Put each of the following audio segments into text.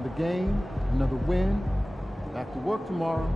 Another game, another win. Back to work tomorrow.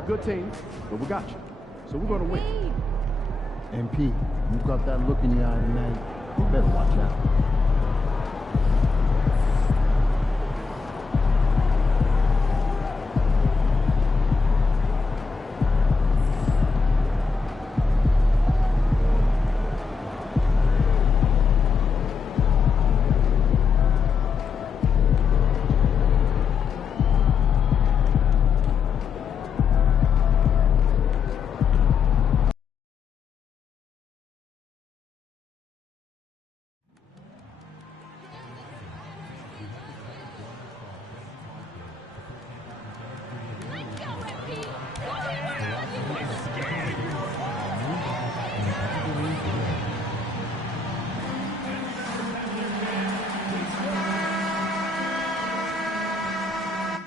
a good team, but we got you. So we're going to win. And Pete, you got that look in your eye tonight. You better watch out.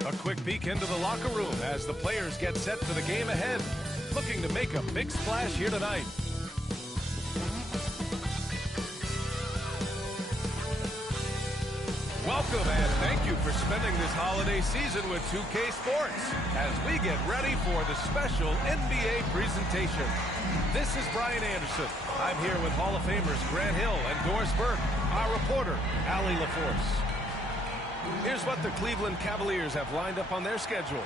A quick peek into the locker room as the players get set for the game ahead, looking to make a big splash here tonight. Welcome and thank you for spending this holiday season with 2K Sports as we get ready for the special NBA presentation. This is Brian Anderson. I'm here with Hall of Famers Grant Hill and Doris Burke, our reporter, Allie LaForce. Here's what the Cleveland Cavaliers have lined up on their schedule.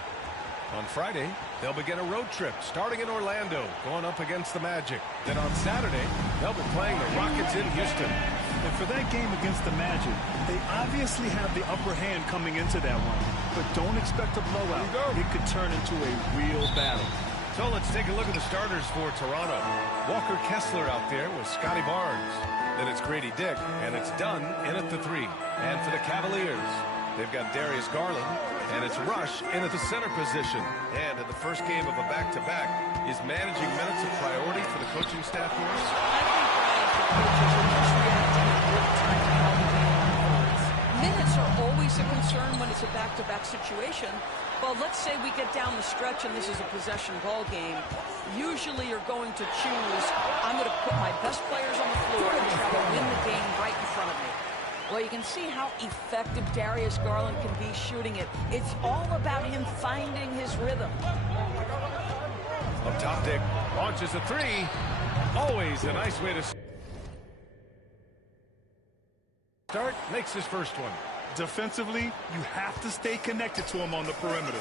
On Friday, they'll begin a road trip starting in Orlando, going up against the Magic. Then on Saturday, they'll be playing the Rockets in Houston. And for that game against the Magic, they obviously have the upper hand coming into that one. But don't expect a blowout. It could turn into a real battle. So let's take a look at the starters for Toronto. Walker Kessler out there with Scotty Barnes. Then it's Grady Dick, and it's Dunn in at the 3. And for the Cavaliers, they've got Darius Garland, and it's Rush in at the center position. And in the first game of a back-to-back, is managing minutes a priority for the coaching staff for us? I think, Brian, the coaches are just reacting in real time to how the game unfolds. Minutes are always a concern when it's a back-to-back situation. But let's say we get down the stretch and this is a possession ball game. Usually you're going to choose, I'm going to put my best players on the floor and try to win the game right in front of me. Well, you can see how effective Darius Garland can be shooting it. It's all about him finding his rhythm. Up top, Dick launches a 3. Always a nice way to start. Makes his first one. Defensively, you have to stay connected to him on the perimeter.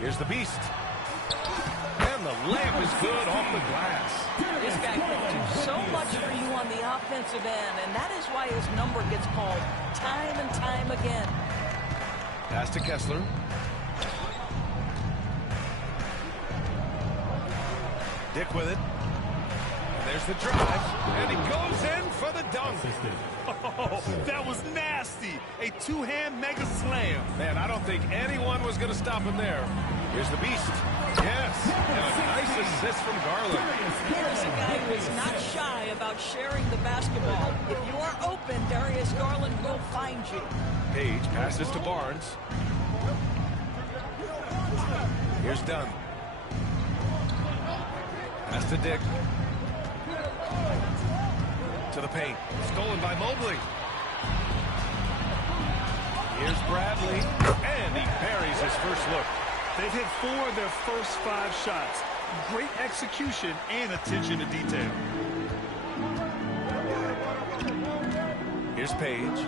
Here's the Beast. And the layup is good off the glass. This guy can do so much for you on the offensive end, and that is why his number gets called time and time again. Pass to Kessler. Dick with it. And there's the drive. And he goes in for the dunk. Oh, that was nasty. A two-hand mega slam. Man, I don't think anyone was going to stop him there. Here's the Beast. Yes, and a nice assist from Garland. Here's a guy who is not shy about sharing the basketball. If you are open, Darius Garland will find you. Page passes to Barnes. Here's Dunn. Pass to Dick. To the paint. Stolen by Mobley. Here's Bradley. And he buries his first look. They've hit 4 of their first 5 shots. Great execution and attention to detail. Here's Page.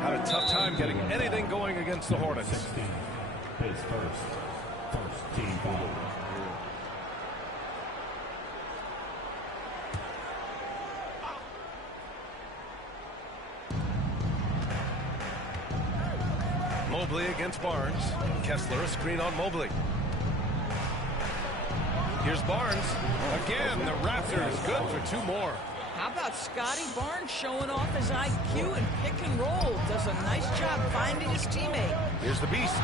Had a tough time getting anything going against the Hornets. 16. Pace first team foul. Mobley against Barnes. Kessler a screen on Mobley. Here's Barnes. Again, the Raptors good for 2 more. How about Scotty Barnes showing off his IQ and pick and roll? Does a nice job finding his teammate. Here's the Beast.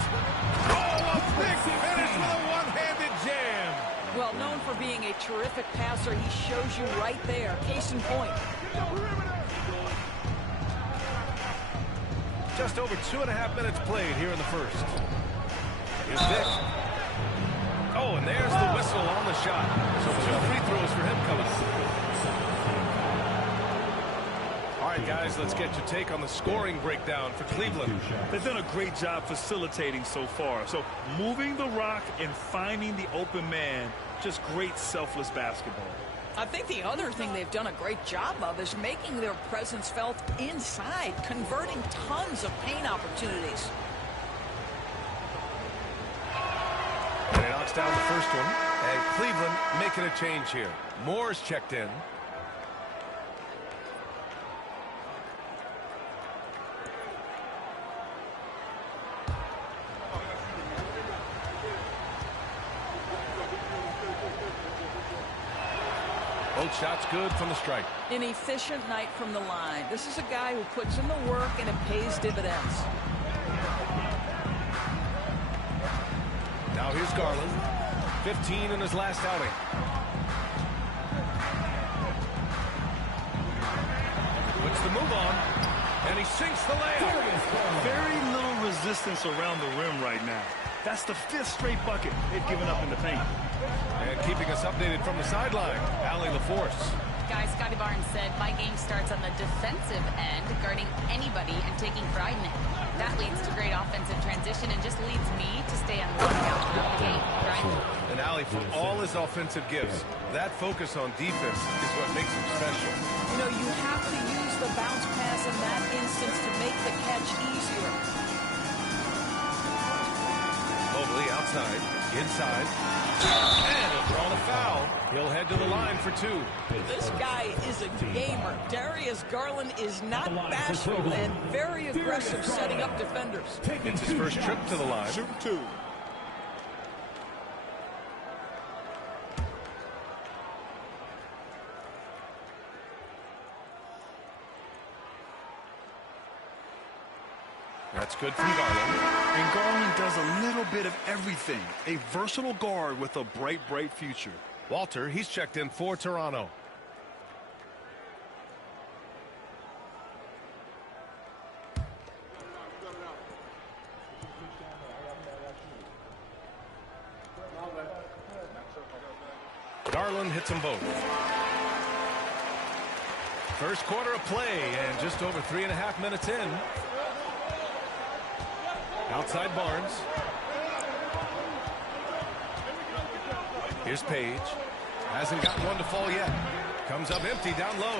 Oh, a big finish with a one-handed jam. Well, known for being a terrific passer, he shows you right there. Case in point. Just over 2.5 minutes played here in the first. Here's Dick. Oh, and there's the whistle on the shot. So 2 free throws for him coming up. All right, right, guys, let's get your take on the scoring breakdown for Cleveland. They've done a great job facilitating so far. So moving the rock and finding the open man, just great selfless basketball. I think the other thing they've done a great job of is making their presence felt inside, converting tons of paint opportunities. And he knocks down the first one. And Cleveland making a change here. Moore's checked in. Both shots good from the stripe. An efficient night from the line. This is a guy who puts in the work and it pays dividends. Now here's Garland. 15 in his last outing. Puts the move on. And he sinks the layup. Very little resistance around the rim right now. That's the 5th straight bucket they've given up in the paint. And keeping us updated from the sideline, Allie LaForce. Guys, Scotty Barnes said, my game starts on the defensive end, guarding anybody and taking pride in it. That leads to great offensive transition and just leads me to stay on lockout throughout the game. Brian? And Allie, for all his offensive gifts, that focus on defense is what makes him special. You know, you have to use the bounce pass in that instance to make the catch easier. Mobley outside, inside, and he'll draw the foul. He'll head to the line for 2. This guy is a gamer. Darius Garland is not bashful and very aggressive setting up defenders. It's his first trip to the line. Shoot 2. That's good from Garland. And Garland does a little bit of everything. A versatile guard with a bright, bright future. Walter, he's checked in for Toronto. Garland hits them both. First quarter of play and just over 3.5 minutes in. Outside Barnes. Here's Page. Hasn't gotten one to fall yet. Comes up empty down low.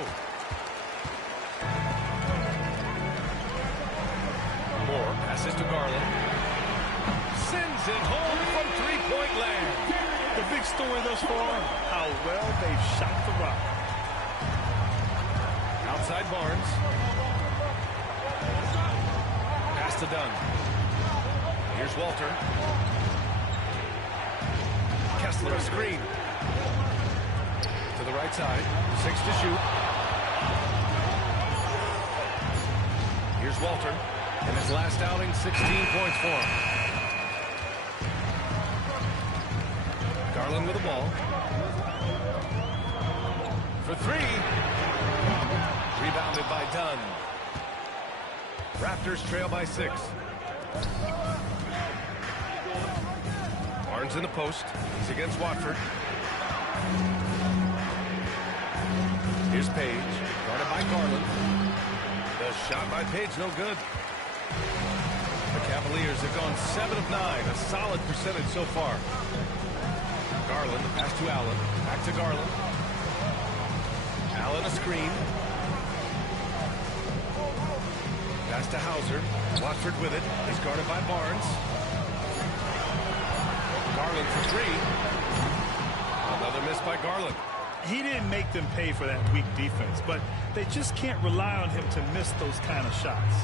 Moore passes to Garland. Sends it home from three-point land. The big story thus far, how well they've shot the rock. Outside Barnes. Pass to Dunn. Here's Walter. Kessler a screen. To the right side. 6 to shoot. Here's Walter. In his last outing, 16 points for him. Garland with the ball. For 3. Rebounded by Dunn. Raptors trail by 6. Barnes in the post. He's against Watford. Here's Page. Guarded by Garland. The shot by Page, no good. The Cavaliers have gone 7 of 9. A solid percentage so far. Garland, the pass to Allen. Back to Garland. Allen a screen. Pass to Hauser. Watford with it. He's guarded by Barnes. Garland for 3. Another miss by Garland. He didn't make them pay for that weak defense, but they just can't rely on him to miss those kind of shots.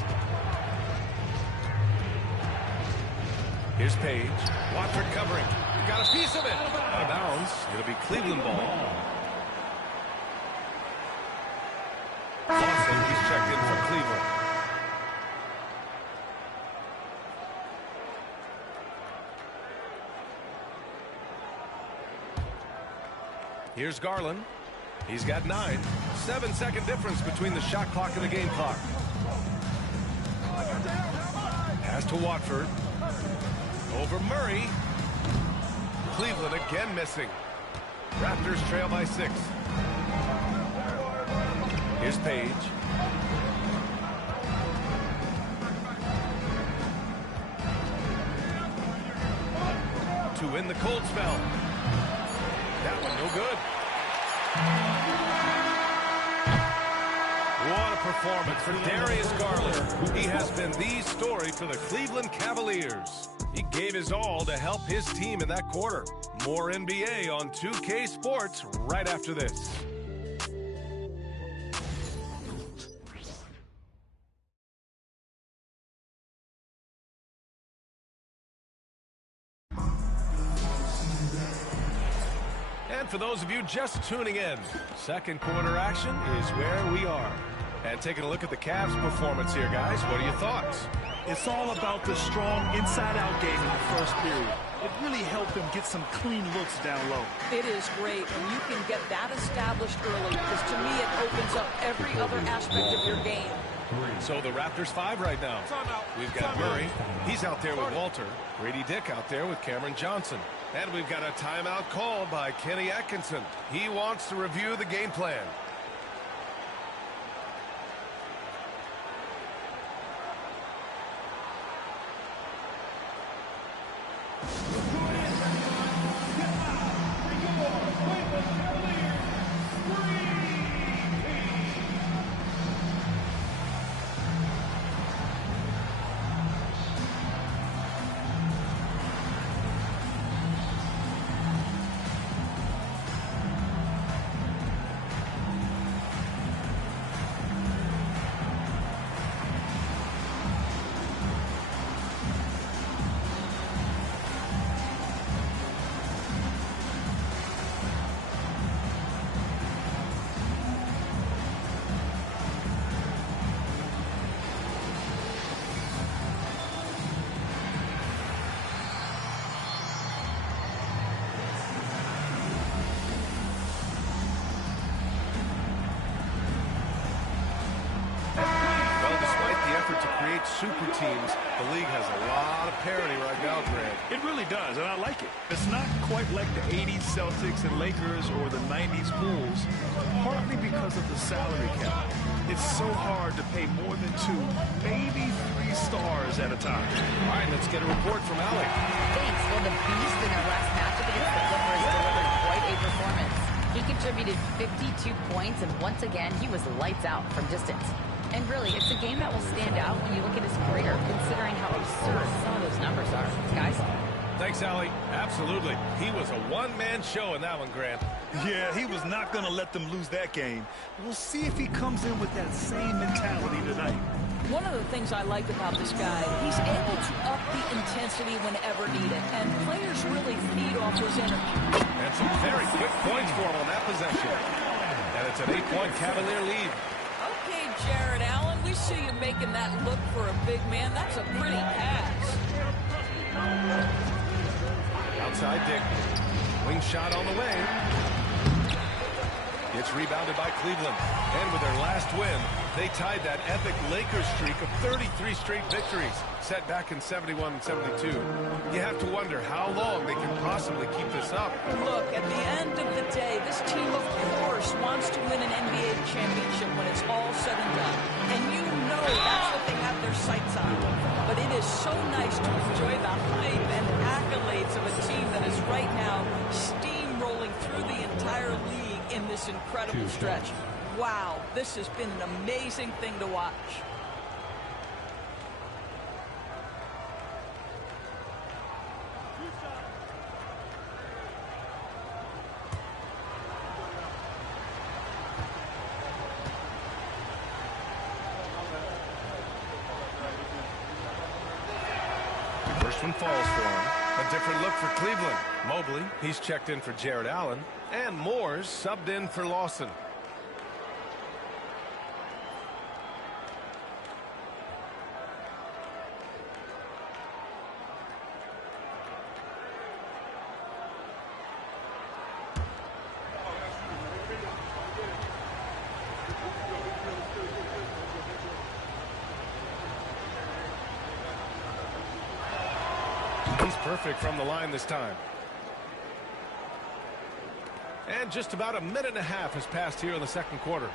Here's Page. Watford covering. He got a piece of it. Out of bounds. It'll be Cleveland ball. Lawson, he's checked in for Cleveland. Here's Garland. He's got 9. 7-second difference between the shot clock and the game clock. Pass to Watford. Over Murray. Cleveland again missing. Raptors trail by 6. Here's Page. win the cold spell. That one no good. What a performance for Darius Garland. He has been the story for the Cleveland Cavaliers. He gave his all to help his team in that quarter. More NBA on 2K Sports right after this. And for those of you just tuning in, second quarter action is where we are. And taking a look at the Cavs' performance here, guys. What are your thoughts? It's all about the strong inside-out game in the first period. It really helped them get some clean looks down low. It is great when you can get that established early, because to me it opens up every other aspect of your game. So the Raptors 5 right now. We've got Murray. He's out there with Walter. Grady Dick out there with Cameron Johnson. And we've got a timeout called by Kenny Atkinson. He wants to review the game plan. Super teams, the league has a lot of parity right now, Grant. It really does, and I like it. It's not quite like the 80s Celtics and Lakers or the 90s Bulls, partly because of the salary cap. It's so hard to pay more than 2, maybe 3 stars at a time. All right, let's get a report from Allie. Thanks. Well, the Beast in their last matchup against the Clippers delivered quite a performance. He contributed 52 points, and once again, he was lights out from distance. And really, it's a game that will stand out when you look at his career, considering how absurd some of those numbers are. Guys? Thanks, Allie. Absolutely. He was a one-man show in that one, Grant. Yeah, he was not going to let them lose that game. We'll see if he comes in with that same mentality tonight. One of the things I like about this guy, he's able to up the intensity whenever needed, and players really feed off his energy. And some very quick points for him on that possession. And it's an 8-point Cavalier lead. Okay, Jared Allen, we see you making that look for a big man. That's a pretty pass. Outside Dick. Wing shot on the way. It's rebounded by Cleveland. And with their last win, they tied that epic Lakers streak of 33 straight victories, set back in 71 and 72. You have to wonder how long they can possibly keep this up. Look, at the end of the day, this team, of course, wants to win an NBA championship when it's all said and done. And you know that's what they have their sights on. But it is so nice to enjoy the hype and accolades of a team that is right now steamrolling through the entire league in this incredible stretch. Wow, this has been an amazing thing to watch. First one falls for him. A different look for Cleveland. Mobley, he's checked in for Jared Allen. And Moore's subbed in for Lawson. He's perfect from the line this time. And just about a minute and a half has passed here in the second quarter.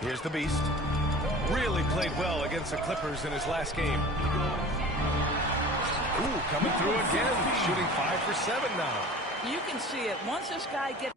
Here's the Beast. Really played well against the Clippers in his last game. Ooh, coming through again, shooting 5 for 7 now. You can see it. Once this guy gets...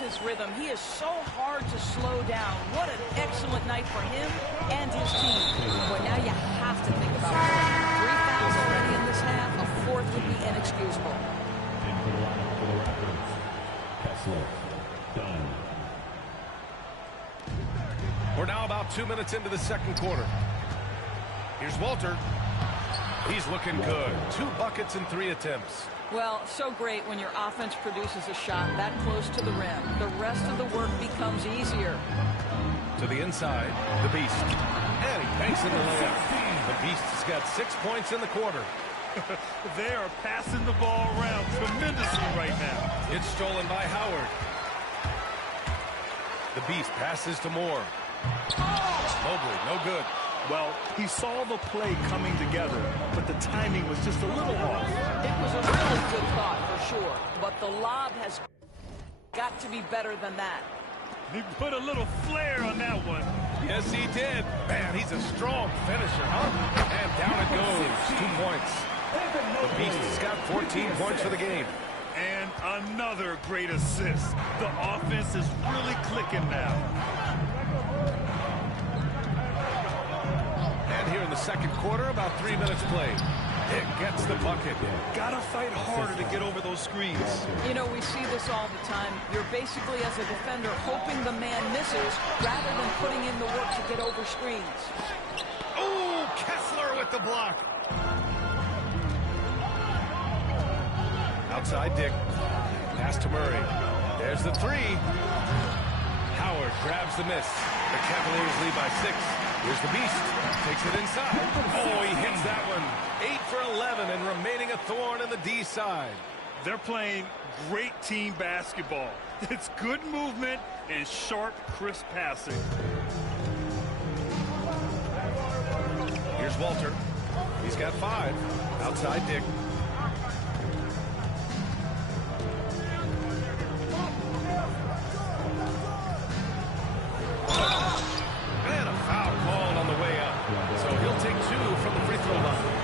his rhythm. He is so hard to slow down. What an excellent night for him and his team. But now you have to think about it. 3 fouls already in this half. A fourth would be inexcusable. In for the lineup for the Raptors, Kessler, Dunn. We're now about 2 minutes into the second quarter. Here's Walter. He's looking good. 2 buckets in 3 attempts. Well, so great when your offense produces a shot that close to the rim. The rest of the work becomes easier. To the inside, the Beast. And he banks in the layup. The Beast has got 6 points in the quarter. They are passing the ball around tremendously right now. It's stolen by Howard. The Beast passes to Moore. Mobley, no good. Well, he saw the play coming together, but the timing was just a little off. It was a really good thought for sure, but the lob has got to be better than that. He put a little flair on that one. Yes, he did. Man, he's a strong finisher, huh? And down it goes. 2 points. The Beast has got 14 points for the game. And another great assist. The offense is really clicking now. And here in the second quarter, about 3 minutes played. Dick gets the bucket. Gotta fight harder to get over those screens. You know, we see this all the time. You're basically, as a defender, hoping the man misses rather than putting in the work to get over screens. Oh, with the block. Outside Dick. Pass to Murray. There's the three. Howard grabs the miss. The Cavaliers lead by 6. Here's the Beast. Takes it inside. Oh, he hits that one. 8 for 11 and remaining a thorn in the D side. They're playing great team basketball. It's good movement and sharp, crisp passing. Here's Walter. He's got 5. Outside Dick. And a foul called on the way up. So he'll take 2 from the free throw line.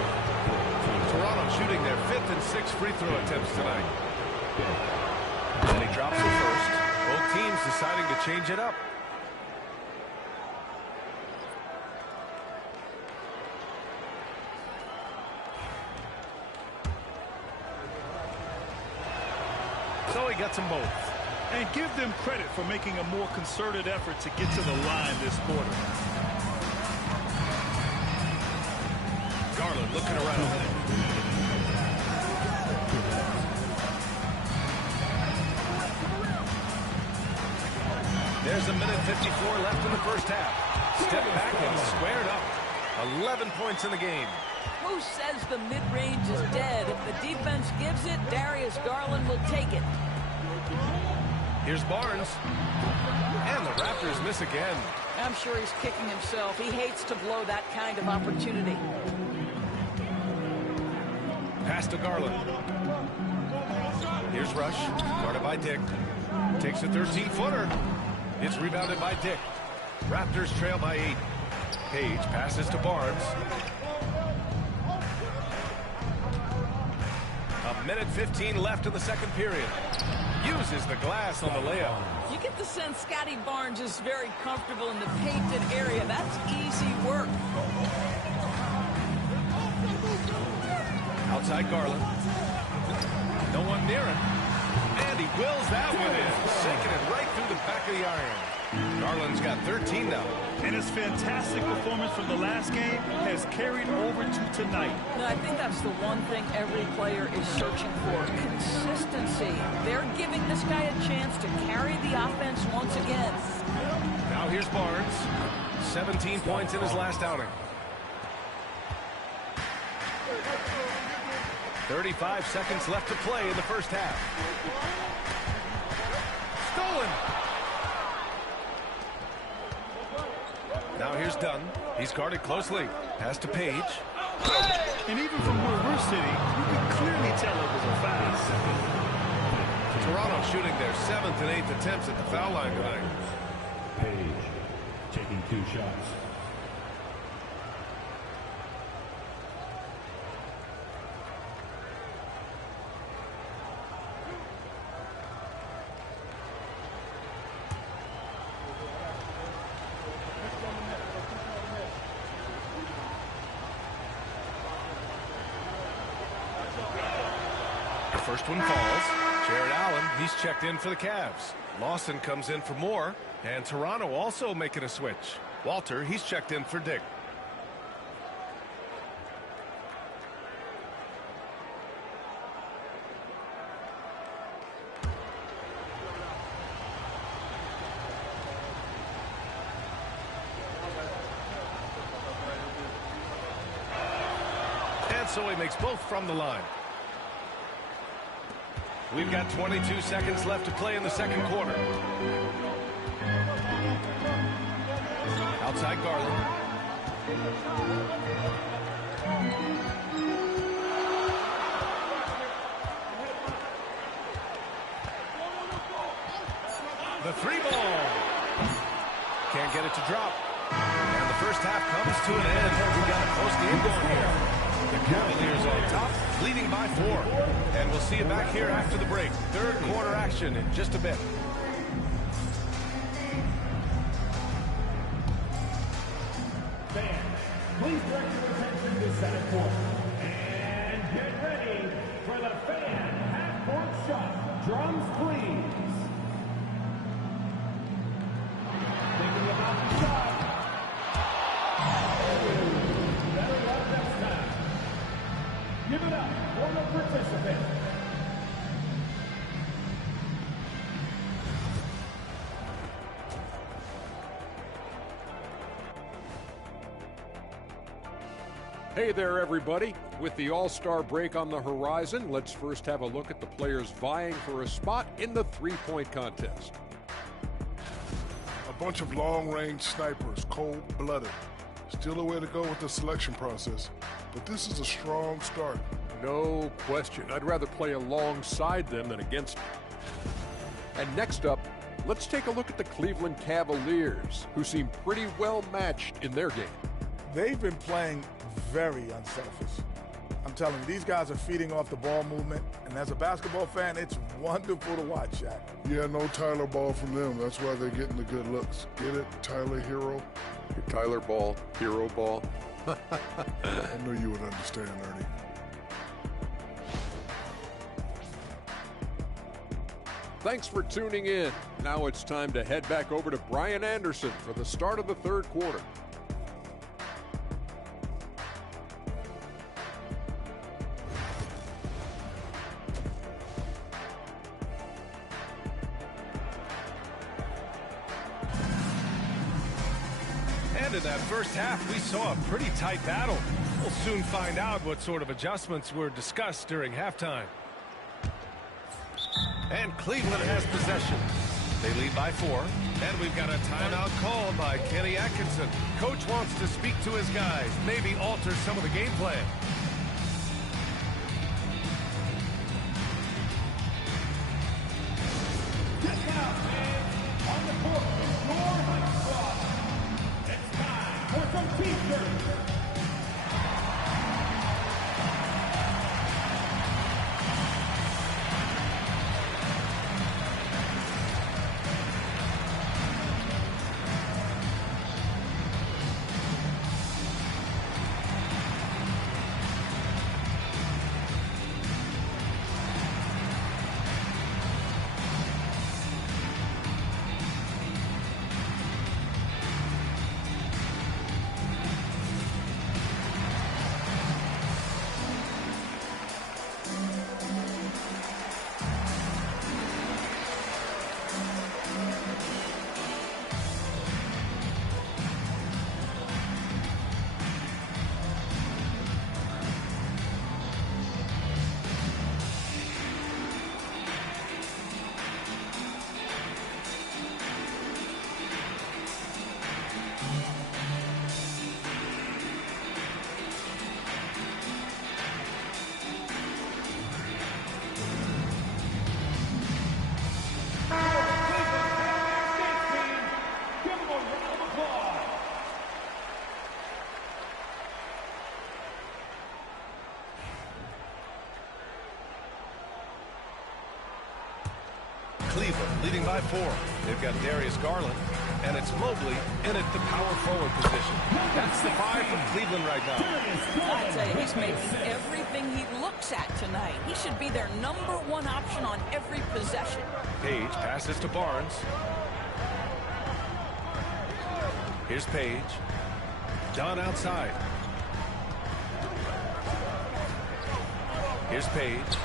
Toronto shooting their 5th and 6th free throw attempts tonight. And he drops it first. Both teams deciding to change it up. So he gets them both. And give them credit for making a more concerted effort to get to the line this quarter. Garland looking around. There's a minute 54 left in the first half. Step back and squared up. 11 points in the game. Who says the mid-range is dead? If the defense gives it, Darius Garland will take it. Here's Barnes. And the Raptors miss again. I'm sure he's kicking himself. He hates to blow that kind of opportunity. Pass to Garland. Here's Rush. Guarded by Dick. Takes a 13-footer. It's rebounded by Dick. Raptors trail by 8. Page passes to Barnes. A minute 15 left in the second period. Uses the glass on the layup. You get the sense Scotty Barnes is very comfortable in the painted area. That's easy work. Outside Garland. No one near him. And he wills that one in. Sinking it right through the back of the iron. Garland's got 13 now. And his fantastic performance from the last game has carried over to tonight. No, I think that's the one thing every player is searching for. Consistency. They're giving this guy a chance to carry the offense once again. Now here's Barnes. 17 points in his last outing. 35 seconds left to play in the first half. Stolen. Now here's Dunn. He's guarded closely. Pass to Page. And even from where we're sitting, you can clearly tell it was a foul. Toronto shooting their 7th and 8th attempts at the foul line tonight. Page taking 2 shots. First one falls. Jared Allen, he's checked in for the Cavs. Lawson comes in for Moore. And Toronto also making a switch. Walter, he's checked in for Dick. And so he makes both from the line. We've got 22 seconds left to play in the second quarter. Outside Garland. The 3-ball. Can't get it to drop. And the first half comes to an end. We got a close game going here. The Cavaliers on top, leading by 4. And we'll see you back here after the break. Third quarter action in just a bit. Fans, please direct your attention to center court. And get ready for the fan half-court shot. Drums, please. Thinking about the shot. Better love that Hey there, everybody. With the All-Star break on the horizon, let's first have a look at the players vying for a spot in the three-point contest. A bunch of long-range snipers, cold-blooded. Still a way to go with the selection process, but this is a strong start. No question. I'd rather play alongside them than against them. And next up, let's take a look at the Cleveland Cavaliers, who seem pretty well matched in their game. They've been playing very unselfish. I'm telling you, these guys are feeding off the ball movement, and as a basketball fan, it's wonderful to watch, Shaq. Yeah, no Tyler Ball from them. That's why they're getting the good looks. Get it, Tyler Hero? Tyler Ball, Hero Ball. I knew you would understand, Ernie. Thanks for tuning in. Now it's time to head back over to Brian Anderson for the start of the third quarter. And in that first half, we saw a pretty tight battle. We'll soon find out what sort of adjustments were discussed during halftime. And Cleveland has possession. They lead by 4. And we've got a timeout called by Kenny Atkinson. Coach wants to speak to his guys, maybe alter some of the game plan. On the court is your high squad. It's time for some T-shirts. Cleveland leading by 4. They've got Darius Garland, and it's Mobley in at the power forward position. That's the 5 from Cleveland right now. I'd say he's making everything he looks at tonight. He should be their #1 option on every possession. Page passes to Barnes. Here's Page. Dunn outside. Here's Page.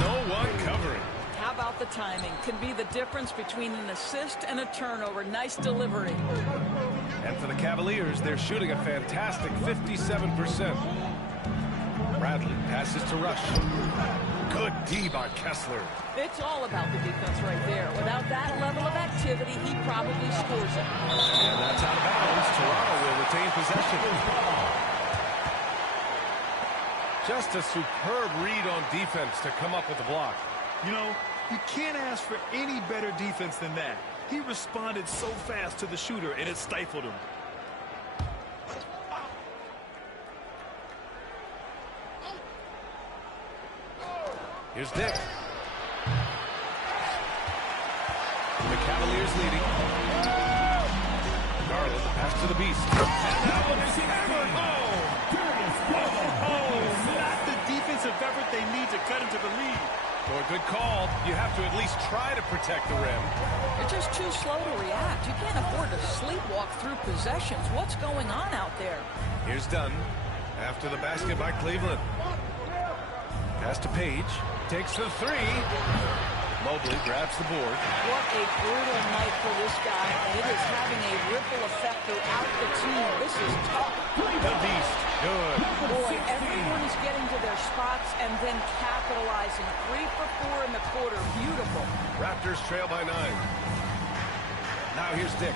No one covering. How about the timing? Can be the difference between an assist and a turnover. Nice delivery. And for the Cavaliers, they're shooting a fantastic 57%. Bradley passes to Rush. Good D by Kessler. It's all about the defense right there. Without that level of activity, he probably scores it. And that's out of bounds. Toronto will retain possession. Just a superb read on defense to come up with the block. You know, you can't ask for any better defense than that. He responded so fast to the shooter, and it stifled him. Here's Dick. The Cavaliers leading. Garland, pass to the Beast. And that one is hammered home. Oh, not the defensive effort they need to cut into the lead. Boy, good call. You have to at least try to protect the rim. You're just too slow to react. You can't afford to sleepwalk through possessions. What's going on out there? Here's Dunn. After the basket by Cleveland. Pass to Page. Takes the 3. Mobley grabs the board. What a brutal night for this guy, and it is having a ripple effect throughout the team. This is tough. The Beast. Good. Boy, everyone is getting to their spots and then capitalizing. 3 for 4 in the quarter. Beautiful. Raptors trail by 9. Now here's Dick.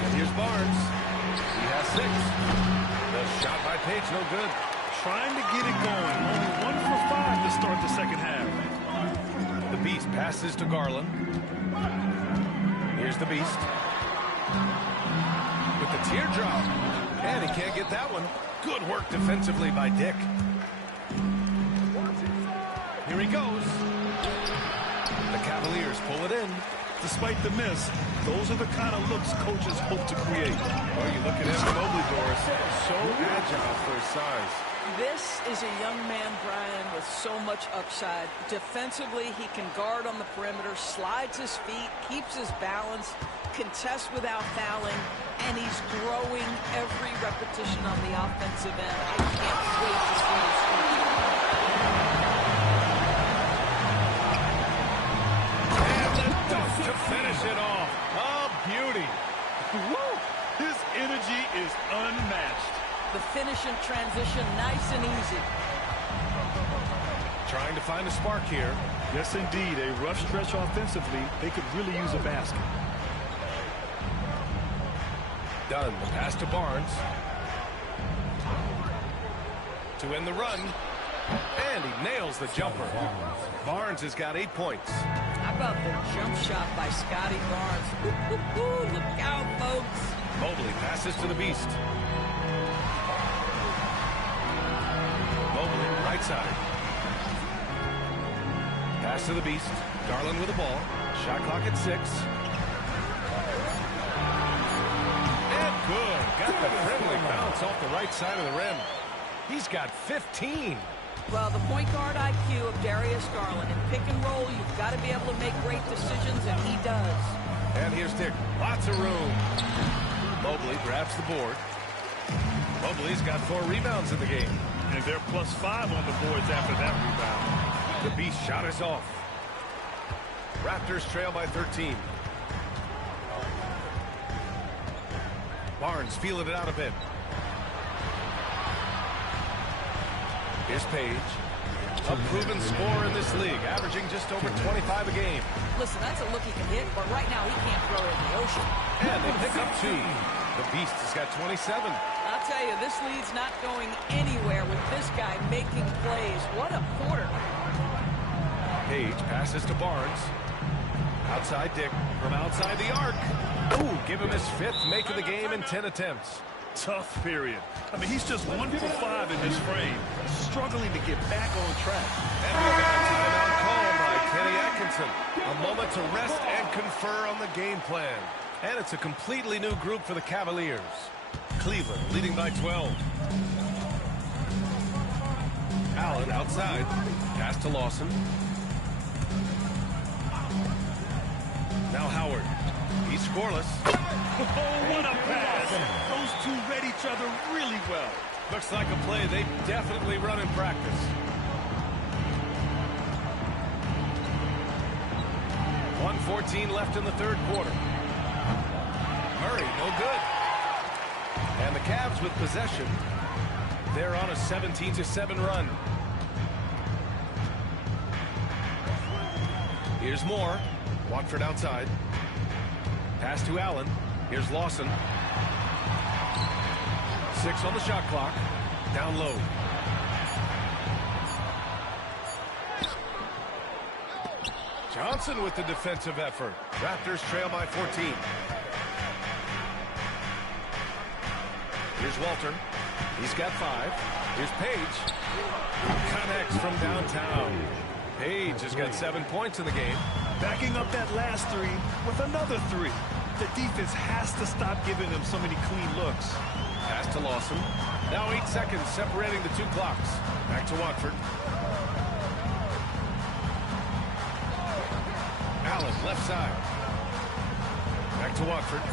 And here's Barnes. He has 6. The shot by Page, no good. Trying to get it going. Only 1 for 5 to start the second half. The Beast passes to Garland. Here's the Beast. With the teardrop. And he can't get that one. Good work defensively by Dick. Here he goes. The Cavaliers pull it in. Despite the miss, those are the kind of looks coaches hope to create. Well, you look at Evan Mobley, Doris. So agile for his size. This is a young man, Brian, with so much upside. Defensively, he can guard on the perimeter, slides his feet, keeps his balance, contests without fouling, and he's growing every repetition on the offensive end. I can't wait to see his future. And the dunk to finish it off. Oh, beauty. Woo! His energy is unmatched. The finish in transition, nice and easy. Trying to find a spark here. Yes, indeed. A rough stretch offensively. They could really use a basket. Done. The pass to Barnes. To end the run. And he nails the jumper. Barnes has got 8 points. How about the jump shot by Scotty Barnes? Look out, folks. Mobley passes to the Beast. Mobley, right side. Pass to the Beast. Garland with the ball. Shot clock at 6. And good. Got the friendly bounce off the right side of the rim. He's got 15. Well, the point guard IQ of Darius Garland. In pick and roll, you've got to be able to make great decisions, and he does. And here's Dick. Lots of room. Mobley grabs the board. Mobley's got 4 rebounds in the game. And they're +5 on the boards after that rebound. The Beast shot is off. Raptors trail by 13. Barnes feeling it out a bit. Here's Page. A proven scorer in this league, averaging just over 25 a game. Listen, that's a look he can hit, but right now he can't throw it in the ocean. And they pick up 2. The Beast has got 27. I'll tell you, this lead's not going anywhere with this guy making plays. What a quarter. Page passes to Barnes. Outside Dick from outside the arc. Ooh, give him his 5th make of the game in 10 attempts. Tough period. I mean, he's just 1 for 5 in this frame, struggling to get back on track. And we got a timeout called by Kenny Atkinson. A moment to rest and confer on the game plan. And it's a completely new group for the Cavaliers. Cleveland leading by 12. Allen outside. Pass to Lawson. Now Howard. He's scoreless. Oh, what a pass. Those two read each other really well. Looks like a play they definitely run in practice. 1:14 left in the 3rd quarter. Murray, no good. And the Cavs with possession. They're on a 17-7 run. Here's Moore. Watford outside. Pass to Allen. Here's Lawson. 6 on the shot clock. Down low. Johnson with the defensive effort. Raptors trail by 14. Here's Walter. He's got 5. Here's Page. Connects from downtown. Page has got 7 points in the game. Backing up that last 3 with another 3. The defense has to stop giving them so many clean looks. Pass to Lawson. Now 8 seconds separating the 2 clocks. Back to Watford. Allen, left side. Back to Watford.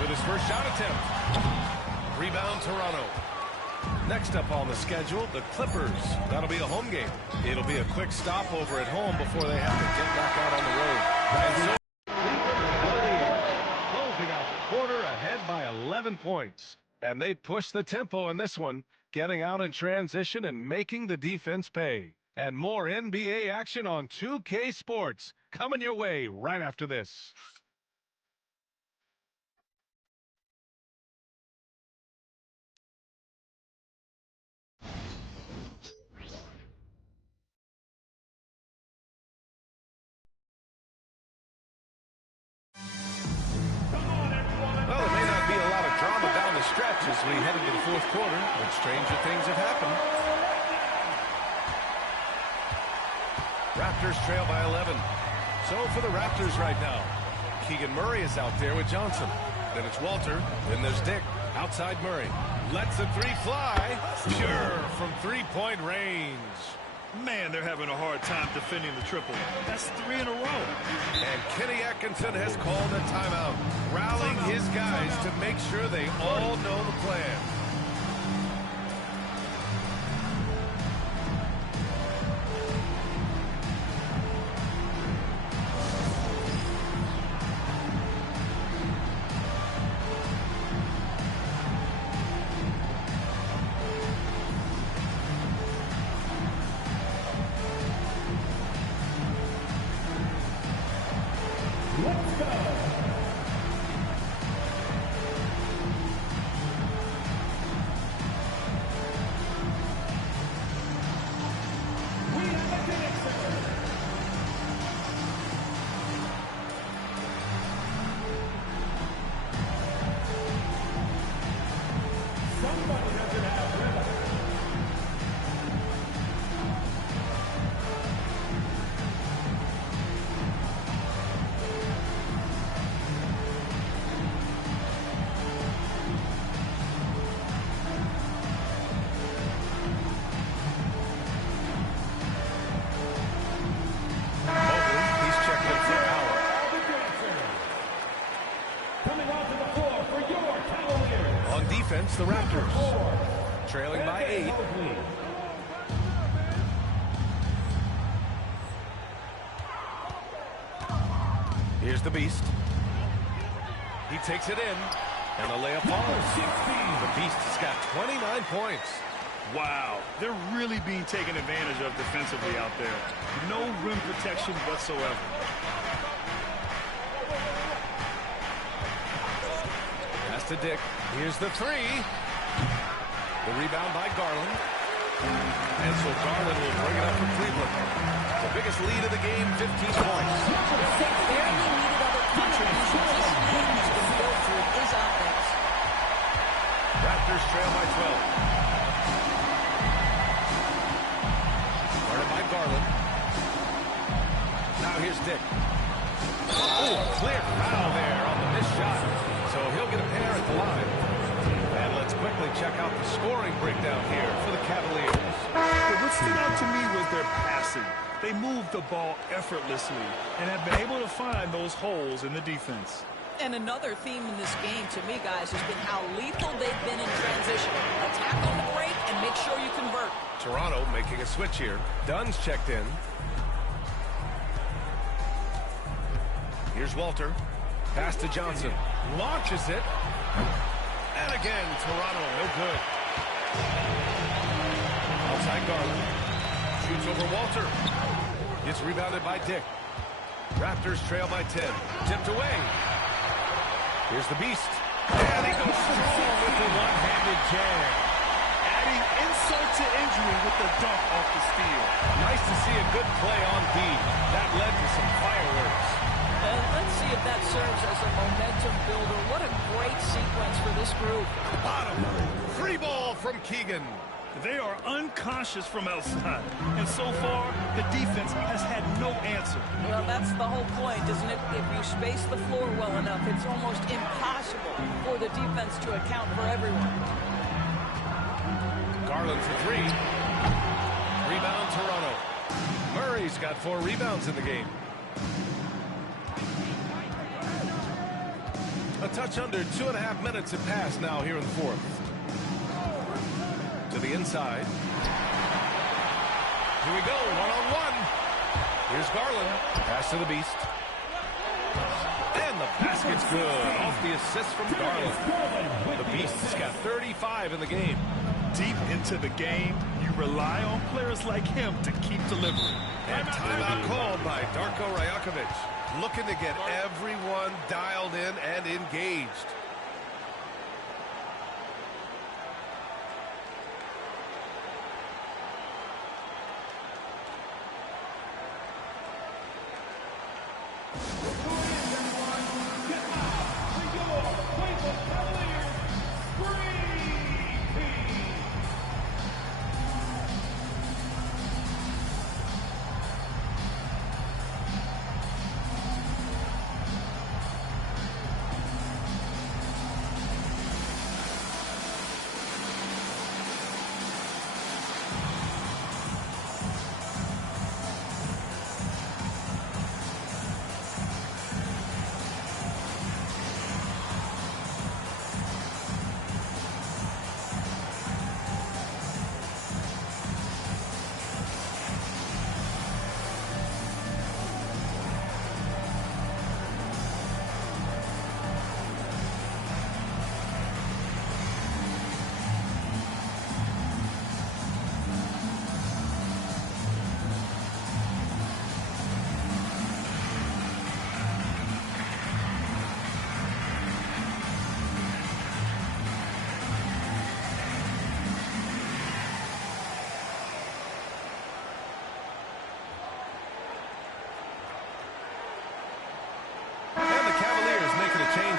With his first shot attempt. Rebound, Toronto. Next up on the schedule, the Clippers. That'll be a home game. It'll be a quick stopover at home before they have to get back out on the road. And so closing out the quarter ahead by 11 points. And they push the tempo in this one, getting out in transition and making the defense pay. And more NBA action on 2K Sports coming your way right after this. Well, it may not be a lot of drama down the stretch as we head into the fourth quarter, but stranger things have happened. Raptors trail by 11. So for the Raptors right now, Keegan Murray is out there with Johnson. Then it's Walter. Then there's Dick. Outside Murray. Lets the three fly. Pure from three-point range. Man, they're having a hard time defending the triple. That's 3 in a row. And Kenny Atkinson has called a timeout, rallying his guys to make sure they all know the plan. The Raptors trailing by 8. Here's the Beast. He takes it in, and the layup falls. The Beast has got 29 points. Wow, they're really being taken advantage of defensively out there. No rim protection whatsoever. Pass to Dick. Here's the three. The rebound by Garland. And so Garland will bring it up for Cleveland. The biggest lead of the game, 15 points. They barely needed other contributions. This game has been built through his offense. Raptors trail by 12. Guarded by Garland. Now here's Dick. Oh, clear foul there on the missed shot. So he'll get a pair at the line. And let's quickly check out the scoring breakdown here for the Cavaliers. What stood out to me was their passing. They moved the ball effortlessly and have been able to find those holes in the defense. And another theme in this game to me, guys, has been how lethal they've been in transition. Attack on the break and make sure you convert. Toronto making a switch here. Dunn's checked in. Here's Walter. Pass to Johnson. Launches it. And again, Toronto, no good. Outside Garland. Shoots over Walter. Gets rebounded by Dick. Raptors trail by 10. Tipped away. Here's the Beast. And he goes strong with the one-handed jam. Adding insult to injury with the dunk off the steal. Nice to see a good play on D. That led to some fireworks. And let's see if that serves as a momentum builder. What a great sequence for this group. Bottom. Free ball from Keegan. They are unconscious from outside. And so far, the defense has had no answer. Well, that's the whole point, isn't it? If you space the floor well enough, it's almost impossible for the defense to account for everyone. Garland for three. Rebound, Toronto. Murray's got 4 rebounds in the game. A touch under 2.5 minutes have passed now here in the fourth. to the inside. Here we go, one-on-one. Here's Garland. Pass to the Beast. And the basket's good. Off the assist from Garland. The Beast's got 35 in the game. Deep into the game, you rely on players like him to keep delivering. And timeout called by Darko Rajakovic. Looking to get everyone dialed in and engaged.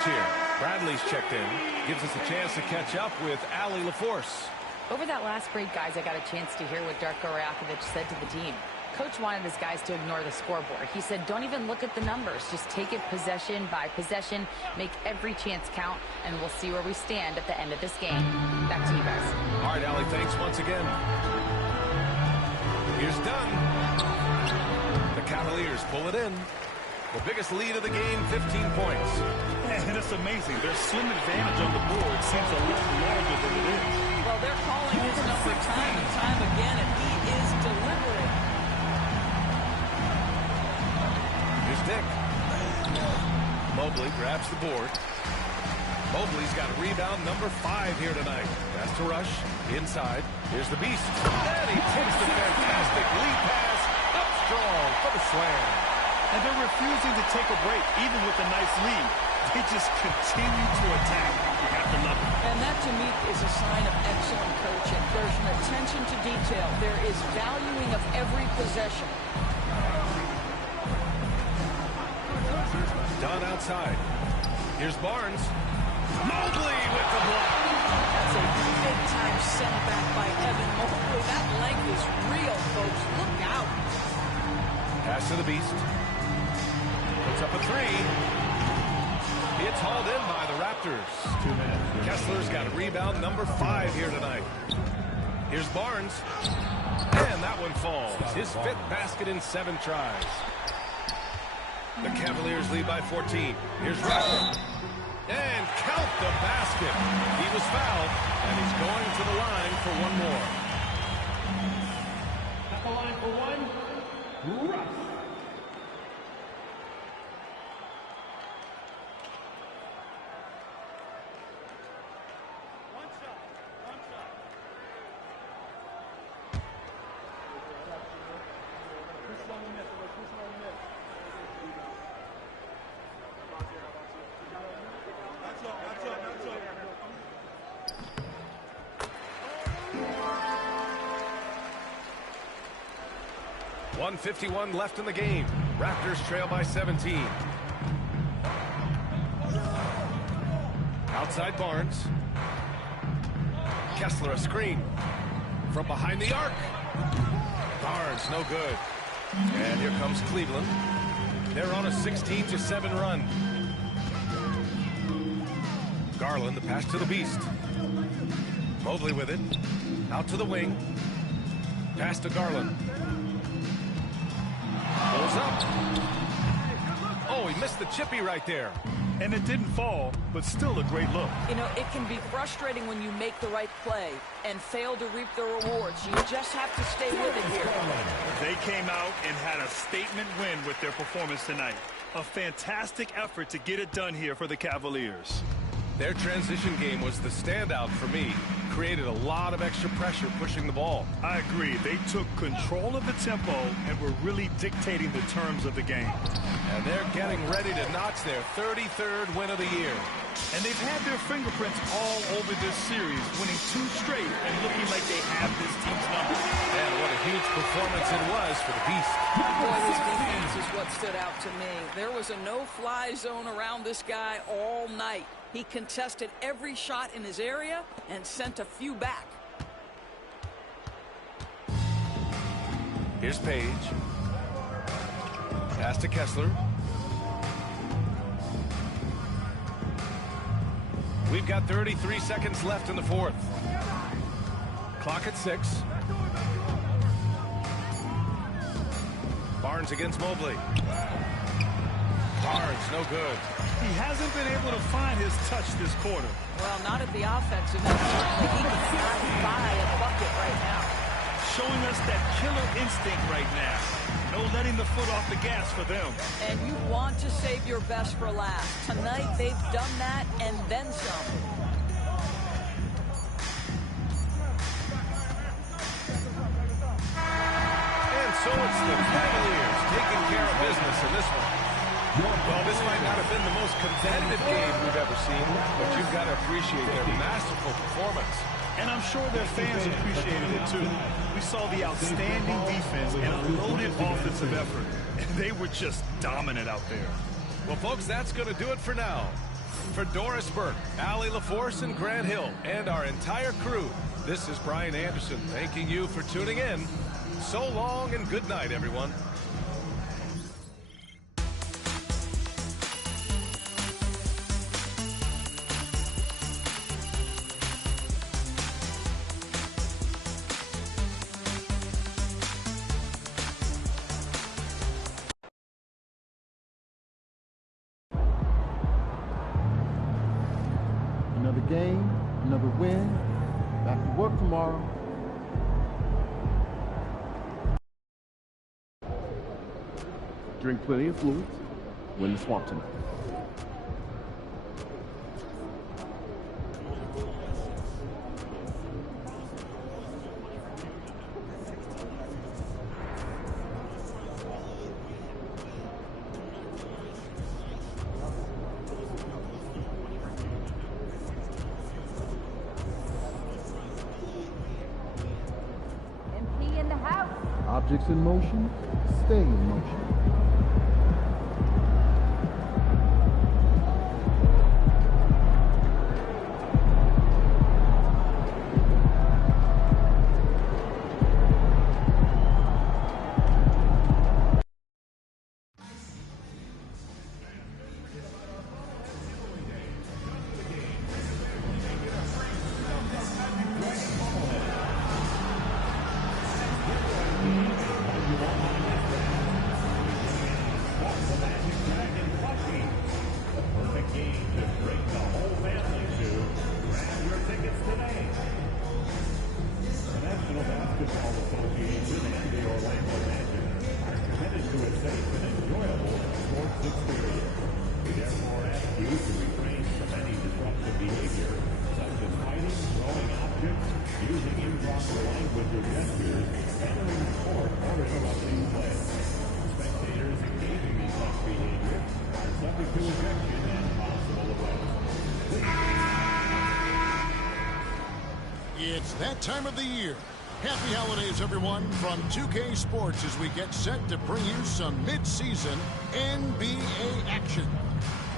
Here. Bradley's checked in. Gives us a chance to catch up with Allie LaForce. Over that last break, guys, I got a chance to hear what Darko Rajakovic said to the team. Coach wanted his guys to ignore the scoreboard. He said, don't even look at the numbers. Just take it possession by possession. Make every chance count, and we'll see where we stand at the end of this game. Back to you guys. All right, Allie, thanks once again. Here's Dunn. The Cavaliers pull it in. The biggest lead of the game, 15 points. And it's amazing. Their slim advantage on the board seems a lot larger than it is. Well, they're calling his number time and time again, and he is delivering. Here's Dick. Mobley grabs the board. Mobley's got a rebound, number 5 here tonight. Pass to Rush, inside. Here's the Beast. And he takes the fantastic lead pass. Up strong for the slam. And they're refusing to take a break, even with a nice lead. They just continue to attack. You have to love it. And that, to me, is a sign of excellent coaching. There's an attention to detail. There is valuing of every possession. Dunn outside. Here's Barnes. Mobley with the block. That's a big-time send back by Evan Mobley. That length is real, folks. Look out. Pass to the Beast. Puts up a 3. It's hauled in by the Raptors. 2 minutes. Kessler's got a rebound, number 5 here tonight. Here's Barnes. And that one falls. His 5th basket in 7 tries. The Cavaliers lead by 14. Here's Rush. And count the basket. He was fouled, and he's going to the line for one more. At the line for one, Rush. .151 left in the game. Raptors trail by 17. Outside Barnes. Kessler a screen. From behind the arc. Barnes no good. And here comes Cleveland. They're on a 16-7 run. Garland, the pass to the Beast. Mobley with it. Out to the wing. Pass to Garland. Pulls up. Oh, he missed the chippy right there. And it didn't fall, but still a great look. You know, it can be frustrating when you make the right play and fail to reap the rewards. You just have to stay with it here. They came out and had a statement win with their performance tonight. A fantastic effort to get it done here for the Cavaliers. Their transition game was the standout for me. Created a lot of extra pressure pushing the ball. I agree. They took control of the tempo and were really dictating the terms of the game. And they're getting ready to notch their 33rd win of the year. And they've had their fingerprints all over this series, winning 2 straight and looking like they have this team's number. And what a huge performance it was for the Beast. Boy, his defense is what stood out to me. There was a no-fly zone around this guy all night. He contested every shot in his area and sent a few back. Here's Page. Pass to Kessler. We've got 33 seconds left in the fourth. Clock at 6. Barnes against Mobley. Barnes, no good. He hasn't been able to find his touch this quarter. Well, not at the offensive end. Certainly he cannot buy a bucket right now. Showing us that killer instinct right now. No letting the foot off the gas for them. And you want to save your best for last. Tonight they've done that and then some. And so it's the Cavaliers taking care of business in this one. Well, this might not have been the most competitive game we've ever seen, but you've got to appreciate their masterful performance. And I'm sure their fans appreciated it too. We saw the outstanding defense and a loaded offensive effort. And they were just dominant out there. Well, folks, that's going to do it for now. For Doris Burke, Allie LaForce, and Grant Hill, and our entire crew, this is Brian Anderson thanking you for tuning in. So long and good night, everyone. Another game, another win. Back to work tomorrow. Drink plenty of fluids. Win the swamp tonight. MP in the house. Objects in motion, stay in motion. It's that time of the year. Happy holidays, everyone, from 2K Sports as we get set to bring you some mid-season NBA action.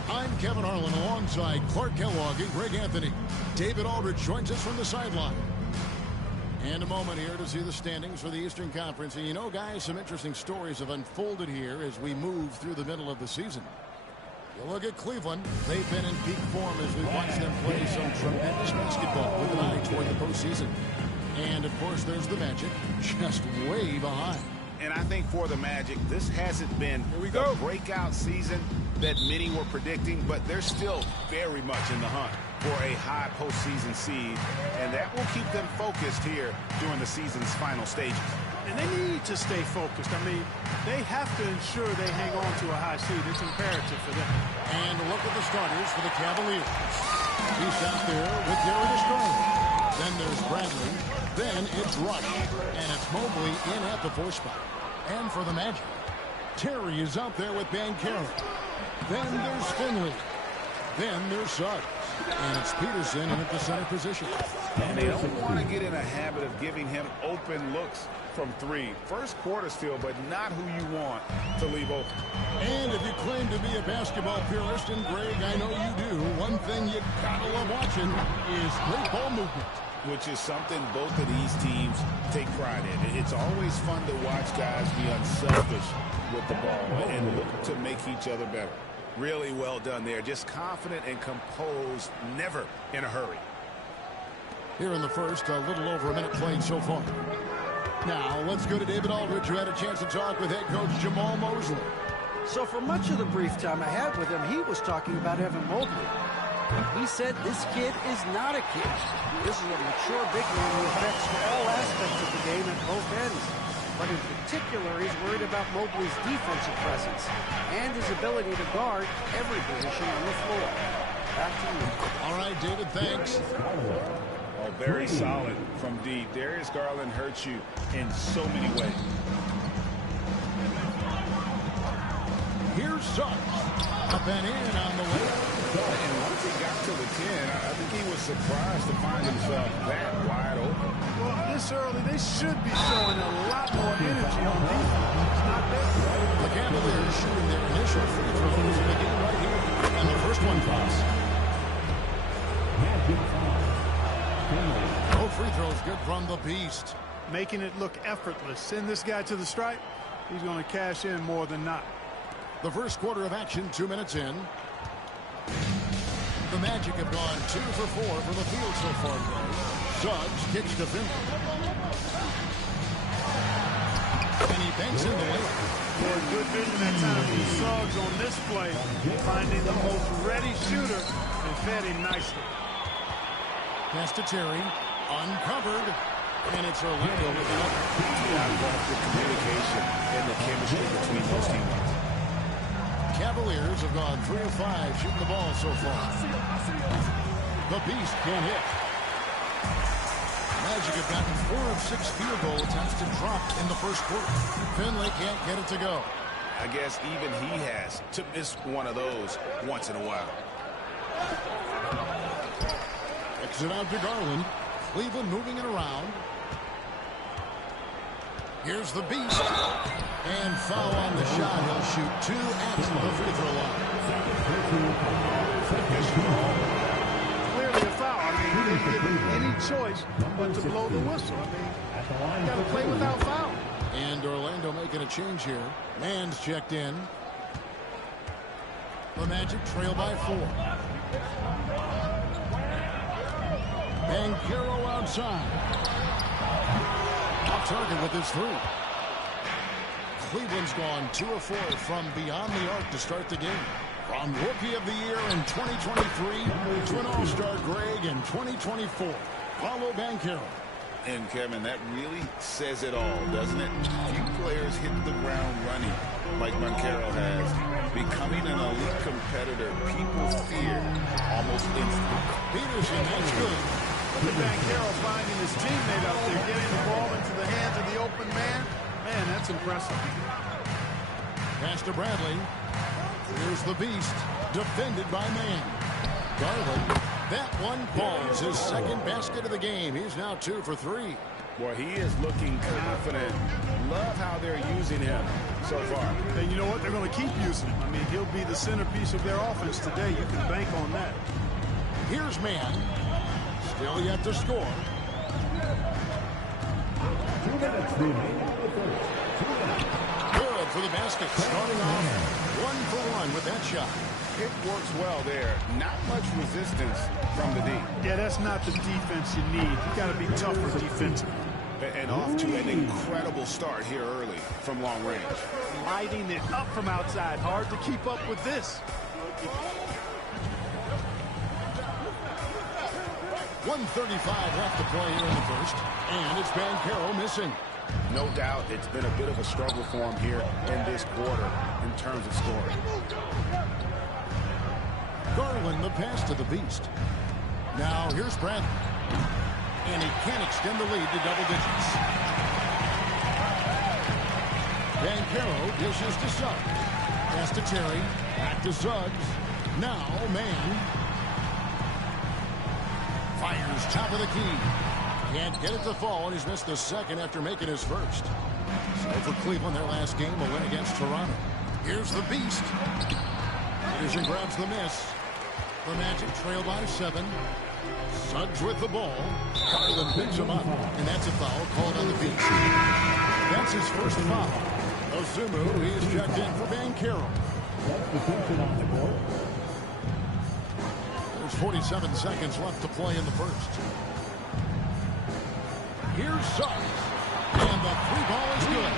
I'm Kevin Harlan alongside Clark Kellogg and Greg Anthony. David Aldridge joins us from the sideline. And a moment here to see the standings for the Eastern Conference. And you know, guys, some interesting stories have unfolded here as we move through the middle of the season. You look at Cleveland. They've been in peak form as we watch them play some tremendous basketball with an eye toward the postseason. And, of course, there's the Magic, just way behind. And I think for the Magic, this hasn't been the breakout season that many were predicting, but they're still very much in the hunt for a high postseason seed, and that will keep them focused here during the season's final stages. And they need to stay focused. I mean, they have to ensure they hang on to a high seed. It's imperative for them. And look at the starters for the Cavaliers. He's out there with Darius Garland. Then there's Bradley. Then it's Rush. And it's Mobley in at the 4 spot. And for the Magic, Terry is out there with Banchero. Then there's Finley. Then there's Suggs. And it's Peterson in at the center position. And they don't want to get in a habit of giving him open looks from 3. First quarter still, but not who you want to leave open. And if you claim to be a basketball purist, and Greg, I know you do, one thing you gotta love watching is great ball movement. Which is something both of these teams take pride in. It's always fun to watch guys be unselfish with the ball and look to make each other better. Really well done there. Just confident and composed, never in a hurry. Here in the first, a little over a minute played so far. Now, let's go to David Aldridge, who had a chance to talk with head coach Jamal Mosley. So for much of the brief time I had with him, he was talking about Evan Mobley. He said this kid is not a kid. This is a mature big man who affects all aspects of the game at both ends. But in particular, he's worried about Mobley's defensive presence and his ability to guard every position on the floor. Back to you. All right, David, thanks. Oh, very solid from D. Darius Garland hurts you in so many ways. Here's Suggs. Up and in on the way. And once he got to the 10, I think he was surprised to find himself that wide open. Well, this early, they should be showing a lot more energy on defense. It's not there. The Cavaliers shooting their initial free throws in the game right here. And the first one falls. Both free throws good from the Beast. Making it look effortless. Send this guy to the stripe. He's going to cash in more than not. The first quarter of action, 2 minutes in. The Magic have gone 2 for 4 from the field so far today. Suggs kicks to Finley. And he banks in the layup. For a good vision that time from Suggs on this play, finding the most ready shooter and fed him nicely. Pass to Terry, uncovered, and it's Orlando with the other. The communication and the chemistry between those teams. Cavaliers have gone 3 of 5 shooting the ball so far. The Beast can't hit. Magic have gotten 4 of 6 field goal attempts to drop in the first quarter. Finley can't get it to go. I guess even he has to miss one of those once in a while. Exit out to Garland. Cleveland moving it around. Here's the Beast. And foul on the shot. He'll shoot 2 at the free throw line. Clearly a foul. I mean, he didn't give him any choice but to blow the whistle. I mean, you got to play without foul. And Orlando making a change here. Mann's checked in. The Magic trail by 4. Banchero outside. Off target with his 3. Cleveland's gone 2 of 4 from beyond the arc to start the game. From Rookie of the Year in 2023 to an All-Star Greg in 2024. Paolo Banchero. And Kevin, that really says it all, doesn't it? Few players hit the ground running like Banchero has. Becoming an elite competitor, people fear almost instantly. Peterson, that's good. Look at Banchero finding his teammate out there, getting the ball into the hands of the open man. Man, that's impressive. Pass to Bradley. Here's the Beast, defended by Mann. Garland, that one falls, his second basket of the game. He's now 2 for 3. Boy, he is looking confident. Love how they're using him so far. And you know what? They're going to keep using him. I mean, he'll be the centerpiece of their offense today. You can bank on that. Here's Mann. Still yet to score. 2 minutes remaining. Good for the basket. Starting off 1 for 1 with that shot. It works well there. Not much resistance from the D. Yeah, that's not the defense you need. You got to be tougher defensively. And off to an incredible start here early from long range. Lighting it up from outside. Hard to keep up with this. 1:35 left to play here in the first. And it's Banchero missing. No doubt it's been a bit of a struggle for him here in this quarter in terms of scoring. Garland the pass to the Beast. Now here's Bradley. And he can't extend the lead to double digits. Banchero dishes to Suggs. Pass to Terry. Back to Suggs. Now man. Fires top of the key. Can't get it to fall, and he's missed the second after making his first. So for Cleveland, their last game, a win against Toronto. Here's the Beast. Peterson grabs the miss. The Magic trail by 7. Suggs with the ball. Garland picks him up, and that's a foul called on the Beast. That's his first foul. Ozumu, he is checked in for Banchero. There's 47 seconds left to play in the first. Here's Suggs. And the three ball is good.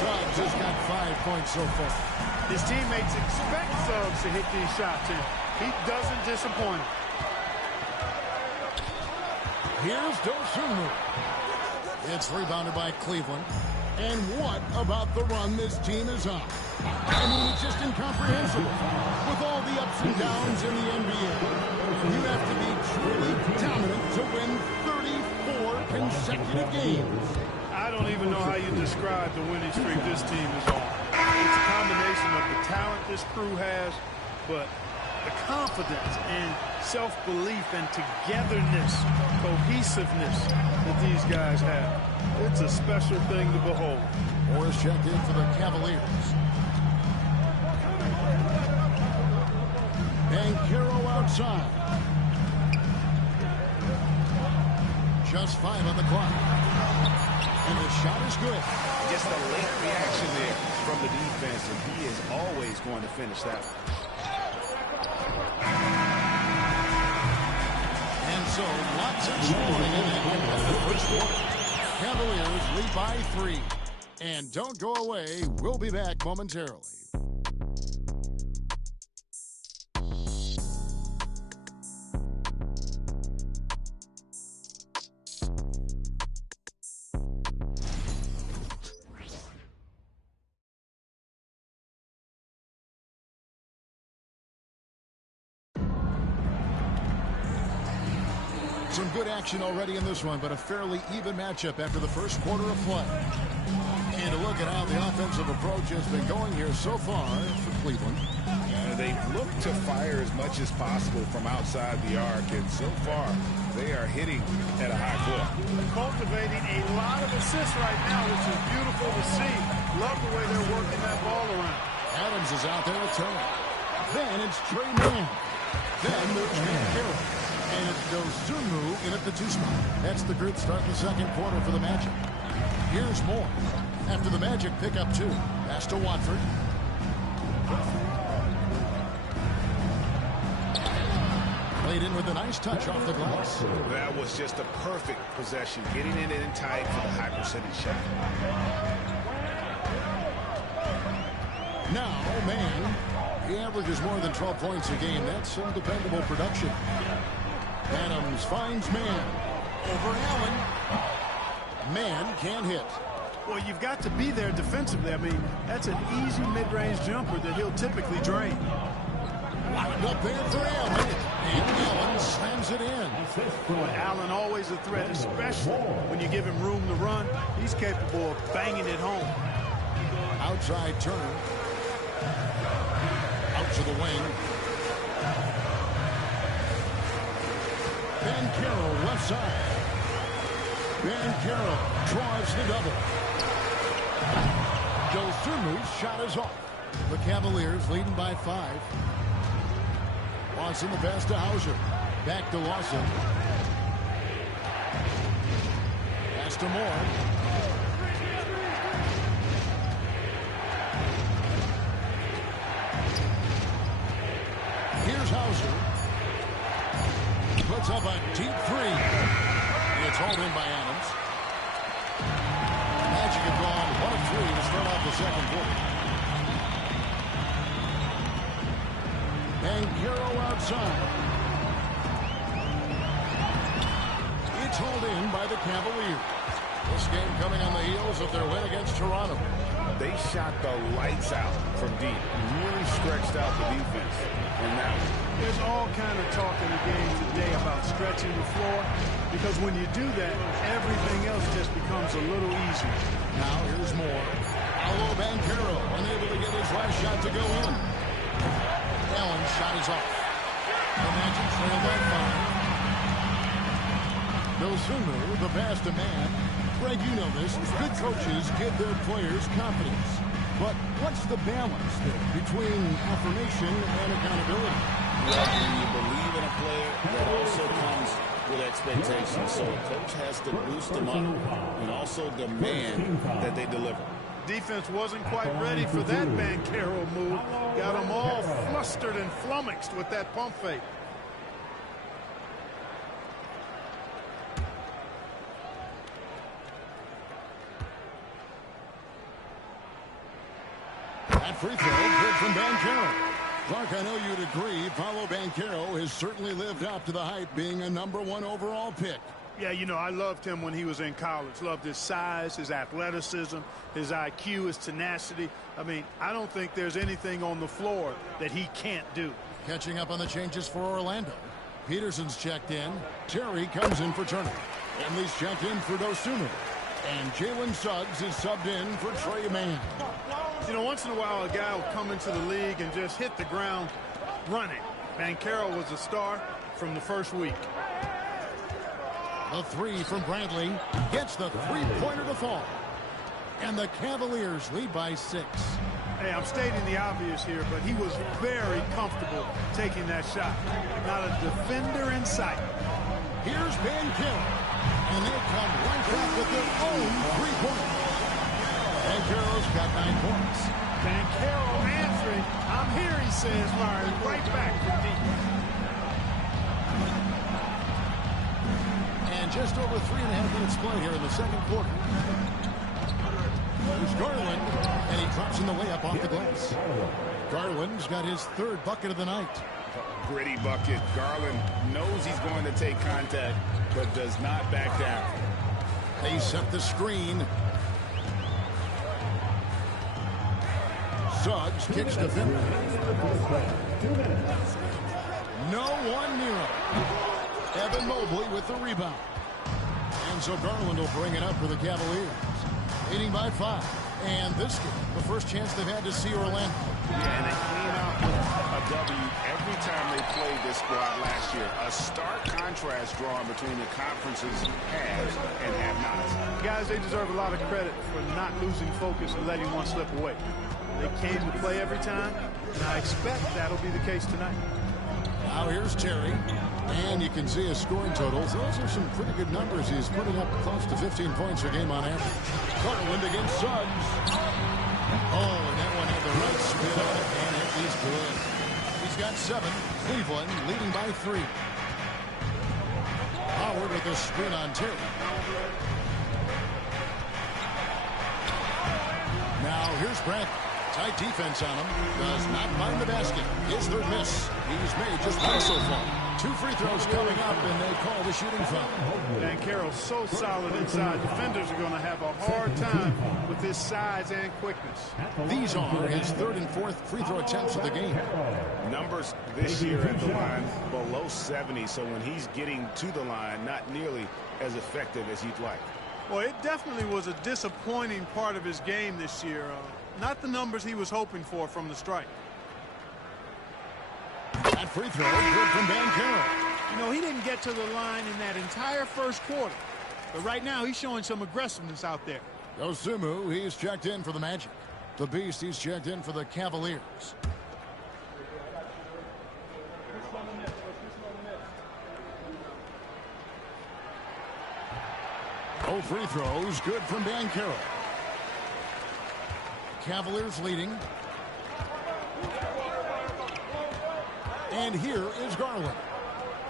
Suggs has got 5 points so far. His teammates expect Suggs to hit these shots, and he doesn't disappoint. Here's Dosunmu. It's rebounded by Cleveland. And what about the run this team is on? I mean, it's just incomprehensible. With all the ups and downs in the NBA, you have to be truly dominant to win 34 consecutive games. I don't even know how you describe the winning streak this team is on. It's a combination of the talent this crew has, but the confidence and self-belief and togetherness, cohesiveness that these guys have. It's a special thing to behold. Morris checked in for the Cavaliers. Banchero outside. Just 5 on the clock. And the shot is good. Just a late reaction there from the defense, and he is always going to finish that one. And so lots of scoring in that competitive first quarter. Cavaliers lead by 3. And don't go away. We'll be back momentarily. Some good action already in this one, but a fairly even matchup after the first quarter of play. And a look at how the offensive approach has been going here so far for Cleveland. They've looked to fire as much as possible from outside the arc, and so far they are hitting at a high clip. Cultivating a lot of assists right now, which is beautiful to see. Love the way they're working that ball around. Adams is out there to turn. Then it's Trey Mann. Then there's Banchero. And it's Dosunmu in at the 2 spot. That's the group starting the second quarter for the Magic. Here's more. After the Magic pick up 2. Pass to Watford. Played in with a nice touch off the glass. That was just a perfect possession, getting it in tight for the high percentage shot. Now, man, he averages more than 12 points a game. That's some dependable production. Adams finds Mann. Over Allen. Mann can't hit. Well, you've got to be there defensively. I mean, that's an easy mid-range jumper that he'll typically drain. Lined up there for Allen. And Allen slams it in. Well, Allen always a threat, especially when you give him room to run. He's capable of banging it home. Outside Turner. Out to the wing. Banchero left side. Banchero draws the double. Dosunmu's shot is off. The Cavaliers leading by 5. Lawson the pass to Hauser. Back to Lawson. Pass to Moore. Here's Hauser. Puts up a deep 3. It's hauled in by Adams. Magic have gone 1 of 3 to start off the second quarter. Banchero outside. It's hauled in by the Cavaliers. This game coming on the heels of their win against Toronto. They shot the lights out from deep. Really stretched out the defense. And now there's all kind of talk in the game today about stretching the floor, because when you do that, everything else just becomes a little easier. Now here's more. Paolo Banchero unable to get his last shot to go in. Allen's shot is off. The Magic trail by 5. Dosunmu, the pass to man. Greg, you know this. Good coaches give their players confidence. But what's the balance there between affirmation and accountability? Well, when you believe in a player, that also comes with expectations. So a coach has to boost them up and also demand that they deliver. Defense wasn't quite ready for that Banchero move. Got them all flustered and flummoxed with that pump fake. That free throw good from Banchero. Clark, I know you'd agree, Paolo Banchero has certainly lived up to the hype, being a #1 overall pick. Yeah, you know, I loved him when he was in college. Loved his size, his athleticism, his IQ, his tenacity. I mean, I don't think there's anything on the floor that he can't do. Catching up on the changes for Orlando. Peterson's checked in. Terry comes in for Turner. Emley's checked in for Dosunmu. And Jalen Suggs is subbed in for Trey Mann. You know, once in a while, a guy will come into the league and just hit the ground running. Banchero was a star from the first week. The three from Bradley gets the three-pointer to fall. And the Cavaliers lead by 6. Hey, I'm stating the obvious here, but he was very comfortable taking that shot. Not a defender in sight. Here's Banchero. And they come right back with their own three-pointer. Banchero's got 9 points. Banchero answering. I'm here, he says, firing right back from deep. And just over 3.5 minutes play here in the second quarter. There's Garland, and he drops in the way up off the glass. Garland's got his 3rd bucket of the night. Gritty bucket. Garland knows he's going to take contact, but does not back down. They set the screen. Suggs kicks the finish. No one near him. Evan Mobley with the rebound. And so Garland will bring it up for the Cavaliers. Leading by 5. And this game, the first chance they've had to see Orlando. Yeah, and they clean out a W every time they played this squad last year. A stark contrast drawn between the conference's haves and have-nots. Guys, they deserve a lot of credit for not losing focus and letting one slip away. They came to play every time, and I expect that'll be the case tonight. Now here's Terry, and you can see his scoring totals. Those are some pretty good numbers. He's putting up close to 15 points a game on average. Garland against Suggs. Oh, and that one had the right spin on it, and it is good. He's got 7. Cleveland leading by 3. Howard with a spin on Terry. Now here's Brad. Tight defense on him. Does not mind the basket. His 3rd miss. He's made just 1 so far. 2 free throws coming up, and they call the shooting foul. Banchero's so solid inside. Defenders are going to have a hard time with his size and quickness. These are his 3rd and 4th free throw attempts of the game. Numbers this year at the line below 70, so when he's getting to the line, not nearly as effective as he'd like. Well, it definitely was a disappointing part of his game this year. Not the numbers he was hoping for from the strike. That free throw good from Banchero. You know, he didn't get to the line in that entire first quarter. But right now, he's showing some aggressiveness out there. Dosunmu, he's checked in for the Magic. The Beast, he's checked in for the Cavaliers. Oh, free throws good from Banchero. Cavaliers leading. And here is Garland.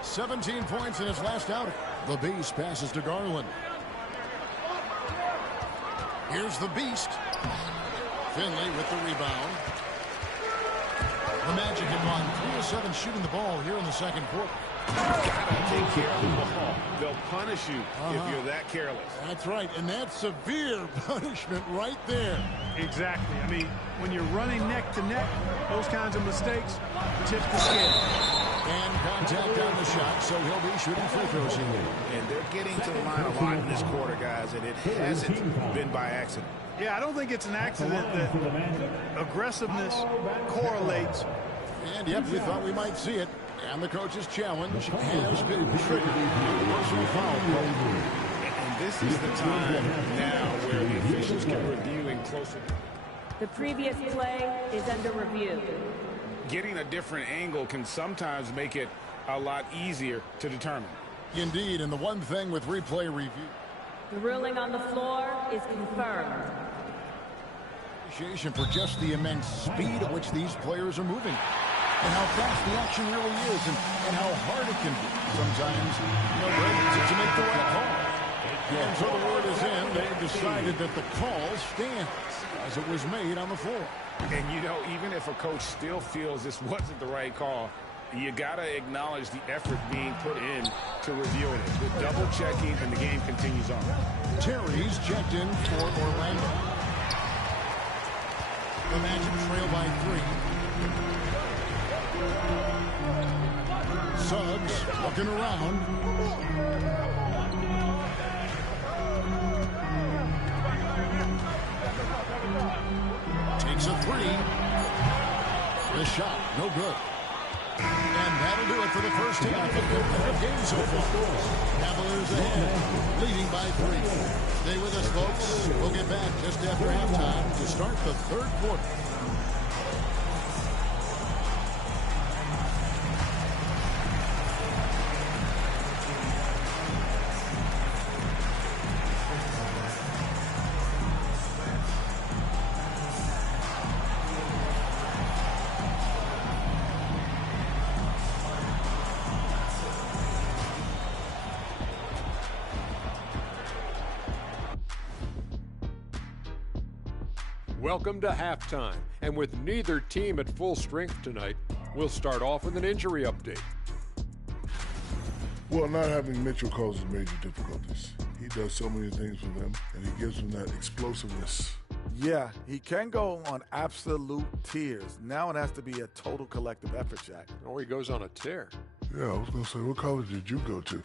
17 points in his last outing. The Beast passes to Garland. Here's the Beast. Finley with the rebound. The Magic have gone 3 of 7 shooting the ball here in the second quarter. Gotta take care of the ball. They'll punish you if you're that careless. That's right, and that's severe punishment right there. Exactly. I mean, when you're running neck to neck, those kinds of mistakes tip the scale. And contact on the shot, so he'll be shooting free throws here. And they're getting to the line a lot in this quarter, guys, and it hasn't been by accident. Yeah, I don't think it's an accident that aggressiveness correlates. And yep, we thought we might see it. And the coach's challenge has been triggered. Personal foul. And this is the time now where the officials can review in closer. The previous play is under review. Getting a different angle can sometimes make it a lot easier to determine. Indeed, and the one thing with replay review. The ruling on the floor is confirmed. Appreciation for just the immense speed at which these players are moving. And how fast the action really is, and how hard it can be. Sometimes, to make the right call. And so the word is in. They've decided that the call stands as it was made on the floor. And, even if a coach still feels this wasn't the right call, you got to acknowledge the effort being put in to reviewing it. With double checking, and the game continues on. Terry's checked in for Orlando. The Magic trail by 3. Suggs looking around. Takes a 3. The shot, no good. And that'll do it for the first half of the game so far. Cavaliers ahead, leading by 3. Stay with us, folks. We'll get back just after halftime to start the third quarter. Welcome to halftime, and with neither team at full strength tonight, we'll start off with an injury update. Well, not having Mitchell causes major difficulties. He does so many things for them, and he gives them that explosiveness. Yeah, he can go on absolute tears. Now it has to be a total collective effort, Shaq. Or he goes on a tear. Yeah, I was going to say, what college did you go to?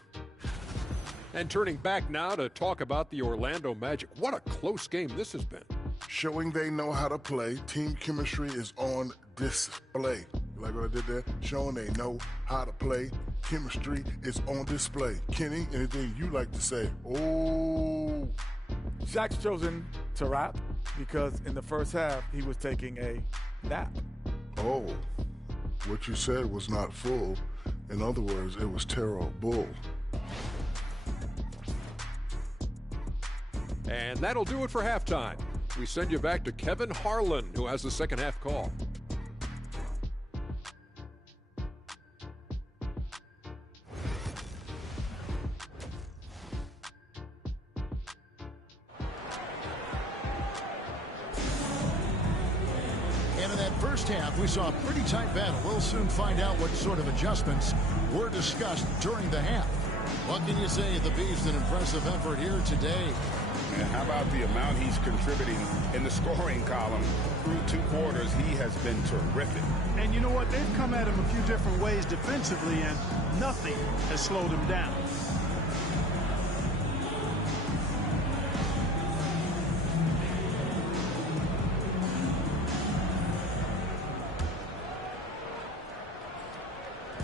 And turning back now to talk about the Orlando Magic. What a close game this has been. Showing they know how to play. Team chemistry is on display. You like what I did there? Showing they know how to play. Chemistry is on display. Kenny, anything you like to say? Oh. Shaq's chosen to rap because in the first half, he was taking a nap. Oh. What you said was not full. In other words, it was terrible. And that'll do it for halftime. We send you back to Kevin Harlan, who has the second half call. And in that first half, we saw a pretty tight battle. We'll soon find out what sort of adjustments were discussed during the half. What can you say? The Beast, an impressive effort here today. And how about the amount he's contributing in the scoring column? Through 2 quarters, he has been terrific. And you know what? They've come at him a few different ways defensively, and nothing has slowed him down.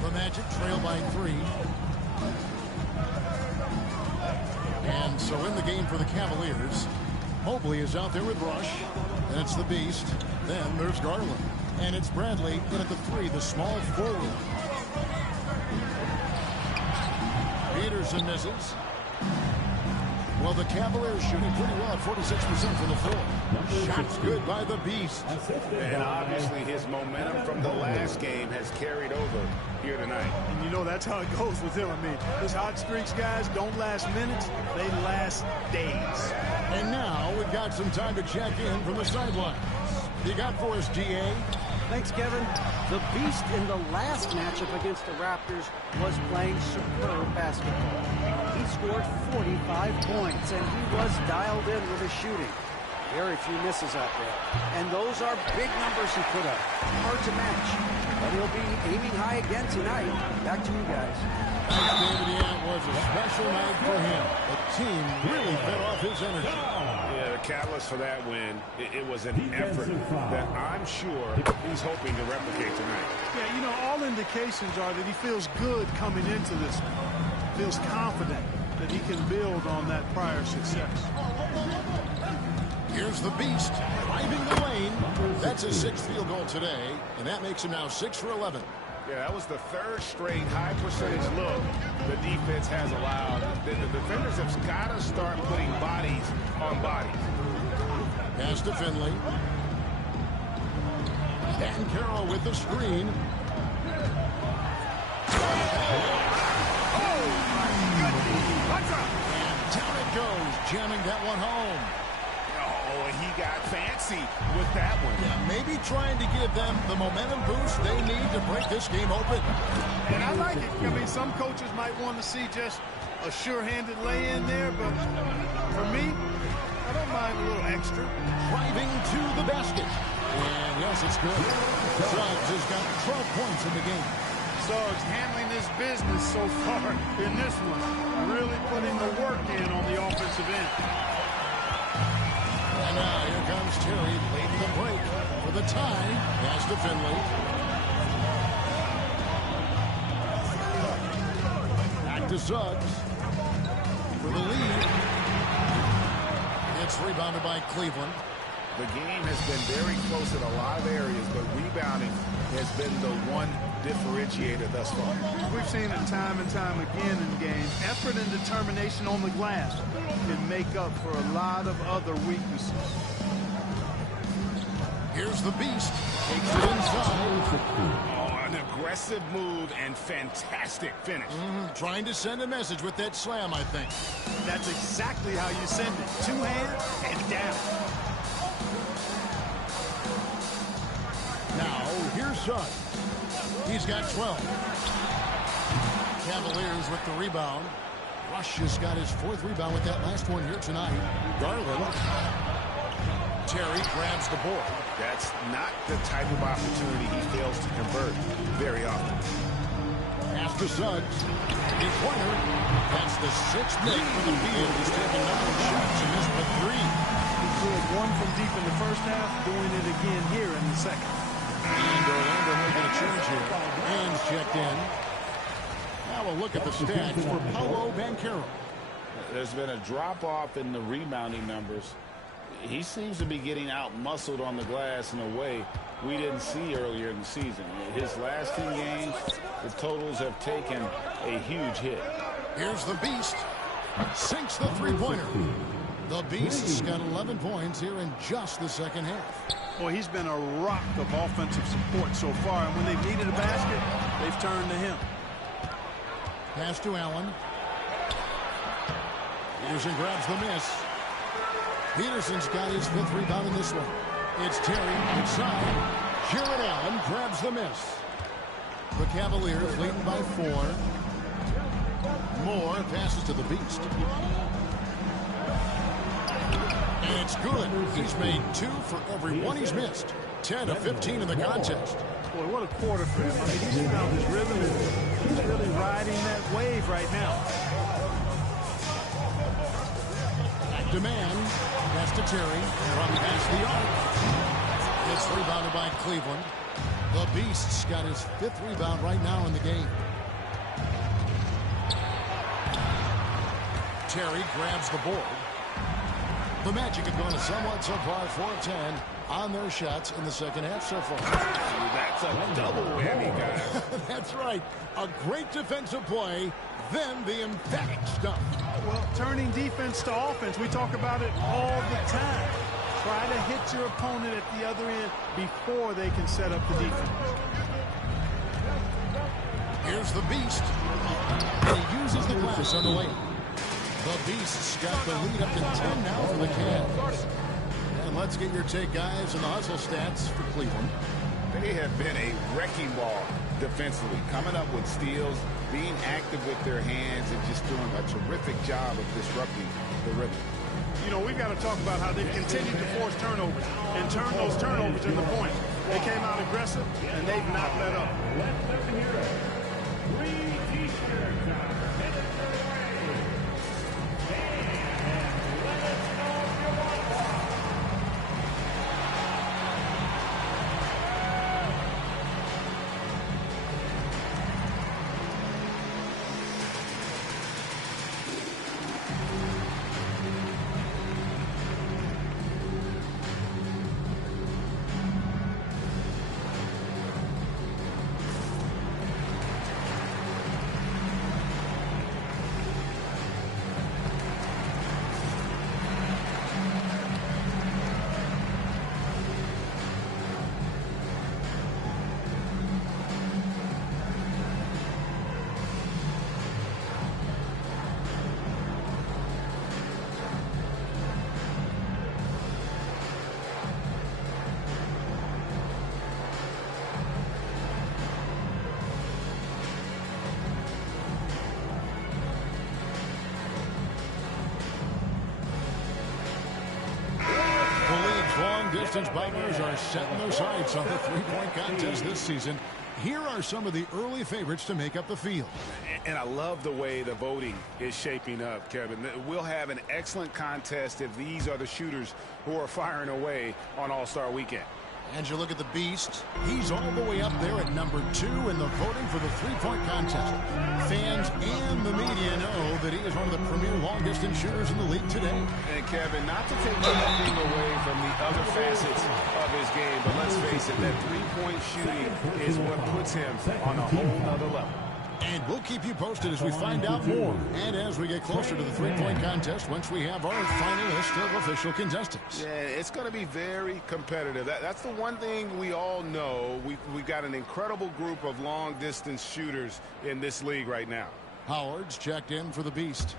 The Magic trail by 3. And so in the game for the Cavaliers, Mobley is out there with Rush. And it's the Beast. Then there's Garland. And it's Bradley in at the 3, the small forward. Peterson misses. Well, the Cavaliers shooting pretty well at 46% from the floor. Shots good by the Beast. And obviously his momentum from the last game has carried over here tonight. And you know that's how it goes with him. I mean, those hot streaks, guys, don't last minutes. They last days. And now we've got some time to check in from the sidelines. You got for us, DA? Thanks, Kevin. The Beast in the last matchup against the Raptors was playing superb basketball. He scored 45 points, and he was dialed in with his shooting. Very few misses out there. And those are big numbers he put up. Hard to match. But he'll be aiming high again tonight. Back to you guys. Thanks, David. Yeah, it was a special night for him. The team really fed off his energy. Yeah, the catalyst for that win, it was an effort that I'm sure he's hoping to replicate tonight. Yeah, you know, all indications are that he feels good coming into this one. Feels confident that he can build on that prior success. Here's the Beast driving the lane. That's his 6th field goal today, and that makes him now 6 for 11. Yeah, that was the 3rd straight high percentage look the defense has allowed. The defenders have got to start putting bodies on bodies. Pass to Finley. Banchero with the screen. Oh, my goodness. And down it goes, jamming that one home. Oh, and he got fancy with that one. Yeah, maybe trying to give them the momentum boost they need to break this game open. And I like it. I mean, some coaches might want to see just a sure-handed lay-in there, but for me, I don't mind a little extra. Driving to the basket. And yes, it's good. Suggs has got 12 points in the game. Suggs handling this business so far in this one. Really putting the work in on the offensive end. And now here comes Terry late in the break for the tie. Pass to Finley. Back to Suggs for the lead. It's rebounded by Cleveland. The game has been very close in a lot of areas, but rebounding has been the one differentiator thus far. We've seen it time and time again in games. Effort and determination on the glass can make up for a lot of other weaknesses. Here's the Beast. Takes it inside. Oh, an aggressive move and fantastic finish. Trying to send a message with that slam, I think. That's exactly how you send it. 2 hands and down. Now, here's Suggs. He's got 12. Cavaliers with the rebound. Rush has got his 4th rebound with that last one here tonight. Garland. Terry grabs the board. That's not the type of opportunity he fails to convert very often. Pass to Suggs. Three-pointer. That's the 6th make for the field. He's taken 9 shots and missed but 3. He scored 1 from deep in the first half, doing it again here in the second. And Orlando making a change here. Hands checked in. Now we'll look at the stats for Paolo Banchero. There's been a drop-off in the rebounding numbers. He seems to be getting out-muscled on the glass in a way we didn't see earlier in the season. His last 2 games, the totals have taken a huge hit. Here's the Beast. Sinks the three-pointer. The Beast's got 11 points here in just the second half. Boy, he's been a rock of offensive support so far, and when they've needed a basket, they've turned to him. Pass to Allen. Peterson grabs the miss. Peterson's got his 5th rebound in this one. It's Terry inside. Jared Allen grabs the miss. The Cavaliers leading by 4. Moore passes to the Beast. And it's good. He's made 2 for every one he's missed. 10 of 15 in the contest. Boy, what a quarter for him. I mean, he's found his rhythm and he's really riding that wave right now. Back to man. Pass to Terry. From past the arc. It's rebounded by Cleveland. The Beast's got his 5th rebound right now in the game. Terry grabs the board. The Magic have gone a somewhat subpar 4 of 10 on their shots in the second half so far. That's a double whammy, guys. That's right. A great defensive play, then the emphatic stuff. Well, turning defense to offense, we talk about it all the time. Try to hit your opponent at the other end before they can set up the defense. Here's the Beast. And he uses the glass on the lane. The Beast's got the lead up to 10 now for the Cavs. And let's get your take, guys, on the hustle stats for Cleveland. They have been a wrecking ball defensively, coming up with steals, being active with their hands, and just doing a terrific job of disrupting the rhythm. You know, we've got to talk about how they've continued to force turnovers and turn those turnovers into points. They came out aggressive, and they've not let up. Long-distance bombers are setting their sights on the three-point contest this season. Here are some of the early favorites to make up the field. And I love the way the voting is shaping up, Kevin. We'll have an excellent contest if these are the shooters who are firing away on All-Star Weekend. And you look at the Beast, he's all the way up there at number 2 in the voting for the three-point contest. Fans and the media know that he is one of the premier long-distance shooters in the league today. And Kevin, not to take anything away from the other facets of his game, but let's face it, that three-point shooting is what puts him on a whole nother level. And we'll keep you posted as we find out more. And as we get closer to the three-point contest, once we have our final list of official contestants. Yeah, it's going to be very competitive. That's the one thing we all know. We've got an incredible group of long-distance shooters in this league right now. Howard's checked in for the Beast.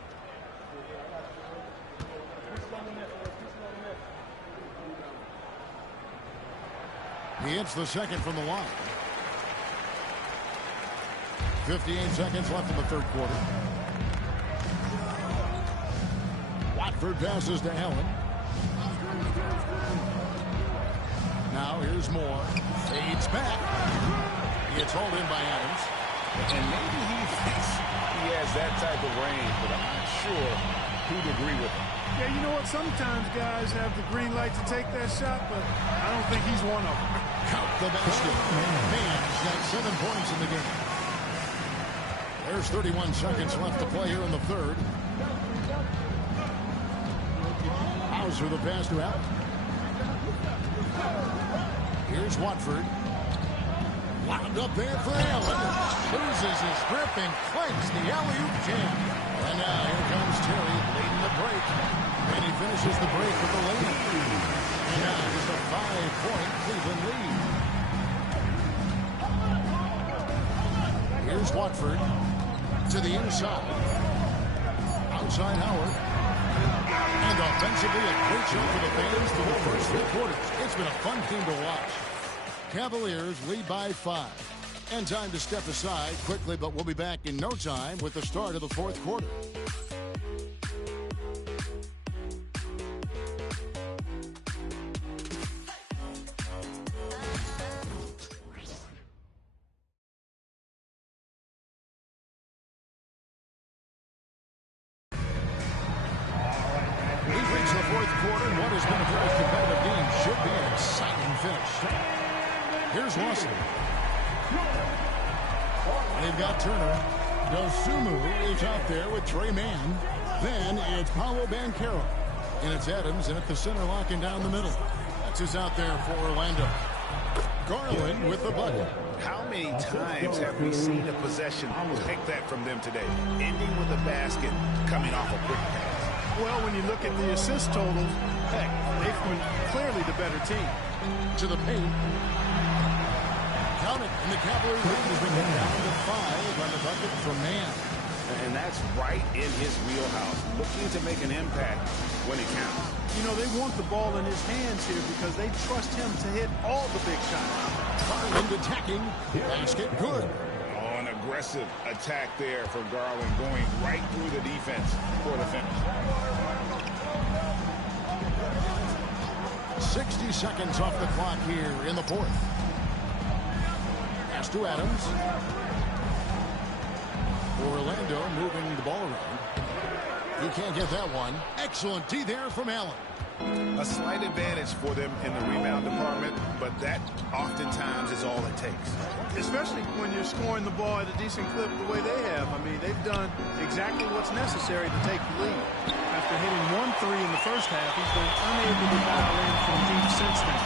He hits the second from the line. 58 seconds left in the third quarter. Watford passes to Allen. Now here's Moore. Fades back. It's hauled in by Adams. And maybe he thinks he has that type of range, but I'm not sure who'd agree with him. Yeah, you know what? Sometimes guys have the green light to take that shot, but I don't think he's one of them. Count the basket. Man's got 7 points in the game. There's 31 seconds left to play here in the third. Hauser the pass to Allen. Here's Watford. Wound up there for Allen. Loses his grip and clanks the alley-oop jam. And now here comes Terry leading the break. And he finishes the break with the layup. And now just a 5-point Cleveland lead. Here's Watford. To the inside. Outside Howard. And offensively, a great show for the fans for the first 3 quarters. It's been a fun team to watch. Cavaliers lead by 5. And time to step aside quickly, but we'll be back in no time with the start of the fourth quarter. Here's Lawson. They've got Turner. Dosunmu is out there with Trey Mann. Then it's Paolo Banchero. And it's Adams, and at the center, locking down the middle. That's who's out there for Orlando. Garland with the bucket. How many times have we seen a possession like that from them today? Ending with a basket, coming off a quick pass. Well, when you look at the assist totals, heck, they've been clearly the better team. To the paint. Count it, and the Cavaliers lead has been down to 5 on the bucket from Mann. And that's right in his wheelhouse, looking to make an impact when it counts. You know, they want the ball in his hands here because they trust him to hit all the big shots. Garland attacking. Basket good. Oh, an aggressive attack there for Garland, going right through the defense for the finish. 60 seconds off the clock here in the fourth. Pass to Adams. Orlando moving the ball around. He can't get that one. Excellent D there from Allen. A slight advantage for them in the rebound department, but that oftentimes is all it takes. Especially when you're scoring the ball at a decent clip the way they have. I mean, they've done exactly what's necessary to take the lead. After hitting 1 3 in the first half, he's been unable to dial in from deep since then.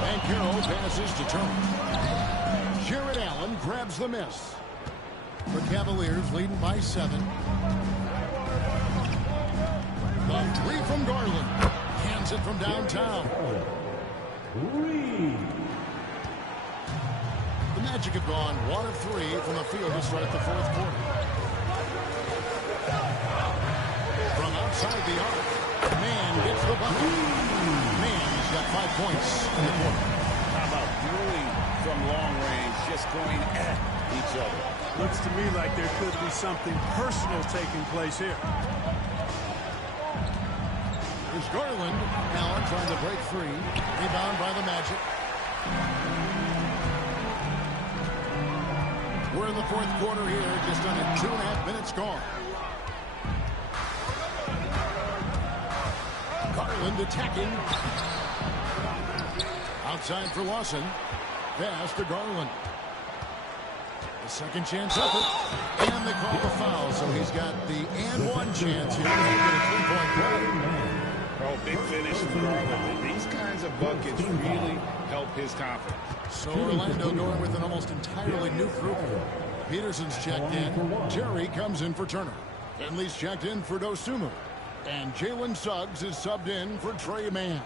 Banchero passes to Turner. Jared Allen grabs the miss. The Cavaliers leading by 7. The 3 from Garland. Hands it from downtown. The Magic have gone 1 of 3 from the field to start the fourth quarter. From outside the arc, Mann gets the bucket. Mann's got 5 points in the quarter. How about really from long range, just going at each other? Looks to me like there could be something personal taking place here. Here's Garland. Allen trying to break free. Rebound by the Magic. We're in the fourth quarter here. Just under 2.5 minutes gone. Garland attacking. Outside for Lawson. Pass to Garland. The second chance effort. And they call the foul. So he's got the and one chance here. He'll get a 3-point play. Oh, big finish from Garland. These kinds of buckets really help his confidence. So Orlando going with an almost entirely new group. Peterson's checked in. Jerry comes in for Turner. Finley's checked in for Dosunmu. And Jalen Suggs is subbed in for Trey Mann.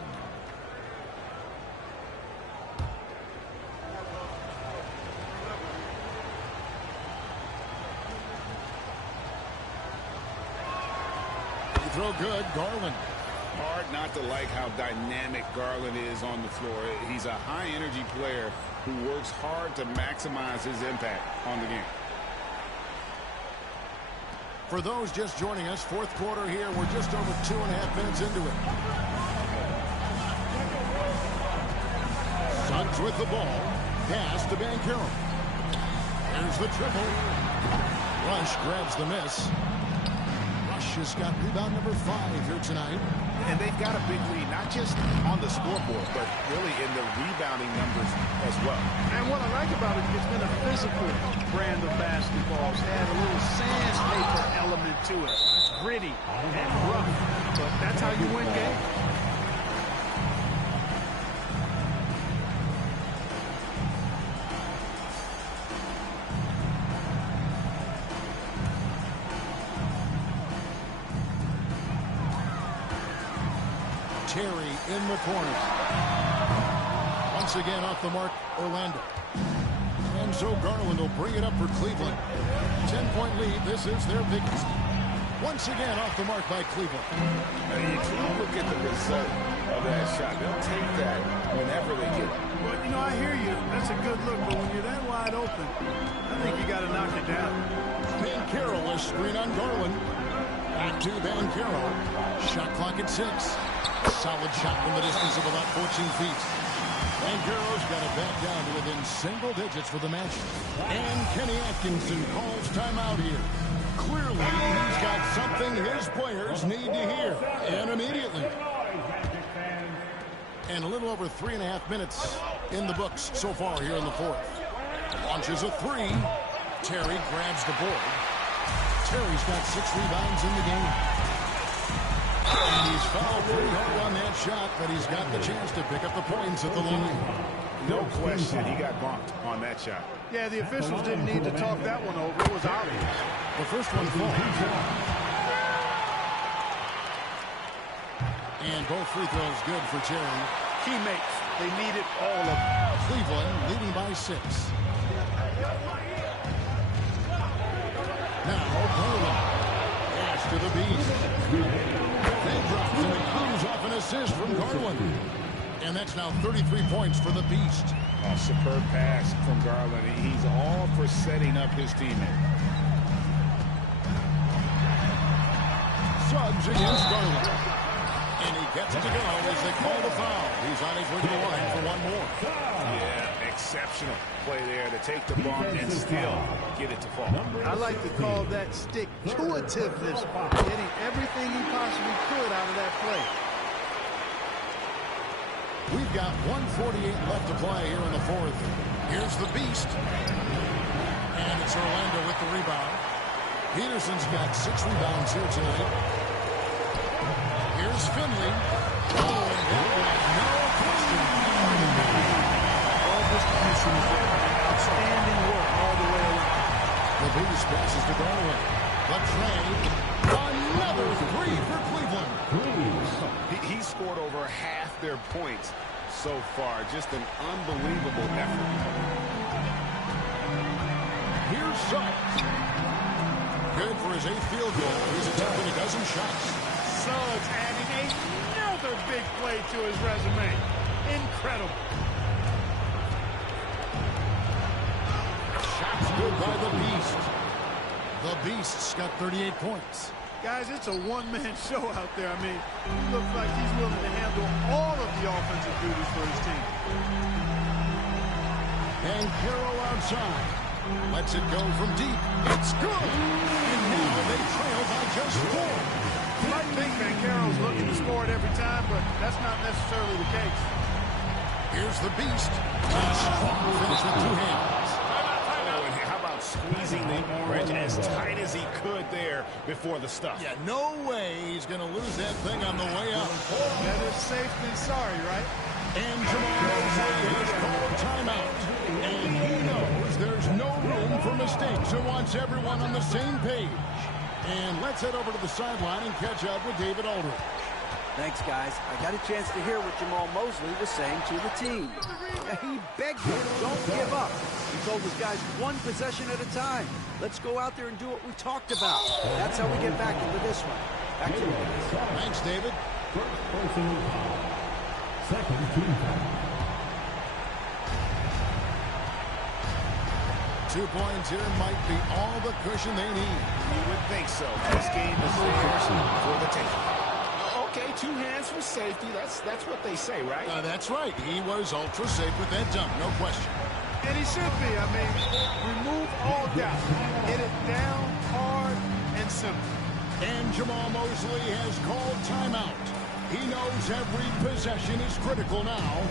Throw good, Garland. Hard not to like how dynamic Garland is on the floor. He's a high-energy player who works hard to maximize his impact on the game. For those just joining us, fourth quarter here. We're just over 2.5 minutes into it. Suggs with the ball. Pass to Banchero. There's the triple. Rush grabs the miss. Rush has got rebound number 5 here tonight. And they've got a big lead, not just on the scoreboard, but really in the rebounding numbers as well. And what I like about it, it's been a physical brand of basketball. It's had a little sandpaper element to it. It's gritty and rough, but that's how you win games. Terry in the corner. Once again off the mark, Orlando. And so Garland will bring it up for Cleveland. 10-point lead. This is their biggest. Once again off the mark by Cleveland. Now you can look at the result of that shot. They'll take that whenever they get it. Well, you know, I hear you. That's a good look, but when you're that wide open, I think you got to knock it down. Banchero will screen on Garland. Back to Banchero. Shot clock at 6. Solid shot from the distance of about 14 feet. Banchero's got it back down to within single digits for the match. And Kenny Atkinson calls timeout here. Clearly, he's got something his players need to hear. And immediately. And a little over 3.5 minutes in the books so far here in the fourth. Launches a 3. Terry grabs the board. Terry's got 6 rebounds in the game. And He's fouled pretty hard on that shot, but he's got the chance to pick up the points at the line. No question, he got bumped on that shot. Yeah, the officials didn't need to talk that one over. It was obvious. The first one falls. And both free throws good for Cherry. Teammates, they needed all of them. Cleveland leading by 6. Now, Garland. Pass to the Beast. They drops and it comes off an assist from Garland. And that's now 33 points for the Beast. A superb pass from Garland. He's all for setting up his teammate. Suggs against Garland. And he gets it to go as they call the foul. He's on his way to the line for one more. Yeah, exceptional play there to take the bump and still get it to fall. I like to call that stick-to-itiveness, getting everything he possibly could out of that play. We've got 1:48 left to play here in the fourth. Here's the Beast. And it's Orlando with the rebound. Peterson's got 6 rebounds here tonight. Here's Finley. Oh, and that one, no question. All distribution is there. Outstanding work all the way around. The Beast passes to Garland. The trade. Another 3 for Cleveland. He scored over half their points so far. Just an unbelievable effort. Here's Suggs. Good for his 8th field goal. He's attempted a dozen shots. Suggs adding another big play to his resume. Incredible. Shots good by the Beast. The Beast's got 38 points. Guys, it's a one-man show out there. I mean, he looks like he's willing to handle all of the offensive duties for his team. And Carroll outside. Lets it go from deep. It's good. And now they trail by just 4. You might think Banchero's looking to score it every time, but that's not necessarily the case. Here's the Beast. A strong finish with 2 hands. Squeezing the orange as tight as he could there before the stuff. Yeah, no way he's going to lose that thing on the way out. Better safe than sorry, right? And Jamal Mosley has called timeout. And he knows there's no room for mistakes and wants everyone on the same page. And let's head over to the sideline and catch up with David Aldridge. Thanks, guys. I got a chance to hear what Jamal Mosley was saying to the team. He begged them, don't give up. He told his guys 1 possession at a time. Let's go out there and do what we talked about. That's how we get back into this one. Back to you guys. Thanks, David. First personal foul. Second team foul. 2 points here might be all the cushion they need. You would think so. This game is theirs for the taking. Okay, 2 hands for safety. That's what they say, right? That's right. He was ultra safe with that dunk, no question. And he should be. I mean, remove all doubt. Hit it down, hard, and simple. And Jamal Mosley has called timeout. He knows every possession is critical now.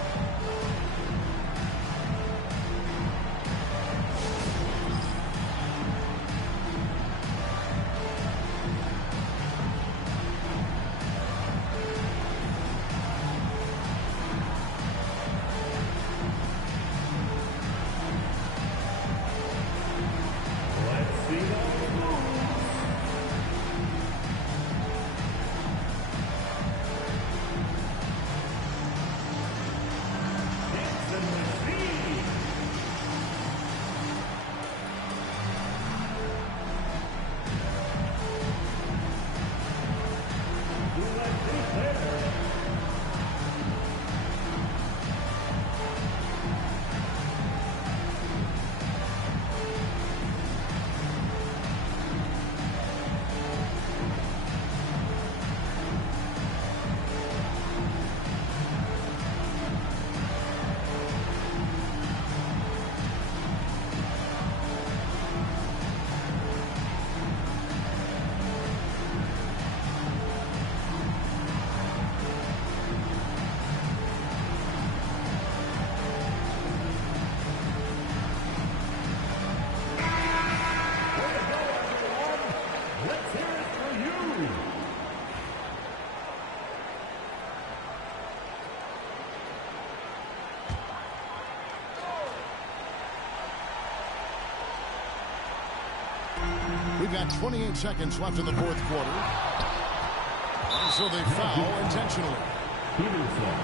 We've got 28 seconds left in the fourth quarter. And so they foul intentionally. Peterson,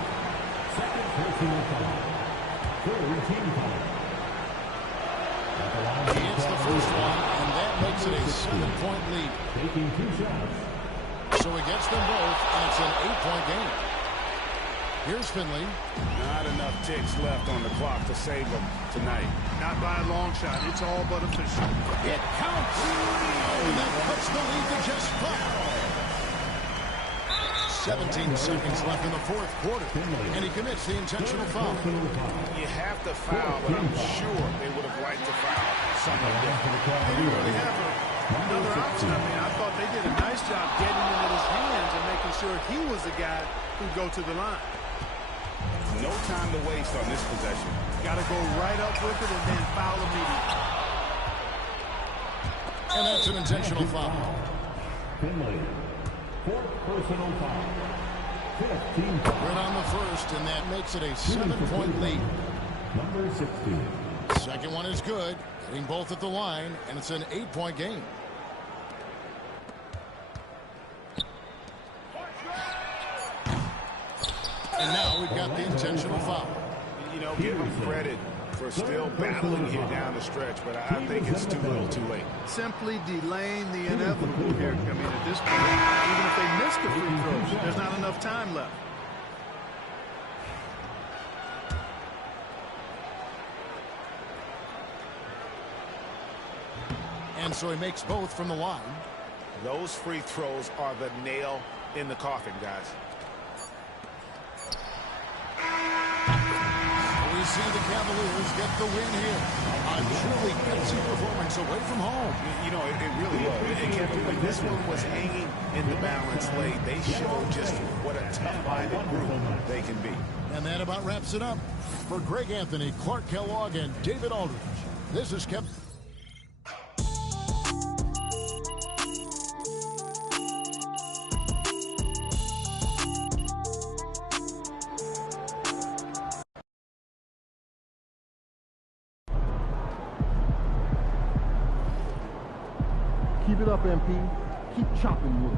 second personal foul. Third team foul. He hits the first one, and that makes it a 7-point lead. Taking 2 shots. So he gets them both, and it's an 8-point game. Here's Finley. Not enough ticks left on the clock to save them tonight. Not by a long shot. It's all but official. It counts. And that cuts the lead to just 5. 17 seconds left in the fourth quarter, and he commits the intentional foul. You have to foul, but I'm sure they would have liked to foul someone different. They didn't really have another option. I mean, I thought they did a nice job getting him in his hands and making sure he was the guy who'd go to the line. No time to waste on this possession. Got to go right up with it and then foul immediately. And that's an intentional foul. Finley, fourth personal foul. Fifth team foul. Right on the first, and that makes it a 7-point lead. Number 16. Second one is good, hitting both at the line, and it's an 8-point game. And now we've got the intentional foul. You know, give him credit for still battling here down the stretch, but I think it's too little too late. Simply delaying the inevitable here. I mean, at this point, even if they miss the free throws, there's not enough time left. And so he makes both from the line. Those free throws are the nail in the coffin, guys. We see the Cavaliers get the win here. A truly gutsy performance away from home. You know, it really was. And Kevin, when this one was hanging in the balance late, they showed just what a tough-minded group they can be. And that about wraps it up. For Greg Anthony, Clark Kellogg, and David Aldridge, this is Kevin. Keep it up, MP. Keep chopping wood.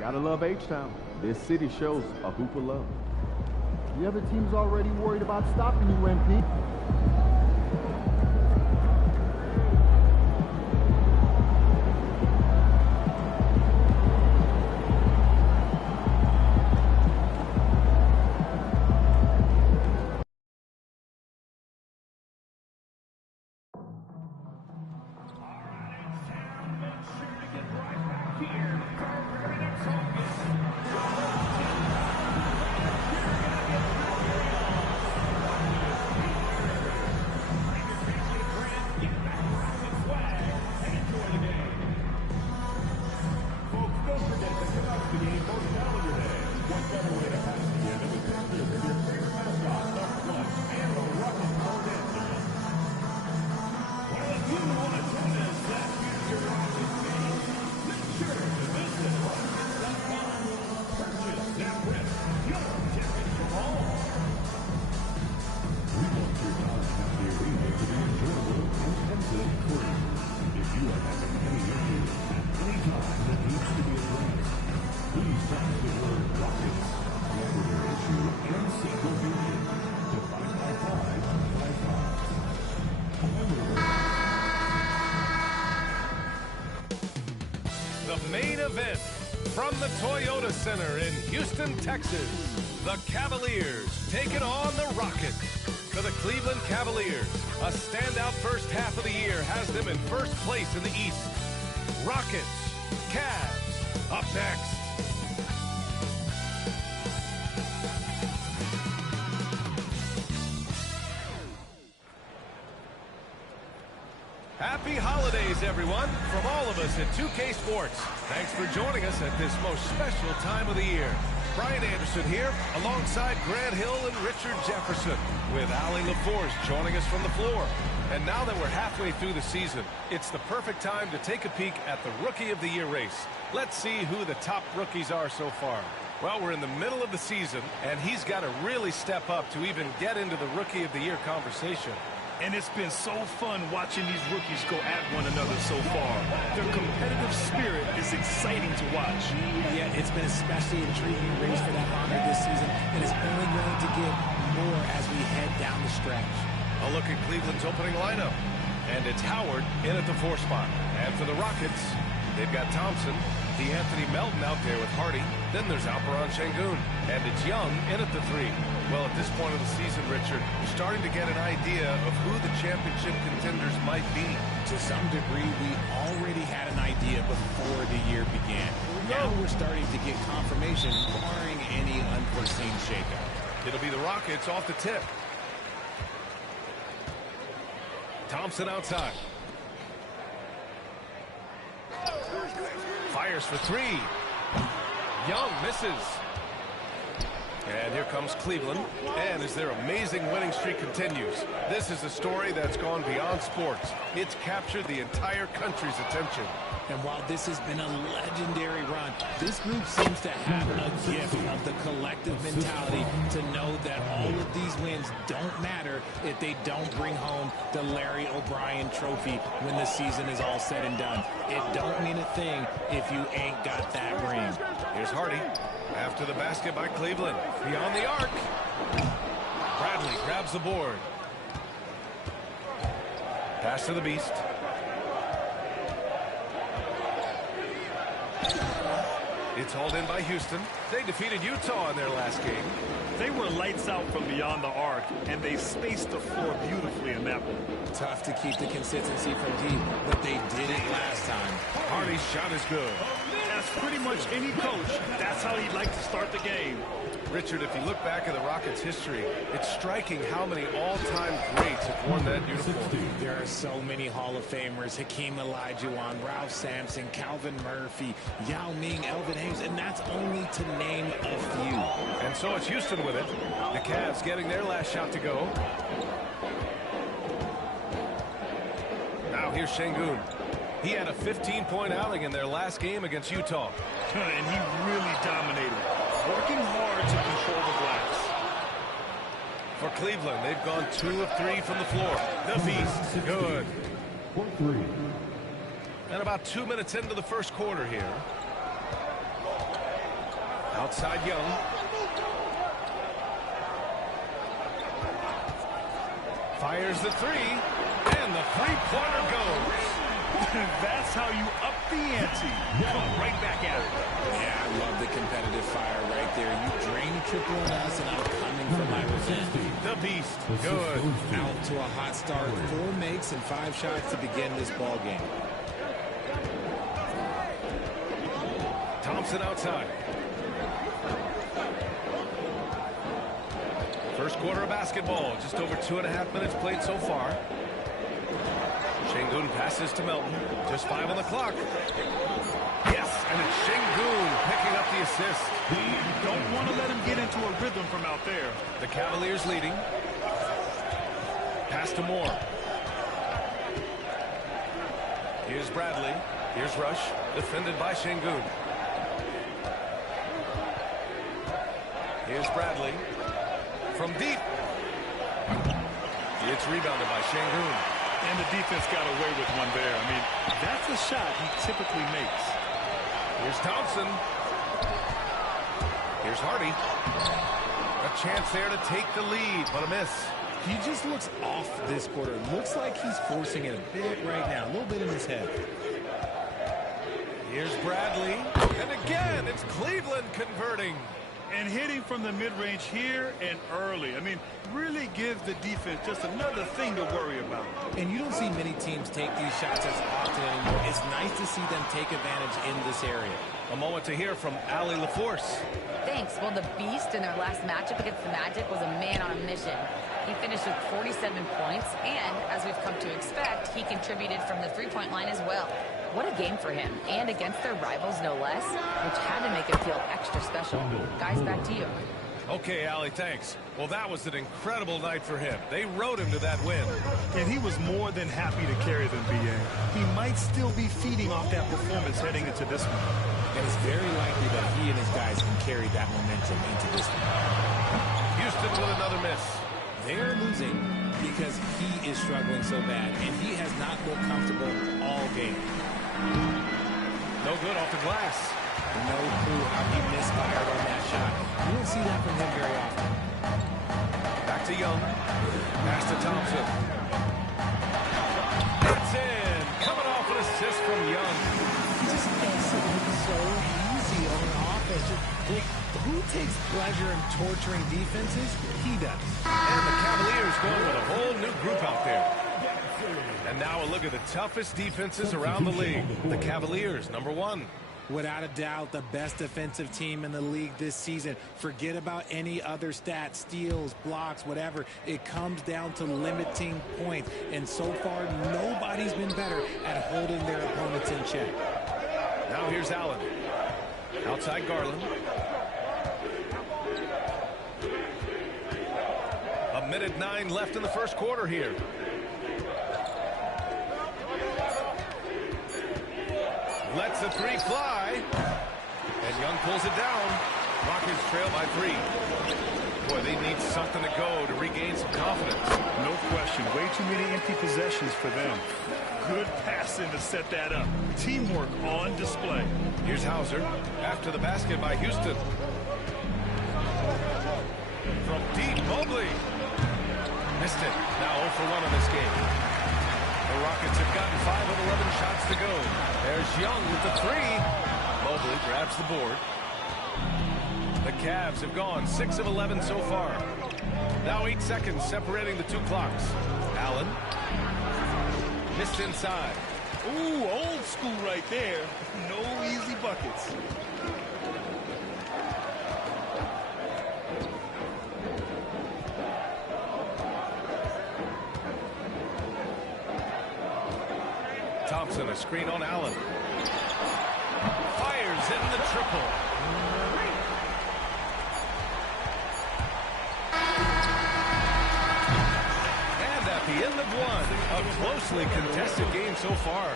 Gotta love H-Town. This city shows a hoop of love. The other team's already worried about stopping you, MP. From the Toyota Center in Houston, Texas, the Cavaliers taking on the Rockets. For the Cleveland Cavaliers, a standout first half of the year has them in first place in the East. Rockets, Cavs, up next. Happy holidays, everyone, from all of us at 2K Sports. Thanks for joining us at this most special time of the year. Brian Anderson here, alongside Grant Hill and Richard Jefferson, with Allie LaForce joining us from the floor. And now that we're halfway through the season, it's the perfect time to take a peek at the Rookie of the Year race. Let's see who the top rookies are so far. Well, we're in the middle of the season, and he's got to really step up to even get into the Rookie of the Year conversation. And it's been so fun watching these rookies go at one another so far. Their competitive spirit is exciting to watch. Yeah, it's been especially intriguing race for that honor this season, and it's only going to get more as we head down the stretch. A look at Cleveland's opening lineup. And it's Howard in at the 4 spot. And for the Rockets, they've got Thompson, DeAnthony Melton out there with Hardy. Then there's Alperen Sengun. And it's Young in at the 3. Well, at this point of the season, Richard, we're starting to get an idea of who the championship contenders might be. To some degree, we already had an idea before the year began. Now we're starting to get confirmation, barring any unforeseen shakeup. It'll be the Rockets off the tip. Thompson outside. Fires for 3. Young misses. And here comes Cleveland. And as their amazing winning streak continues, this is a story that's gone beyond sports. It's captured the entire country's attention. And while this has been a legendary run, this group seems to have a gift of the collective mentality to know that all of these wins don't matter if they don't bring home the Larry O'Brien trophy when the season is all said and done. It don't mean a thing if you ain't got that ring. Here's Hardy. After the basket by Cleveland. Beyond the arc. Bradley grabs the board. Pass to the Beast. It's hauled in by Houston. They defeated Utah in their last game. They were lights out from beyond the arc, and they spaced the floor beautifully in that one. Tough to keep the consistency from deep, but they did it last time. Hardy's shot is good. As pretty much any coach, that's how he'd like to start the game. Richard, if you look back at the Rockets' history, it's striking how many all-time greats have worn that uniform. There are so many Hall of Famers: Hakeem Olajuwon, Ralph Sampson, Calvin Murphy, Yao Ming, Elvin Hayes, and that's only to name a few. And so it's Houston with it. The Cavs getting their last shot to go. Now here's Sengun. He had a 15-point outing in their last game against Utah. And he really dominated, working hard to control the glass. For Cleveland, they've gone 2 of 3 from the floor. The Beast, good. And about 2 minutes into the first quarter here. Outside Young. Fires the 3, and the 3-pointer goes. That's how you up the ante. Come right back at it. Yeah, I love the competitive fire right there. You drain a triple on us, and I'm coming for my revenge. The Beast, good. Out to a hot start. 4 makes and 5 shots to begin this ball game. Thompson outside. First quarter of basketball. Just over 2.5 minutes played so far. Sengun passes to Melton. Just 5 on the clock. Yes, and it's Sengun picking up the assist. You don't want to let him get into a rhythm from out there. The Cavaliers leading. Pass to Moore. Here's Bradley. Here's Rush. Defended by Sengun. Here's Bradley. From deep. It's rebounded by Sengun. And the defense got away with one there. I mean, that's a shot he typically makes. Here's Thompson. Here's Hardy. A chance there to take the lead, but a miss. He just looks off this quarter. Looks like he's forcing it a bit right now. A little bit in his head. Here's Bradley. And again, it's Cleveland converting. And hitting from the mid-range here and early. I mean, really gives the defense just another thing to worry about. And you don't see many teams take these shots as often anymore. It's nice to see them take advantage in this area. A moment to hear from Allie LaForce. Thanks. Well, the Beast in their last matchup against the Magic was a man on a mission. He finished with 47 points, and as we've come to expect, he contributed from the three-point line as well. What a game for him, and against their rivals, no less, which had to make it feel extra special. Guys, back to you. Okay, Allie, thanks. Well, that was an incredible night for him. They rode him to that win. And he was more than happy to carry them, B.A. He might still be feeding off that performance heading into this one. And it's very likely that he and his guys can carry that momentum into this one. Houston with another miss. They're losing because he is struggling so bad, and he has not looked comfortable all game. No good off the glass. No clue how he misfired on that shot. You don't see that from him very often. Back to Young. Pass to Thompson. That's in. Coming off an assist from Young. He just makes it look so easy on offense. Who takes pleasure in torturing defenses? He does. And the Cavaliers going with a whole new group out there. And now a look at the toughest defenses around the league. The Cavaliers, number 1. Without a doubt, the best defensive team in the league this season. Forget about any other stats, steals, blocks, whatever. It comes down to limiting points. And so far, nobody's been better at holding their opponents in check. Now here's Allen. Outside Garland. A minute 9 left in the first quarter here. Lets the three fly. And Young pulls it down. Rockets trail by 3. Boy, they need something to go to regain some confidence. No question. Way too many empty possessions for them. Good passing to set that up. Teamwork on display. Here's Hauser. After the basket by Houston. From deep, Mobley. Missed it. Now 0 for 1 in this game. The Rockets have gotten 5 of 11 shots to go. There's Young with the 3. Mobley grabs the board. The Cavs have gone 6 of 11 so far. Now 8 seconds separating the 2 clocks. Allen. Missed inside. Ooh, old school right there. No easy buckets. Thompson, a screen on Allen. Fires in the triple. And at the end of 1, a closely contested game so far.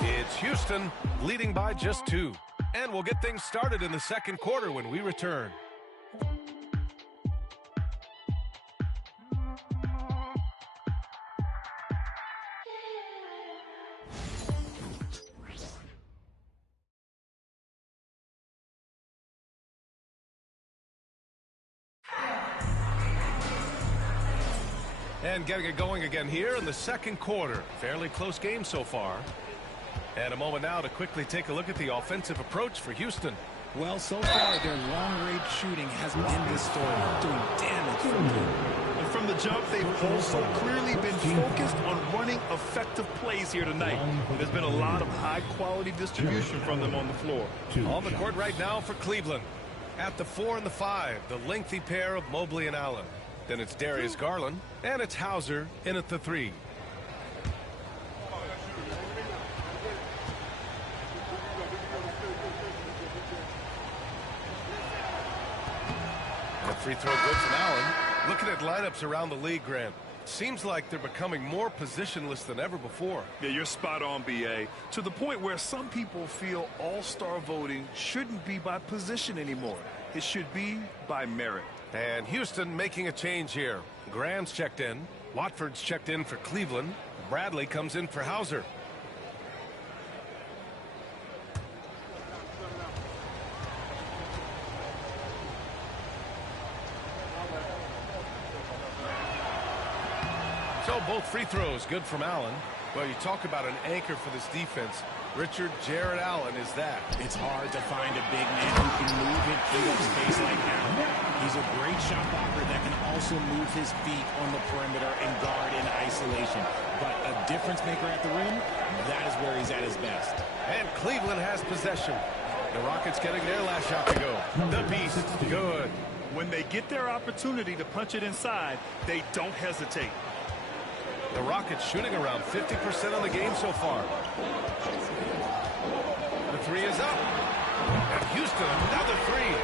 It's Houston leading by just 2. And we'll get things started in the second quarter when we return. And getting it going again here in the second quarter. Fairly close game so far. And a moment now to quickly take a look at the offensive approach for Houston. Well, so far, their long-range shooting has been this story, doing damage from deep. And from the jump, they've also clearly been focused on running effective plays here tonight. There's been a lot of high-quality distribution from them on the floor. On the court right now for Cleveland. At the 4 and the 5, the lengthy pair of Mobley and Allen. Then it's Darius Garland, and it's Hauser in at the 3. And a free throw good from Allen. Looking at lineups around the league, Grant, seems like they're becoming more positionless than ever before. Yeah, you're spot on, B.A. To the point where some people feel all-star voting shouldn't be by position anymore. It should be by merit. And Houston making a change here. Graham's checked in. Watford's checked in for Cleveland. Bradley comes in for Hauser. So both free throws good from Allen. Well, you talk about an anchor for this defense. Richard Jarrett Allen is that. It's hard to find a big man who can move and free up space like Allen. He's a great shot blocker that can also move his feet on the perimeter and guard in isolation. But a difference maker at the rim, that is where he's at his best. And Cleveland has possession. The Rockets getting their last shot to go. The Beast, good. When they get their opportunity to punch it inside, they don't hesitate. The Rockets shooting around 50% of the game so far. The three is up. And Houston, another three.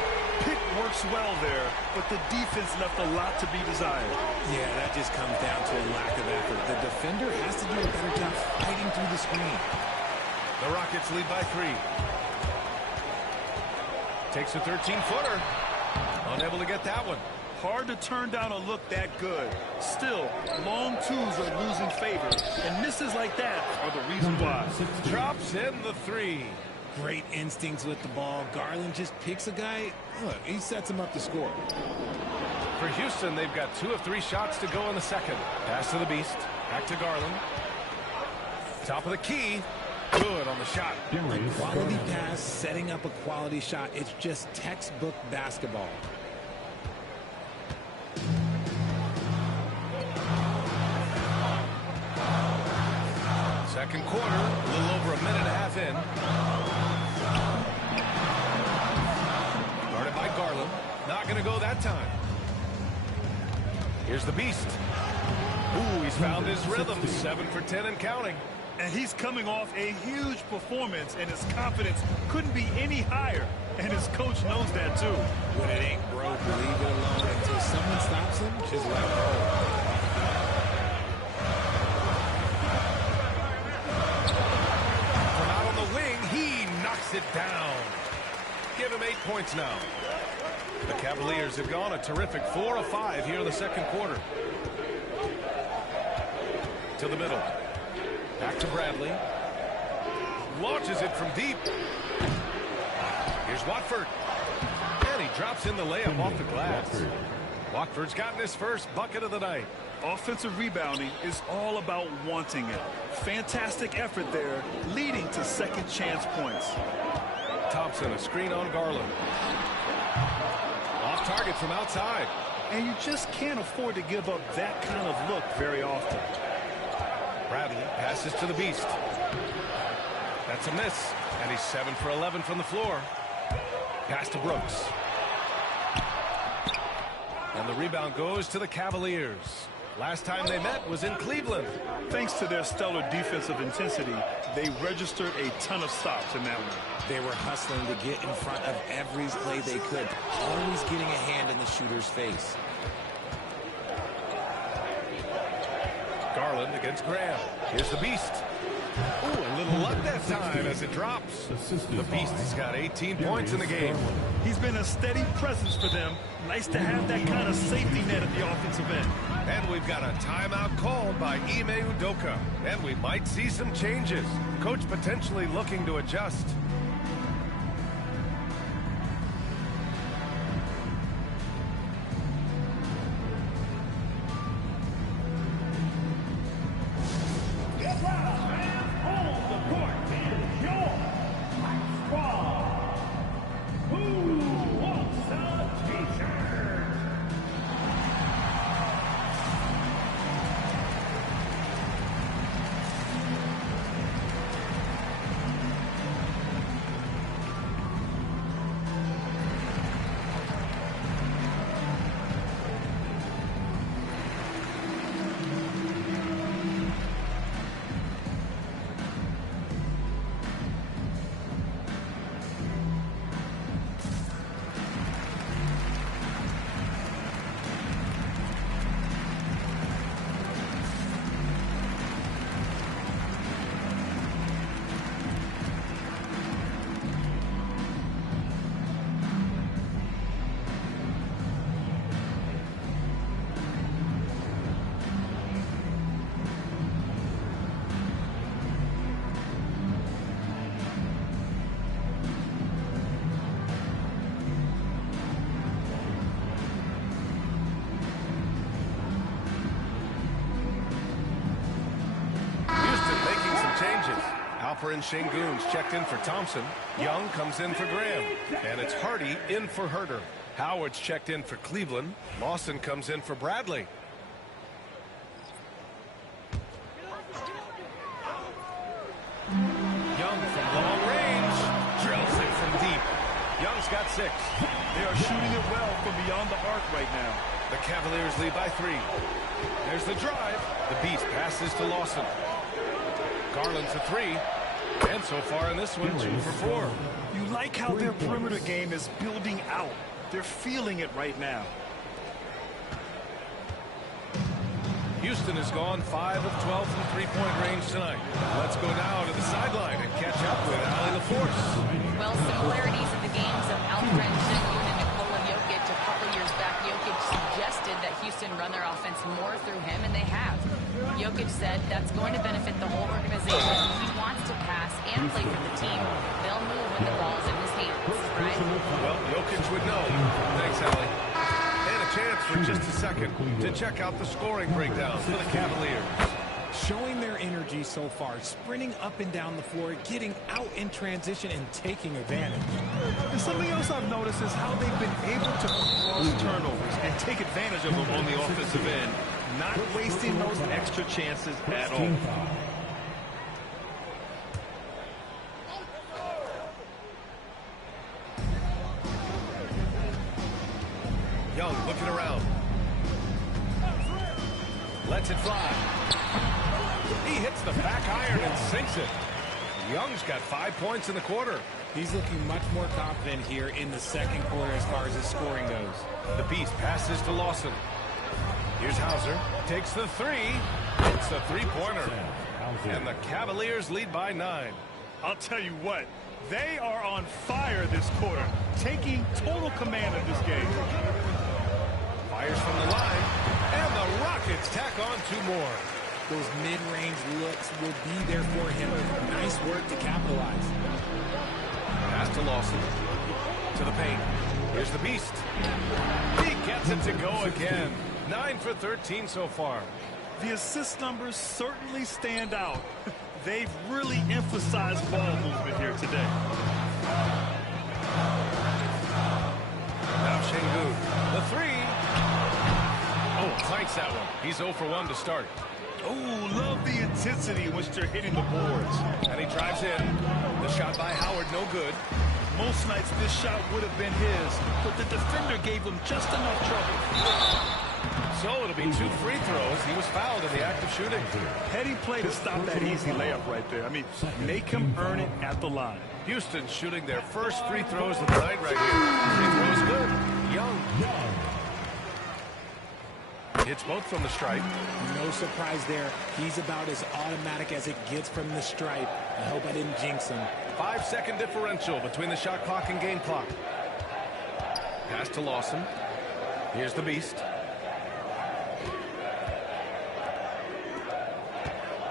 Pick works well there, but the defense left a lot to be desired. Yeah, that just comes down to a lack of effort. The defender has to do a better job fighting through the screen. The Rockets lead by 3. Takes a 13-footer. Unable to get that one. Hard to turn down a look that good. Still, long twos are losing favor, and misses like that are the reason why. Drops in the 3. Great instincts with the ball. Garland just picks a guy. Look, he sets him up to score. For Houston, they've got 2 of 3 shots to go in the second. Pass to the Beast. Back to Garland. Top of the key. Good on the shot. Quality pass, setting up a quality shot. It's just textbook basketball. Second quarter, a little over a minute and a half in. Guarded by Garland. Not going to go that time. Here's the Beast. Ooh, he's found his rhythm. 7 for 10 and counting. And he's coming off a huge performance, and his confidence couldn't be any higher. And his coach knows that, too. When it ain't broke, leave it alone. Until someone stops him, just let him go. From out on the wing, he knocks it down. Give him 8 points now. The Cavaliers have gone a terrific 4 of 5 here in the second quarter. To the middle. Back to Bradley. Launches it from deep. Here's Watford. And he drops in the layup off the glass. Watford's gotten his first bucket of the night. Offensive rebounding is all about wanting it. Fantastic effort there, leading to second chance points. Thompson, a screen on Garland. Off target from outside. And you just can't afford to give up that kind of look very often. Bradley passes to the Beast. That's a miss. And he's 7 for 11 from the floor. Pass to Brooks. And the rebound goes to the Cavaliers. Last time they met was in Cleveland. Thanks to their stellar defensive intensity, they registered a ton of stops in that one. They were hustling to get in front of every play they could, always getting a hand in the shooter's face. Garland against Graham. Here's the Beast. Ooh, a little luck that time as it drops. The Beast has got 18 points in the game. He's been a steady presence for them. Nice to have that kind of safety net at the offensive end. And we've got a timeout called by Ime Udoka. And we might see some changes. Coach potentially looking to adjust. Alper and Şengün's checked in for Thompson. Young comes in for Graham. And it's Hardy in for Herter. Howard's checked in for Cleveland. Lawson comes in for Bradley. Young from long range. Drills it from deep. Young's got 6. They are shooting it well from beyond the arc right now. The Cavaliers lead by 3. There's the drive. The Beast passes to Lawson. Garland's a 3. And so far in this one, 2 for 4. You like how their perimeter game is building out. They're feeling it right now. Houston has gone 5 of 12 from three-point range tonight. Let's go now to the sideline and catch up with Allie LaForce. Well, similarities in the games of Alperen Sengun and Nikola Jokic a couple years back. Jokic suggested that Houston run their offense more through him, and they have. Jokic said that's going to benefit the whole organization. He wants to pass and play for the team. They'll move when the ball's in his hands. Right? Well, Jokic would know. Thanks, Allie. And a chance for just a second to check out the scoring breakdown for the Cavaliers. Showing their energy so far, sprinting up and down the floor, getting out in transition and taking advantage. And something else I've noticed is how they've been able to cause turnovers and take advantage of them on the offensive end, not wasting those extra chances at all. Young looking around. Lets it fly. He hits the back iron and sinks it. Young's got 5 points in the quarter. He's looking much more confident here in the second quarter as far as his scoring goes. The Beast passes to Lawson. Here's Hauser. Takes the 3. It's the three-pointer. And the Cavaliers lead by 9. I'll tell you what, they are on fire this quarter, taking total command of this game. Fires from the line, and the Rockets tack on 2 more. Those mid-range looks will be there for him. Nice work to capitalize. Pass to Lawson. To the paint. Here's the Beast. He gets it to go again. 9 for 13 so far. The assist numbers certainly stand out. They've really emphasized ball movement here today. Now Sengun. The 3. Oh, clanks that one. He's 0 for 1 to start. Oh, love the intensity in which they're hitting the boards. And he drives in. The shot by Howard, no good. Most nights this shot would have been his, but the defender gave him just enough trouble. So it'll be 2 free throws. He was fouled in the act of shooting. Heady play to stop that easy layup right there. I mean, make him earn it at the line. Houston shooting their first free throws of the night right here. Free throws good. Young. Hits both from the stripe. No surprise there. He's about as automatic as it gets from the stripe. I hope I didn't jinx him. 5-second differential between the shot clock and game clock. Pass to Lawson. Here's the Beast.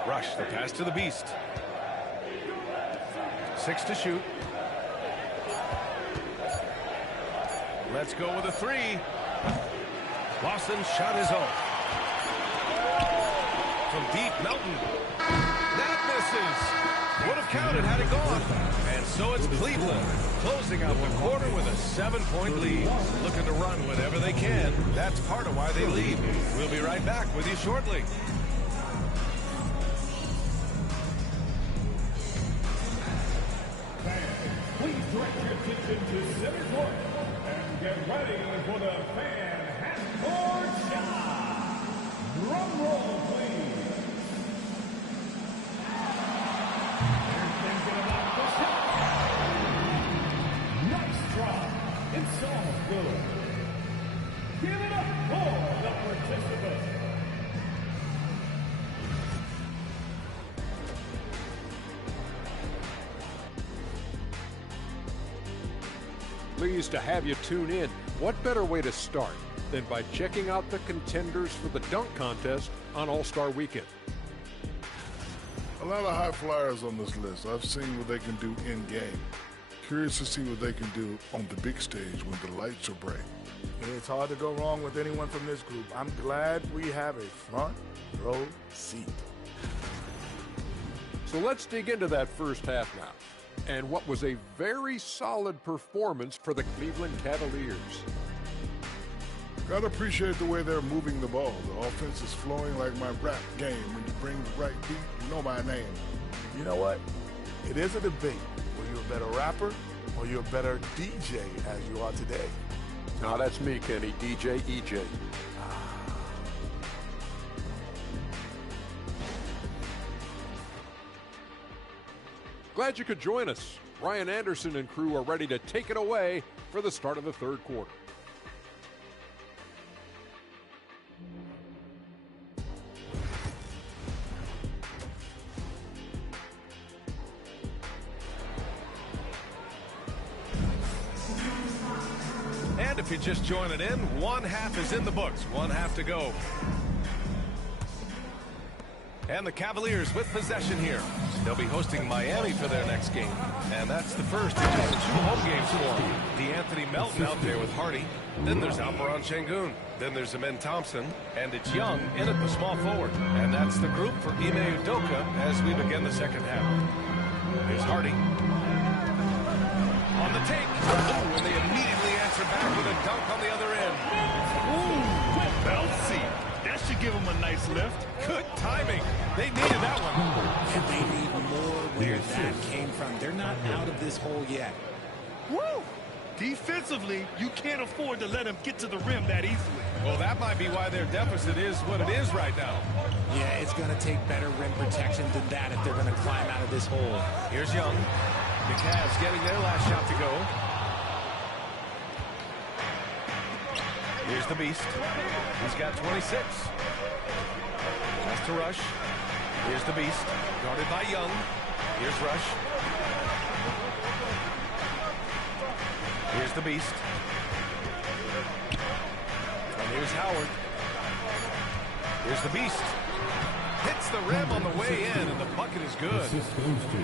Rush, the pass to the Beast. 6 to shoot. Let's go with a 3. Lawson's shot is off. From deep, Melton. That misses. Would have counted had it gone. And so it's Cleveland closing out the quarter with a 7-point lead. Looking to run whenever they can. That's part of why they lead. We'll be right back with you shortly. Please direct your attention to center court and get ready for the fan half-court shot. Drum roll, please. They're thinking about the shot. Nice drop. It's all good. Give it up for the participants. Pleased to have you tune in. What better way to start than by checking out the contenders for the dunk contest on All-Star Weekend? A lot of high flyers on this list. I've seen what they can do in game. Curious to see what they can do on the big stage when the lights are bright. It's hard to go wrong with anyone from this group. I'm glad we have a front row seat. So let's dig into that first half now, and what was a very solid performance for the Cleveland Cavaliers. Gotta appreciate the way they're moving the ball. The offense is flowing like my rap game. When you bring the right beat, you know my name. You know what? It is a debate. Were you a better rapper or you're a better DJ as you are today? Now that's me, Kenny, DJ EJ. Glad you could join us. Brian Anderson and crew are ready to take it away for the start of the third quarter. And if you're just joining in, one half is in the books. One half to go. And the Cavaliers with possession here. They'll be hosting Miami for their next game. And that's the first of just 2 home games for them. DeAnthony Melton out there with Hardy. Then there's Alperen Sengun. Then there's Amen Thompson. And it's Young in at the small forward. And that's the group for Ime Udoka as we begin the second half. Here's Hardy. On the take. Ooh, and they immediately answer back with a dunk on the other end. Ooh, quick bouncy. That should give them a nice lift. Good timing. They needed that one. And they need more where that came from. They're not out of this hole yet. Woo! Defensively, you can't afford to let them get to the rim that easily. Well, that might be why their deficit is what it is right now. Yeah, it's going to take better rim protection than that if they're going to climb out of this hole. Here's Young. The Cavs getting their last shot to go. Here's the Beast. He's got 26. Has to Rush. Here's the Beast. Guarded by Young. Here's Rush. Here's the Beast. And here's Howard. Here's the Beast. Hits the rim on the way in, and the bucket is good.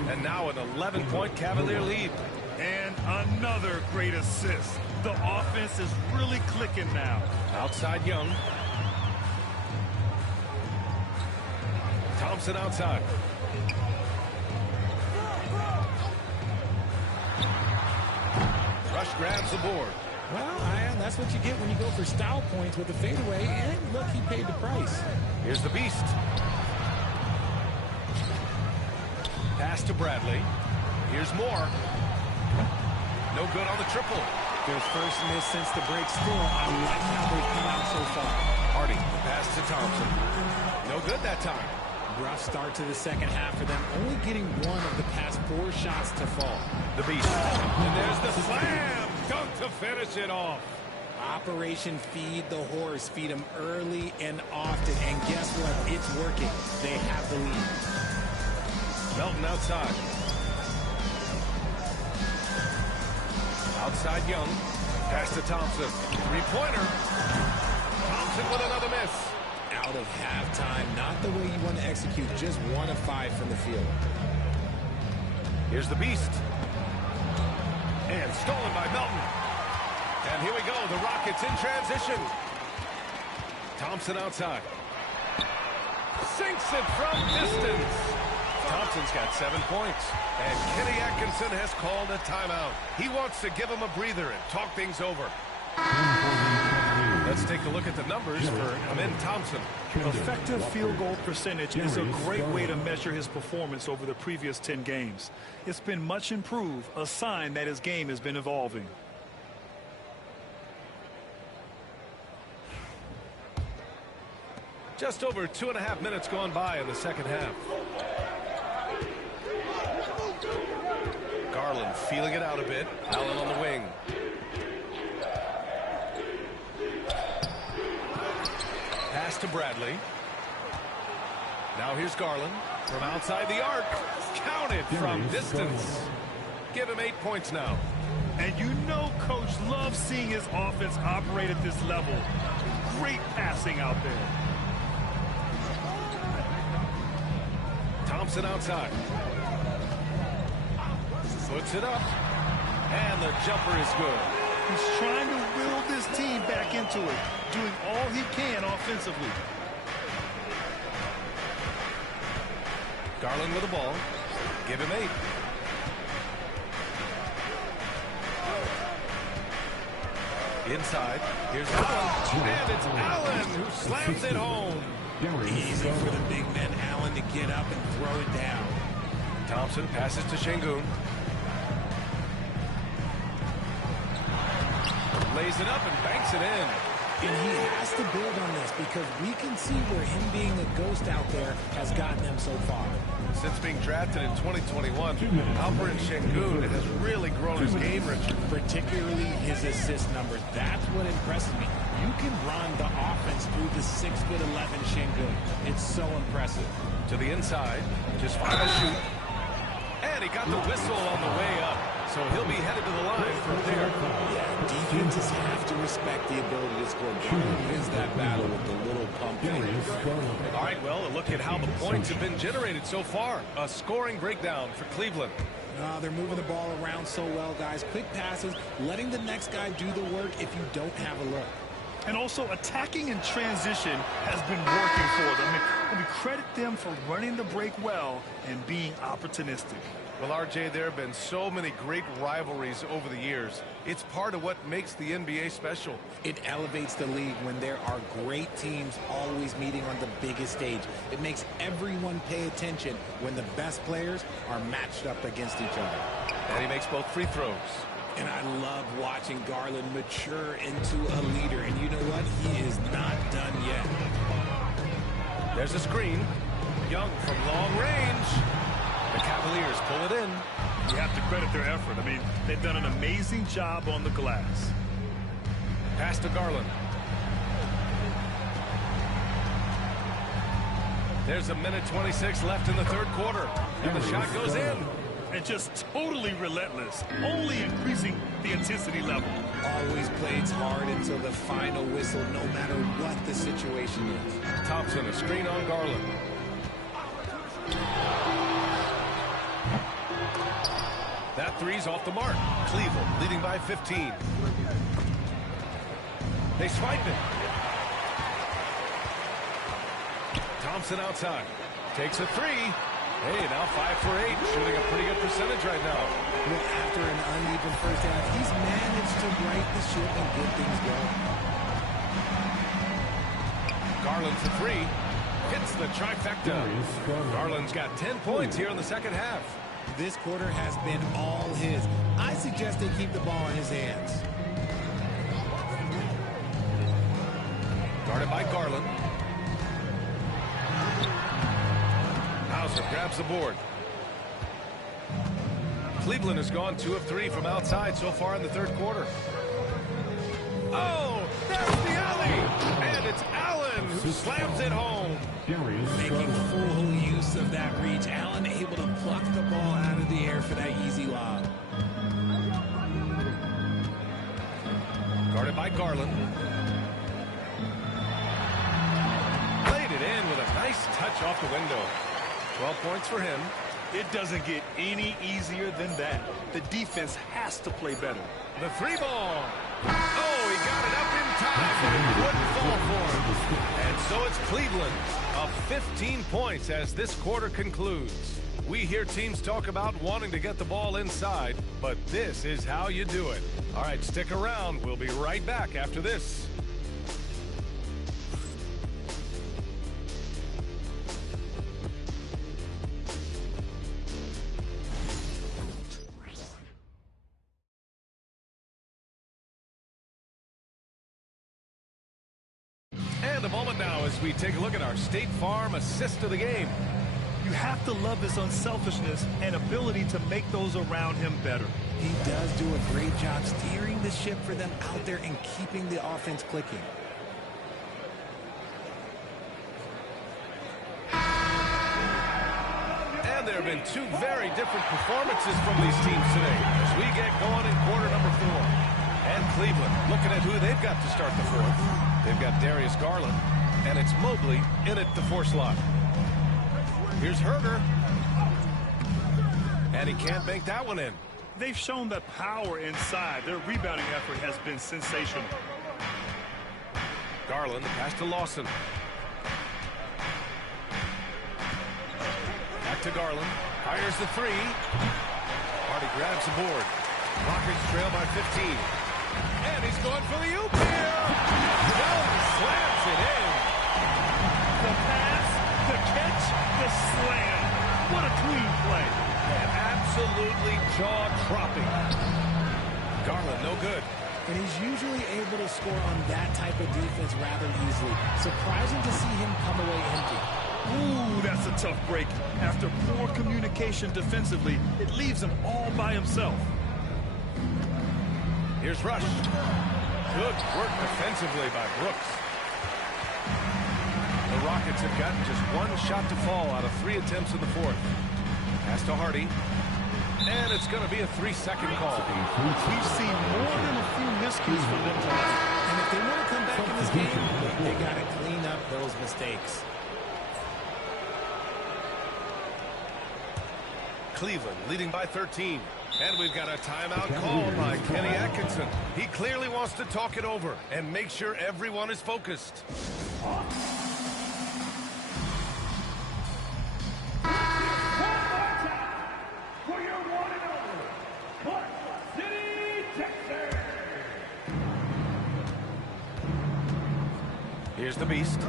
And now an 11-point Cavalier lead. And another great assist. The offense is really clicking now. Outside Young. Thompson outside. Rush grabs the board. Well, Ian, that's what you get when you go for style points with a fadeaway. And look, he paid the price. Here's the Beast. Pass to Bradley. Here's Moore. No good on the triple. Their first miss since the break. Still, I like how they've come out so far. Hardy, the pass to Thompson. No good that time. Rough start to the second half for them, only getting 1 of the past 4 shots to fall. The Beast. And there's the slam dunk to finish it off. Operation Feed the Horse. Feed him early and often. And guess what? It's working. They have the lead. Melton outside. Outside Young. Pass to Thompson. Three-pointer. Thompson with another miss. Out of halftime. Not the way you want to execute. Just 1 of 5 from the field. Here's the Beast. And stolen by Melton. And here we go. The Rockets in transition. Thompson outside. Sinks it from distance. Thompson's got 7 points. And Kenny Atkinson has called a timeout. He wants to give him a breather and talk things over. Let's take a look at the numbers for Amen Thompson. Effective field goal percentage is a great way to measure his performance over the previous 10 games. It's been much improved, a sign that his game has been evolving. Just over 2.5 minutes gone by in the second half. Garland feeling it out a bit. Allen on the wing. Pass to Bradley. Now here's Garland from outside the arc. Counted from distance. Give him 8 points now. And you know Coach loves seeing his offense operate at this level. Great passing out there. Thompson outside. Puts it up. And the jumper is good. He's trying to will this team back into it, doing all he can offensively. Garland with the ball. Give him 8. Inside. Here's Allen. And it's Allen who slams it home. Easy for the big man Allen to get up and throw it down. Thompson passes to Sengun. Lays it up and banks it in. And he has to build on this because we can see where him being a ghost out there has gotten them so far. Since being drafted in 2021, Alperen Şengün has really grown his game, Richard. Particularly his assist numbers. That's what impresses me. You can run the offense through the 6'11" Şengün. It's so impressive. To the inside, just final shoot. And he got the whistle on the way up. So he'll be headed to the line from there. Yeah, defenses have to respect the ability to score. Garland wins that battle with the little pump fake. All right, well, a look at how the points have been generated so far. A scoring breakdown for Cleveland. They're moving the ball around so well, guys. Quick passes, letting the next guy do the work if you don't have a look. And also, attacking in transition has been working for them. I mean, we credit them for running the break well and being opportunistic. Well, RJ, there have been so many great rivalries over the years. It's part of what makes the NBA special. It elevates the league when there are great teams always meeting on the biggest stage. It makes everyone pay attention when the best players are matched up against each other. And he makes both free throws. And I love watching Garland mature into a leader. And you know what? He is not done yet. There's a screen. Young from long range. The Cavaliers pull it in. You have to credit their effort. I mean, they've done an amazing job on the glass. Pass to Garland. There's a minute 26 left in the third quarter. And the shot goes in. And just totally relentless, only increasing the intensity level. Always plays hard until the final whistle, no matter what the situation is. Thompson, a screen on Garland. That three's off the mark. Cleveland leading by 15. They swipe it. Thompson outside. Takes a three. Hey, now 5 for 8. Shooting a pretty good percentage right now. Well, after an uneven first half, he's managed to right the ship and get things going. Garland for three. Hits the trifecta. Garland's got 10 points here in the second half. This quarter has been all his. I suggest they keep the ball in his hands. Guarded by Garland. Hauser grabs the board. Cleveland has gone 2 of 3 from outside so far in the third quarter. Oh, there's the alley! And it's Allen who slams it home. Making full use of that reach. Allen able to pluck the ball out of the air for that easy lob. Guarded by Garland. Played it in with a nice touch off the window. 12 points for him. It doesn't get any easier than that. The defense has to play better. The three ball. Oh, he got it up in time, but it wouldn't fall for him. And so it's Cleveland up 15 points as this quarter concludes. We hear teams talk about wanting to get the ball inside, but this is how you do it. All right, stick around. We'll be right back after this. And a moment now as we take a look at our State Farm assist of the game. You have to love his unselfishness and ability to make those around him better. He does do a great job steering the ship for them out there and keeping the offense clicking. And there have been 2 very different performances from these teams today as we get going in quarter number 4. And Cleveland looking at who they've got to start the fourth. They've got Darius Garland, and it's Mobley in at the 4 slot. Here's Herter. And he can't bank that one in. They've shown that power inside. Their rebounding effort has been sensational. Garland, the pass to Lawson. Back to Garland. Fires the 3. Hardy grabs the board. Rockets trail by 15. And he's going for the oop here. Young slams it in. The pass, the catch, the slam. What a clean play. And absolutely jaw-dropping. Garland, no good. And he's usually able to score on that type of defense rather easily. Surprising to see him come away empty. Ooh, that's a tough break. After poor communication defensively, it leaves him all by himself. Here's Rush. Good work defensively by Brooks. The Rockets have gotten just one shot to fall out of 3 attempts in the fourth. Pass to Hardy. And it's going to be a 3-second call. We've seen more than a few miscues for them tonight. And if they want to come back in this game, they got to clean up those mistakes. Cleveland leading by 13. And we've got a timeout called by Kenny Atkinson. He clearly wants to talk it over and make sure everyone is focused. Here's the Beast.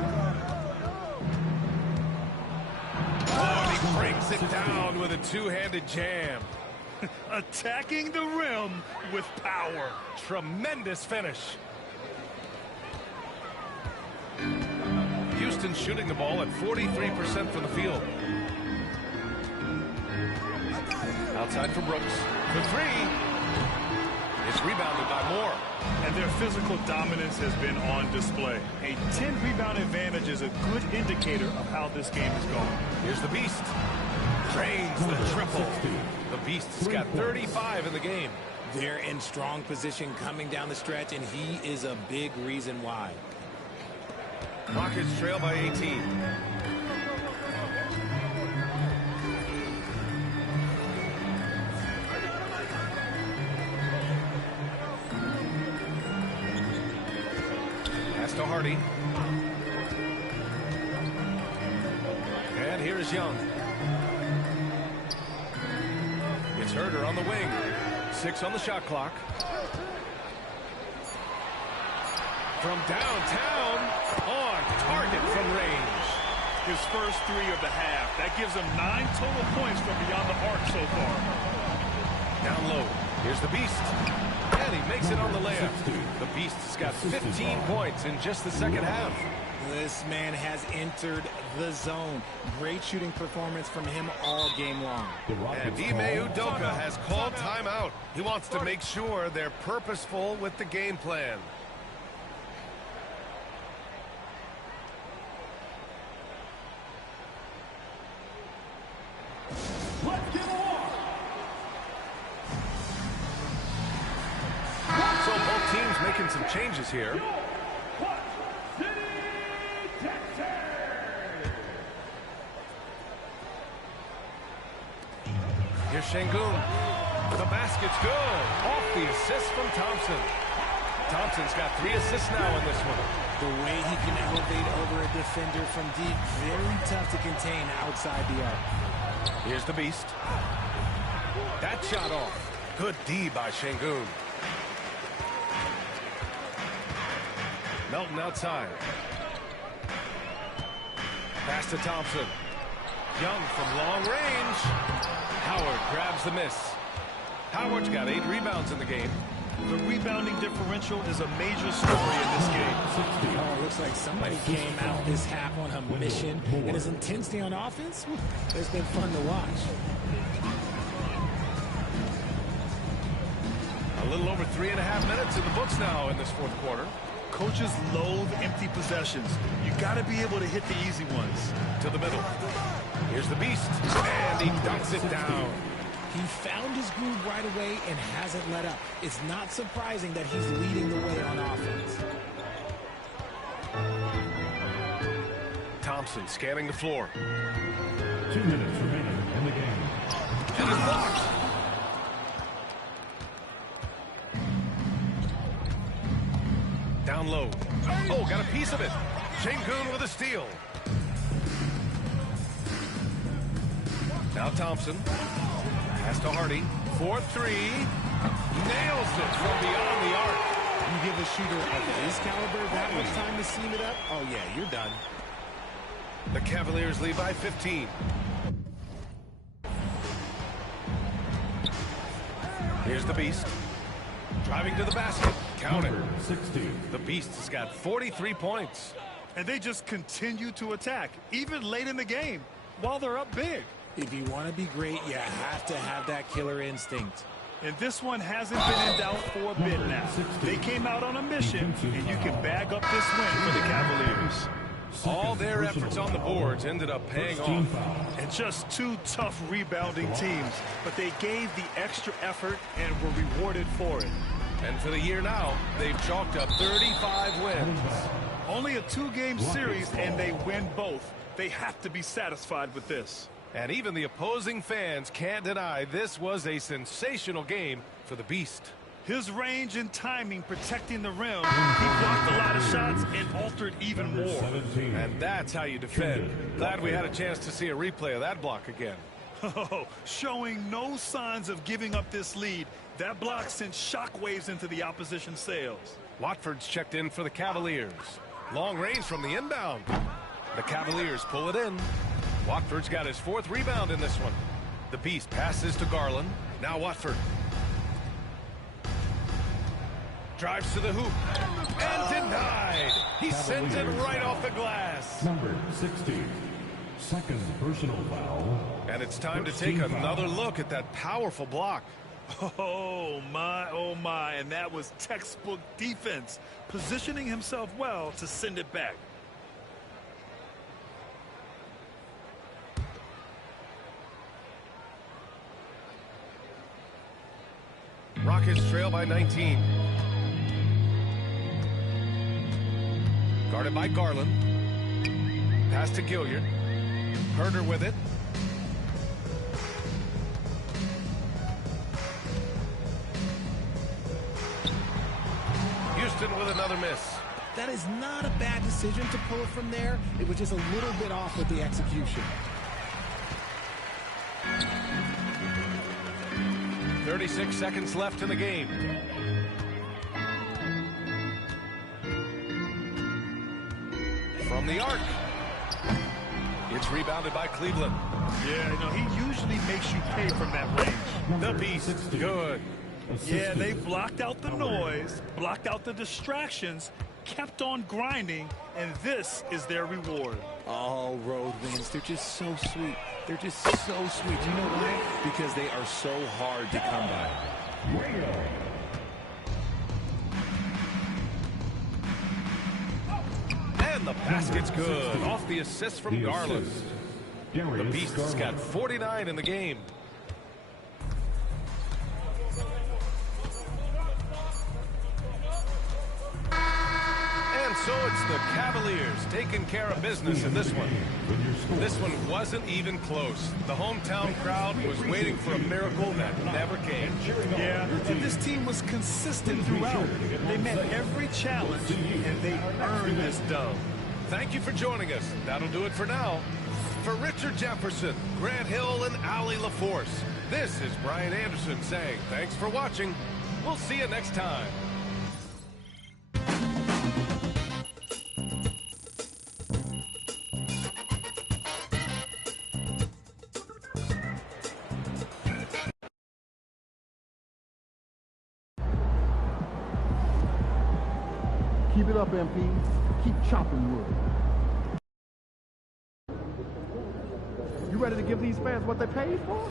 Oh, he brings it down with a two-handed jam. Attacking the rim with power. Tremendous finish. Houston shooting the ball at 43% from the field. Outside for Brooks. For 3. It's rebounded by Moore. And their physical dominance has been on display. A 10-rebound advantage is a good indicator of how this game is going. Here's the Beast. Drains the triple. The Beast's got 35 in the game. They're in strong position coming down the stretch, and he is a big reason why. Rockets trail by 18. Pass to Hardy. And here's Young. It's Herder on the wing. 6 on the shot clock. From downtown, on target from range. His first 3 of the half. That gives him 9 total points from beyond the arc so far. Down low. Here's the Beast. And he makes it on the layup. The Beast's got 15 points in just the second half. This man has entered the zone. Great shooting performance from him all game long. And Ime Udoka has called timeout. He wants to make sure they're purposeful with the game plan. So both teams making some changes here. Here's Şengün. The basket's good. Off the assist from Thompson. Thompson's got 3 assists now in this one. The way he can elevate over a defender from deep, very tough to contain outside the arc. Here's the Beast. That shot off. Good D by Şengün. Melton outside. Pass to Thompson. Young from long range. Howard grabs the miss. Howard's got 8 rebounds in the game. The rebounding differential is a major story in this game. Oh, it looks like somebody came out this half on a mission, and his intensity on offense, it's been fun to watch. A little over 3.5 minutes in the books now in this fourth quarter. Coaches loathe empty possessions. You got to be able to hit the easy ones. To the middle. Here's the Beast, and he dunks it down. He found his groove right away and hasn't let up. It's not surprising that he's leading the way on offense. Thompson scanning the floor. 2 minutes remaining in the game. And he's blocked. Down low. Oh, got a piece of it. Şengün with a steal. Now Thompson. Pass to Hardy. 4-3. Nails it from beyond the arc. You give a shooter of his caliber that much time to seam it up, oh yeah, you're done. The Cavaliers lead by 15. Here's the Beast. Driving to the basket. Count it. 16. The Beast has got 43 points. And they just continue to attack, even late in the game, while they're up big. If you want to be great, you have to have that killer instinct. And this one hasn't been in doubt for a bit now. They came out on a mission, and you can bag up this win for the Cavaliers. All their efforts on the boards ended up paying off. And just two tough rebounding teams, but they gave the extra effort and were rewarded for it. And for the year now, they've chalked up 35 wins. Only a 2-game series, and they win both. They have to be satisfied with this. And even the opposing fans can't deny this was a sensational game for the Beast. His range and timing protecting the rim. He blocked a lot of shots and altered even more. And that's how you defend. Glad we had a chance to see a replay of that block again. Oh, showing no signs of giving up this lead. That block sent shockwaves into the opposition sails. Watford's checked in for the Cavaliers. Long range from the inbound. The Cavaliers pull it in. Watford's got his 4th rebound in this one. The Beast passes to Garland. Now Watford. Drives to the hoop. And denied. He sends it right off the glass. Number 60. Second personal foul. And it's time to take another look at that powerful block. Oh my, and that was textbook defense, positioning himself well to send it back. Rockets trail by 19. Guarded by Garland. Pass to Gilliard. Herder with it. Houston with another miss. That is not a bad decision to pull it from there. It was just a little bit off with the execution. 36 seconds left in the game. From the arc. It's rebounded by Cleveland. Yeah, you know, he usually makes you pay from that range. The Beast, good. Yeah, they blocked out the noise, blocked out the distractions, kept on grinding, and this is their reward. All road wins, they're just so sweet. They're just so sweet. You know why? Because they are so hard to come by. And the basket's good. Off the assist from Garland. The Beast has got 49 in the game. So it's the Cavaliers taking care of business in this one. This one wasn't even close. The hometown crowd was waiting for a miracle that never came. Yeah, and this team was consistent throughout. They met every challenge, and they earned this dub. Thank you for joining us. That'll do it for now. For Richard Jefferson, Grant Hill, and Allie LaForce, this is Brian Anderson saying thanks for watching. We'll see you next time. Keep it up, MP. Keep chopping wood. You ready to give these fans what they paid for?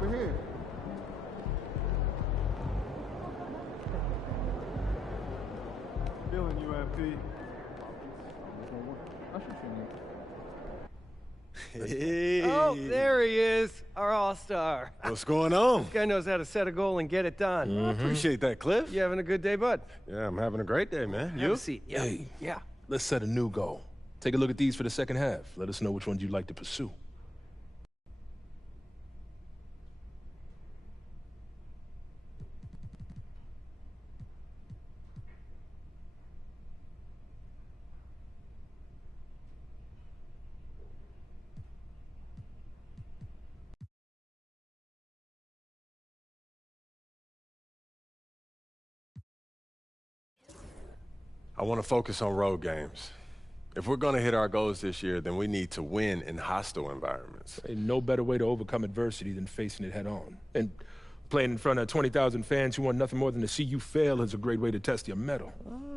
over here. Feeling you, MP. Hey. Oh, there he is, our all-star. What's going on? This guy knows how to set a goal and get it done. I appreciate that, Cliff. You having a good day, bud? Yeah, I'm having a great day, man. Have You? a seat. Yeah. Hey, Yeah. let's set a new goal. Take a look at these for the second half. Let us know which ones you'd like to pursue. I want to focus on road games. If we're going to hit our goals this year, then we need to win in hostile environments. Ain't no better way to overcome adversity than facing it head on. And playing in front of 20,000 fans who want nothing more than to see you fail is a great way to test your mettle.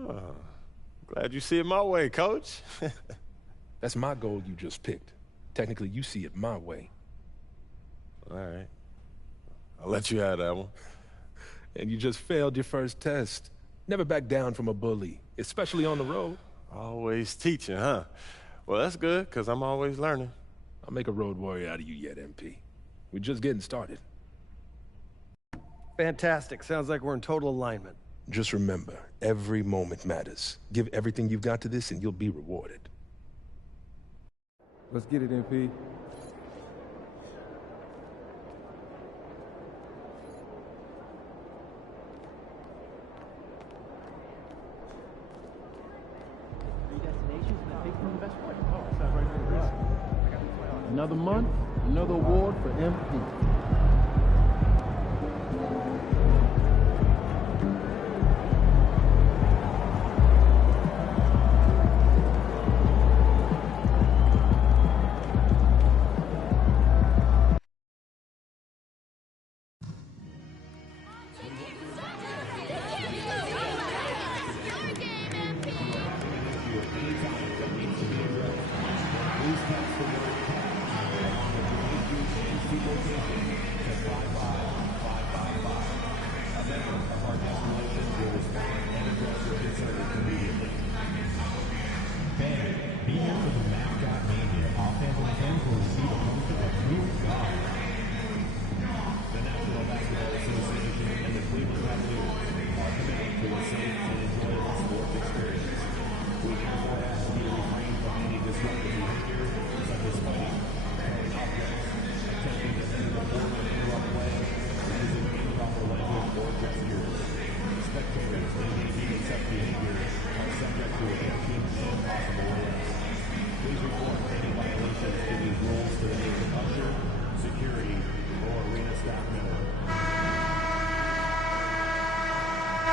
Oh, glad you see it my way, Coach. That's my goal you just picked. Technically, you see it my way. All right. I'll let you have that one. And you just failed your first test. Never back down from a bully, especially on the road. Always teaching, huh? Well, that's good, because I'm always learning. I'll make a road warrior out of you yet, MP. We're just getting started. Fantastic. Sounds like we're in total alignment. Just remember, every moment matters. Give everything you've got to this, and you'll be rewarded. Let's get it, MP. Another month, another award for MP.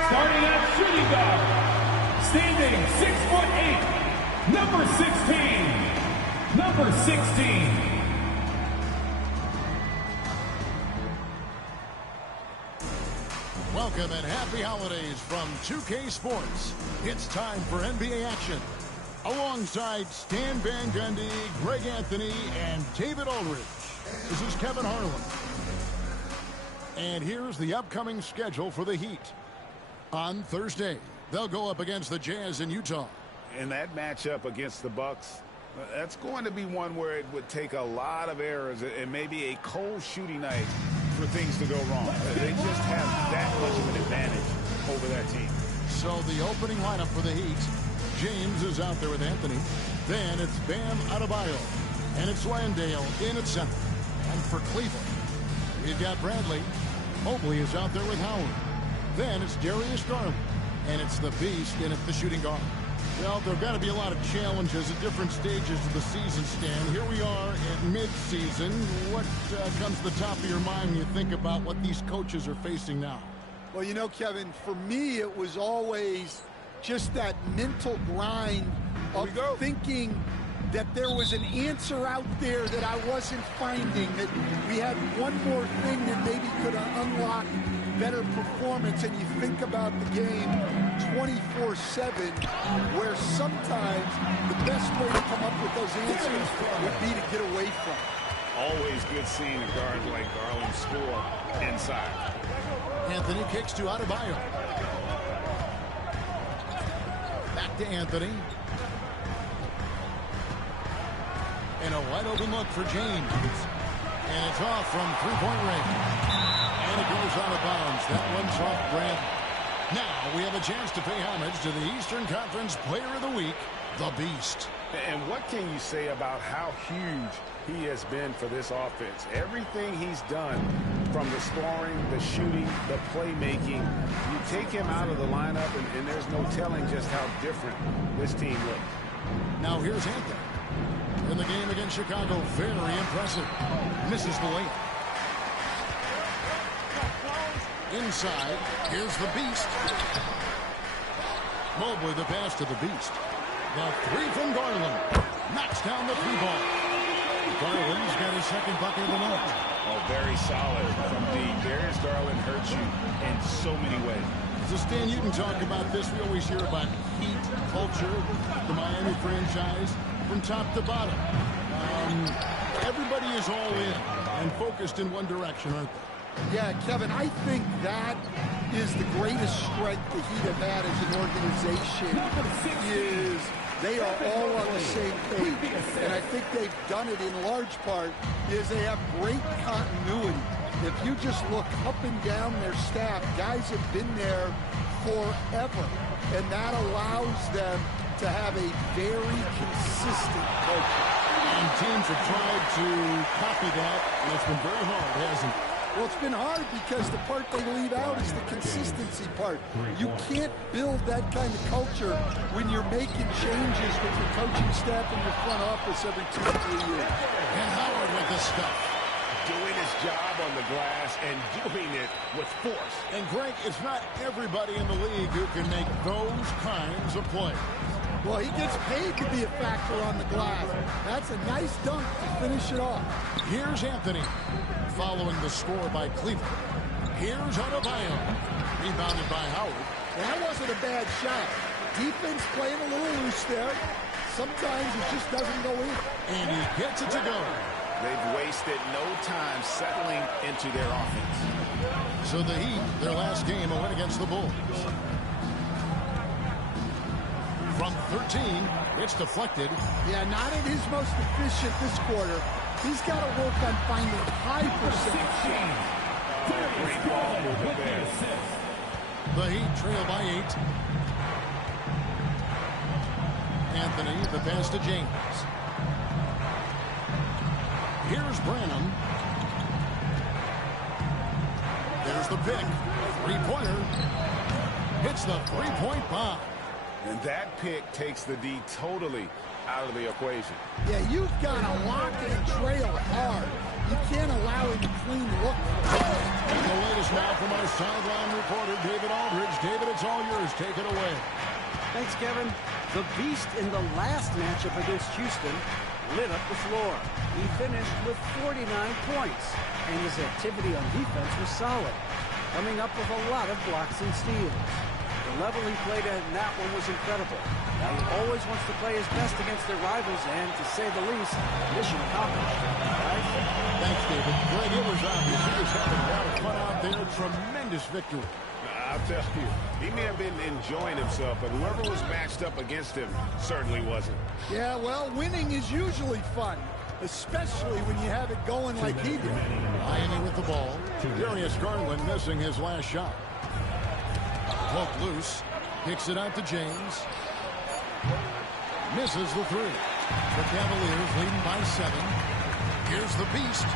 Starting at shooting guard, standing 6'8", number 16, number 16. Welcome and happy holidays from 2K Sports. It's time for NBA action. Alongside Stan Van Gundy, Greg Anthony, and David Aldridge. This is Kevin Harlan. And here's the upcoming schedule for the Heat. On Thursday, they'll go up against the Jazz in Utah. And that matchup against the Bucks, that's going to be one where it would take a lot of errors and maybe a cold shooting night for things to go wrong. They just have that much of an advantage over that team. So the opening lineup for the Heat, James is out there with Anthony. Then it's Bam Adebayo. And it's Landale in at center. And for Cleveland, we've got Bradley. Mobley is out there with Howard. Then it's Darius Garland. And it's the Beast in at the shooting guard. Well, there have got to be a lot of challenges at different stages of the season, Stan. Here we are at mid-season. What comes to the top of your mind when you think about what these coaches are facing now? Well, you know, Kevin, for me, it was always just that mental grind of thinking that there was an answer out there that I wasn't finding, that we had one more thing that maybe could unlock better performance. And you think about the game 24/7, where sometimes the best way to come up with those answers would be to get away from it. Always good seeing a guard like Garland score inside. Anthony kicks to Adebayo. Back to Anthony. And a wide open look for James. And it's off from three-point range. And it goes out of bounds. That one's off Brad. Now we have a chance to pay homage to the Eastern Conference Player of the Week, the Beast. And what can you say about how huge he has been for this offense? Everything he's done, from the scoring, the shooting, the playmaking, you take him out of the lineup, and there's no telling just how different this team looks. Now here's Anthony. In the game against Chicago, very impressive. Misses the layup. Inside, here's the Beast. Mobley the pass to the Beast. The three from Garland. Knocks down the three ball. Garland's got his second bucket of the night. Oh, very solid from deep. Darius Garland hurts you in so many ways. So, Stan, you can talk about this. We always hear about heat, culture, the Miami franchise, from top to bottom. Everybody is all in and focused in one direction, aren't they? Yeah, Kevin, I think that is the greatest strength the Heat have had as an organization is they are all on the same page. And I think they've done it in large part is they have great continuity. If you just look up and down their staff, guys have been there forever. And that allows them to have a very consistent culture. And teams have tried to copy that, and it's been very hard, hasn't it? Well, it's been hard because the part they leave out is the consistency part. You can't build that kind of culture when you're making changes with your coaching staff and your front office every 2 or 3 years. And Howard with the stuff. Doing his job on the glass and doing it with force. And, Greg, it's not everybody in the league who can make those kinds of plays. Well, he gets paid to be a factor on the glass. That's a nice dunk to finish it off. Here's Anthony. Following the score by Cleveland. Here's Adebayo. Rebounded by Howard. That wasn't a bad shot. Defense playing a little loose there. Sometimes it just doesn't go in. And he gets it to go. They've wasted no time settling into their offense. So the Heat, their last game, a win against the Bulls. From 13, it's deflected. Yeah, not at his most efficient this quarter. He's got to work on finding high percentage. The Heat trail by 8. Anthony, the pass to James. Here's Branham. There's the pick. Three-pointer. Hits the three-point bomb. And that pick takes the D totally out of the equation. Yeah, you've got to lock and trail hard. You can't allow him to clean look. And the latest now from our sideline reporter, David Aldridge. David, it's all yours. Take it away. Thanks, Kevin. The Beast in the last matchup against Houston lit up the floor. He finished with 49 points, and his activity on defense was solid, coming up with a lot of blocks and steals. The level he played at in that one was incredible. Now he always wants to play his best against their rivals, and to say the least, mission accomplished. Right? Thanks, David. Greg, it was obvious. He was having a lot of fun out there. Tremendous victory. I'll tell you, he may have been enjoying himself, but whoever was matched up against him certainly wasn't. Yeah, well, winning is usually fun, especially when you have it going like he did. Miami with the ball. Darius Garland missing his last shot. Poked loose. Kicks it out to James. Misses the three. The Cavaliers leading by 7. Here's the Beast.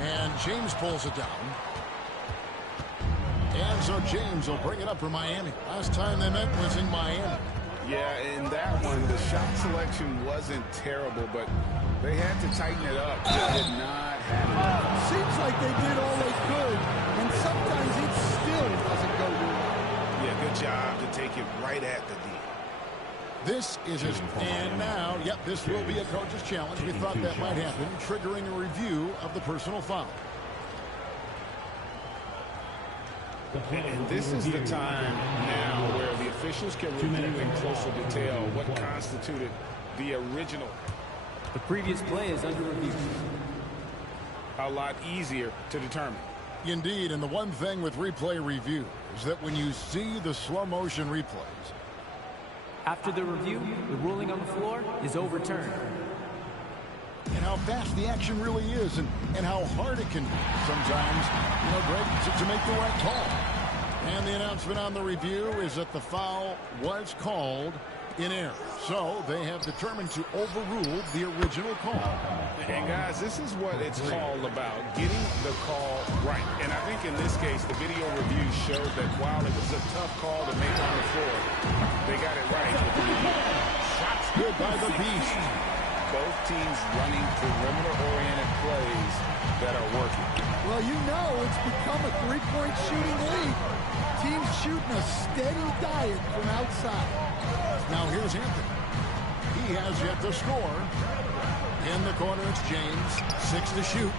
And James pulls it down. And so James will bring it up for Miami. Last time they met was in Miami. Yeah, in that one, the shot selection wasn't terrible, but they had to tighten it up. They did not have it. Seems like they did all they could, and sometimes it still doesn't go well. Yeah, good job to take it right at the D. This is his, and now, yep, this will be a coach's challenge. We thought that might happen, triggering a review of the personal foul. And this is the time now where the officials can review in closer detail what constituted the original. The previous play is under review. A lot easier to determine. Indeed, and the one thing with replay review is that when you see the slow motion replays, after the review, the ruling on the floor is overturned. And how fast the action really is and how hard it can be sometimes, Greg, to make the right call. And the announcement on the review is that the foul was called in error. So they have determined to overrule the original call. And guys, this is what it's all about, getting the call right. And I think in this case, the video review showed that while it was a tough call to make on the floor, they got it right. Shots good by the Beast. Both teams running perimeter-oriented plays that are working. Well, it's become a three-point shooting lead. Teams shooting a steady diet from outside. Now here's Anthony. He has yet to score. In the corner, it's James. 6 to shoot.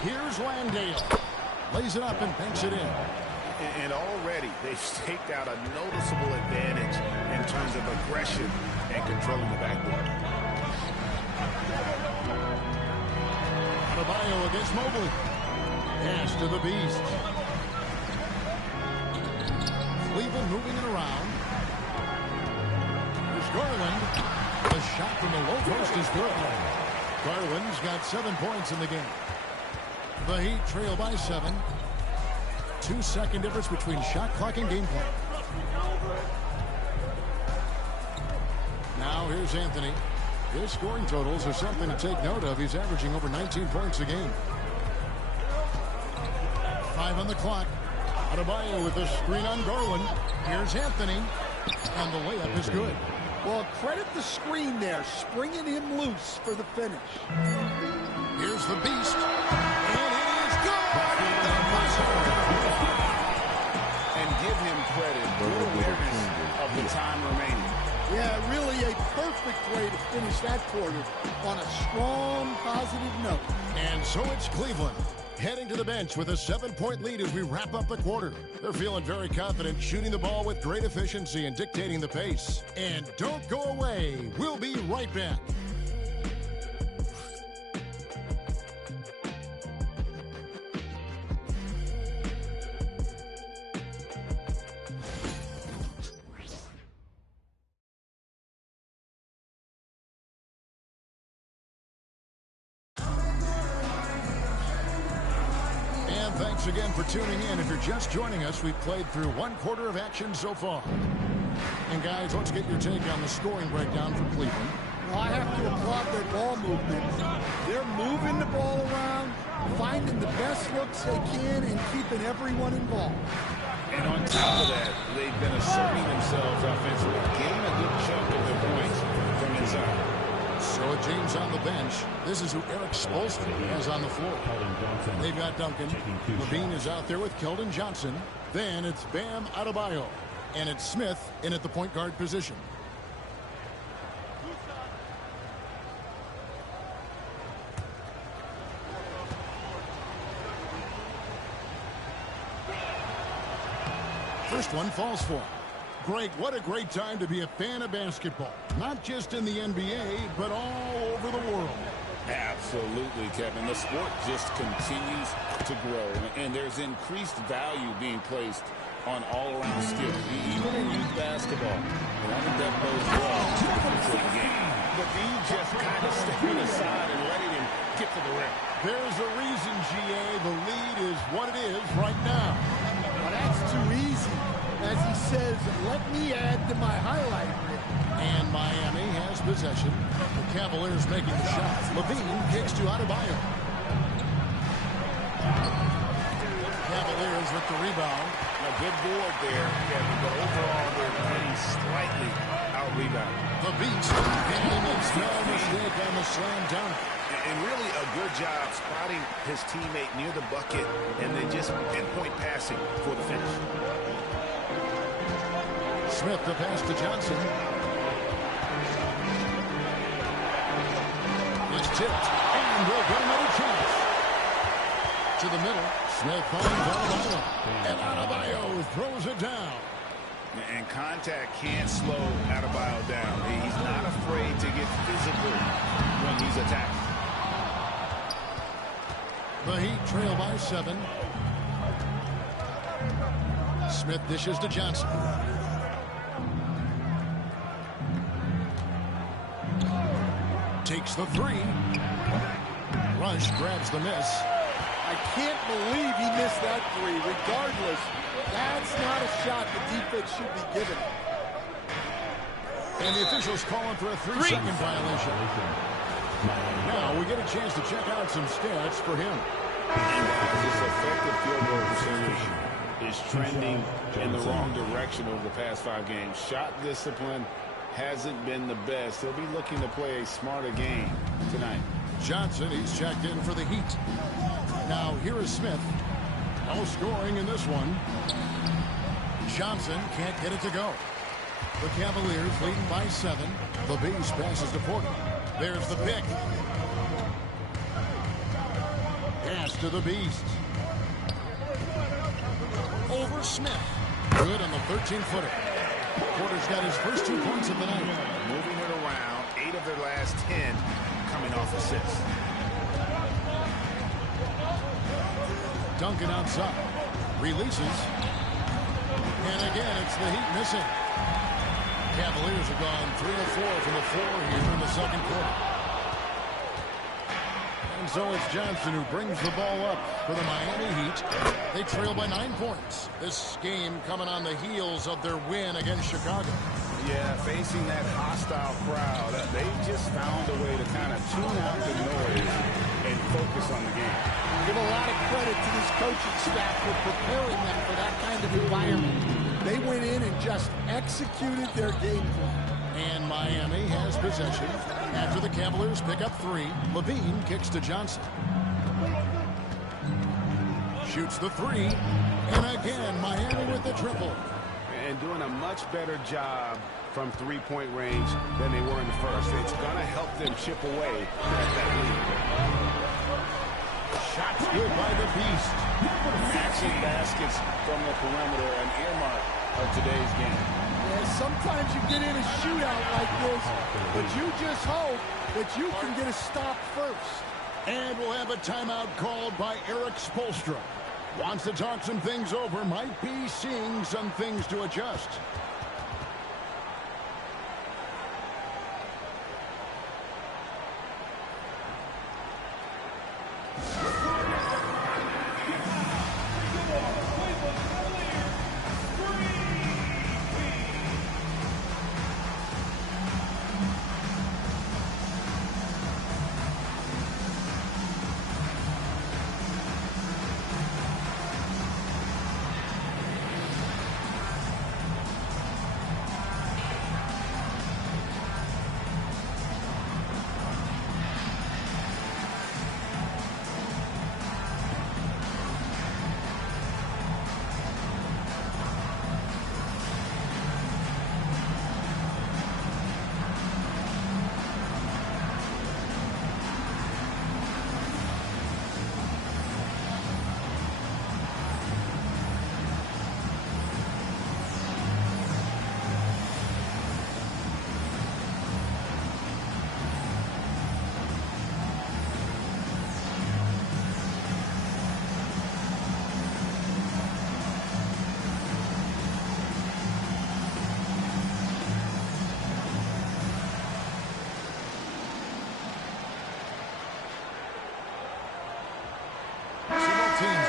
Here's Landale. Lays it up and banks it in. And already they've staked out a noticeable advantage in terms of aggression and controlling the backboard. Adebayo against Mobley. Pass to the Beast. Cleveland moving it around. Here's Garland. The shot from the low post is good. Garland's got 7 points in the game. The Heat trail by 7. 2-second difference between shot clock and game clock. Now here's Anthony. His scoring totals are something to take note of. He's averaging over 19 points a game. 5 on the clock. Adebayo with the screen on Garland. Here's Anthony. And the layup is good. Well, credit the screen there, springing him loose for the finish. Here's the Beast. And it is good! And give him credit for awareness of the time remaining. Yeah, really a perfect way to finish that quarter on a strong, positive note. And so it's Cleveland heading to the bench with a 7-point lead as we wrap up the quarter. They're feeling very confident, shooting the ball with great efficiency and dictating the pace. And don't go away. We'll be right back. Thanks again for tuning in. If you're just joining us, we've played through 1 quarter of action so far. And guys, let's get your take on the scoring breakdown for Cleveland. Well, I have to applaud their ball movement. They're moving the ball around, finding the best looks they can, and keeping everyone involved. And on top of that, they've been asserting themselves offensively, getting a good chunk of their points from inside. So with James on the bench, this is who Eric Spoelstra has on the floor. They've got Duncan. Levine is out there with Keldon Johnson. Then it's Bam Adebayo. And it's Smith in at the point guard position. First one falls for him. Greg, what a great time to be a fan of basketball. Not just in the NBA, but all over the world. Absolutely, Kevin. The sport just continues to grow, and there's increased value being placed on all-around skill, even in youth basketball. And I think that bodes well for the future of the game. But do you just kind of stepping aside and letting him get to the rim? There's a reason, GA. The lead is what it is right now. Well, that's too easy. As he says, let me add to my highlight reel. And Miami has possession. The Cavaliers making the shot. Levine kicks to Adebayo. Cavaliers with the rebound. A good board there, Kevin, but overall they're getting slightly out-rebounded. The Beast. And he makes no mistake on the slam dunk. And really a good job spotting his teammate near the bucket and then just pinpoint passing for the finish. Smith the pass to Johnson. It's tipped. And we'll get another chance. To the middle. Smith finds Adebayo. And Adebayo throws it down. And contact can't slow Adebayo down. He's not afraid to get physical when he's attacked. The Heat trail by 7. Smith dishes to Johnson. Takes the 3. Rush grabs the miss. I can't believe he missed that 3. Regardless, that's not a shot the defense should be giving. And the officials calling for a 3-second violation. Now we get a chance to check out some stats for him. His effective field goal percentage is trending in the wrong direction over the past 5 games. Shot discipline hasn't been the best. He'll be looking to play a smarter game tonight. Johnson, he's checked in for the Heat. Now here is Smith. No scoring in this one. Johnson can't get it to go. The Cavaliers leading by 7. The Beast passes to Porter. There's the pick. Pass to the Beast. Over Smith. Good on the 13-footer. Porter's got his first 2 points of the night. Moving it around. 8 of their last 10 coming off assists. Duncan outside. Releases. And again, it's the Heat missing. Cavaliers have gone 3 of 4 from the floor here in the second quarter. And so it's Johnson who brings the ball up for the Miami Heat. They trail by 9 points. This game coming on the heels of their win against Chicago. Yeah, facing that hostile crowd, they just found a way to kind of tune out the noise and focus on the game. Give a lot of credit to this coaching staff for preparing them for that kind of environment. They went in and just executed their game plan. And Miami has possession. After the Cavaliers pick up 3, Levine kicks to Johnson. Shoots the 3. And again, Miami with the triple. And doing a much better job from 3-point range than they were in the first. It's going to help them chip away at that lead. Shots good by the Beast. Matching baskets from the perimeter, an earmark of today's game. Yeah, sometimes you get in a shootout like this, but you just hope that you can get a stop first. And we'll have a timeout called by Eric Spoelstra. Wants to talk some things over, might be seeing some things to adjust.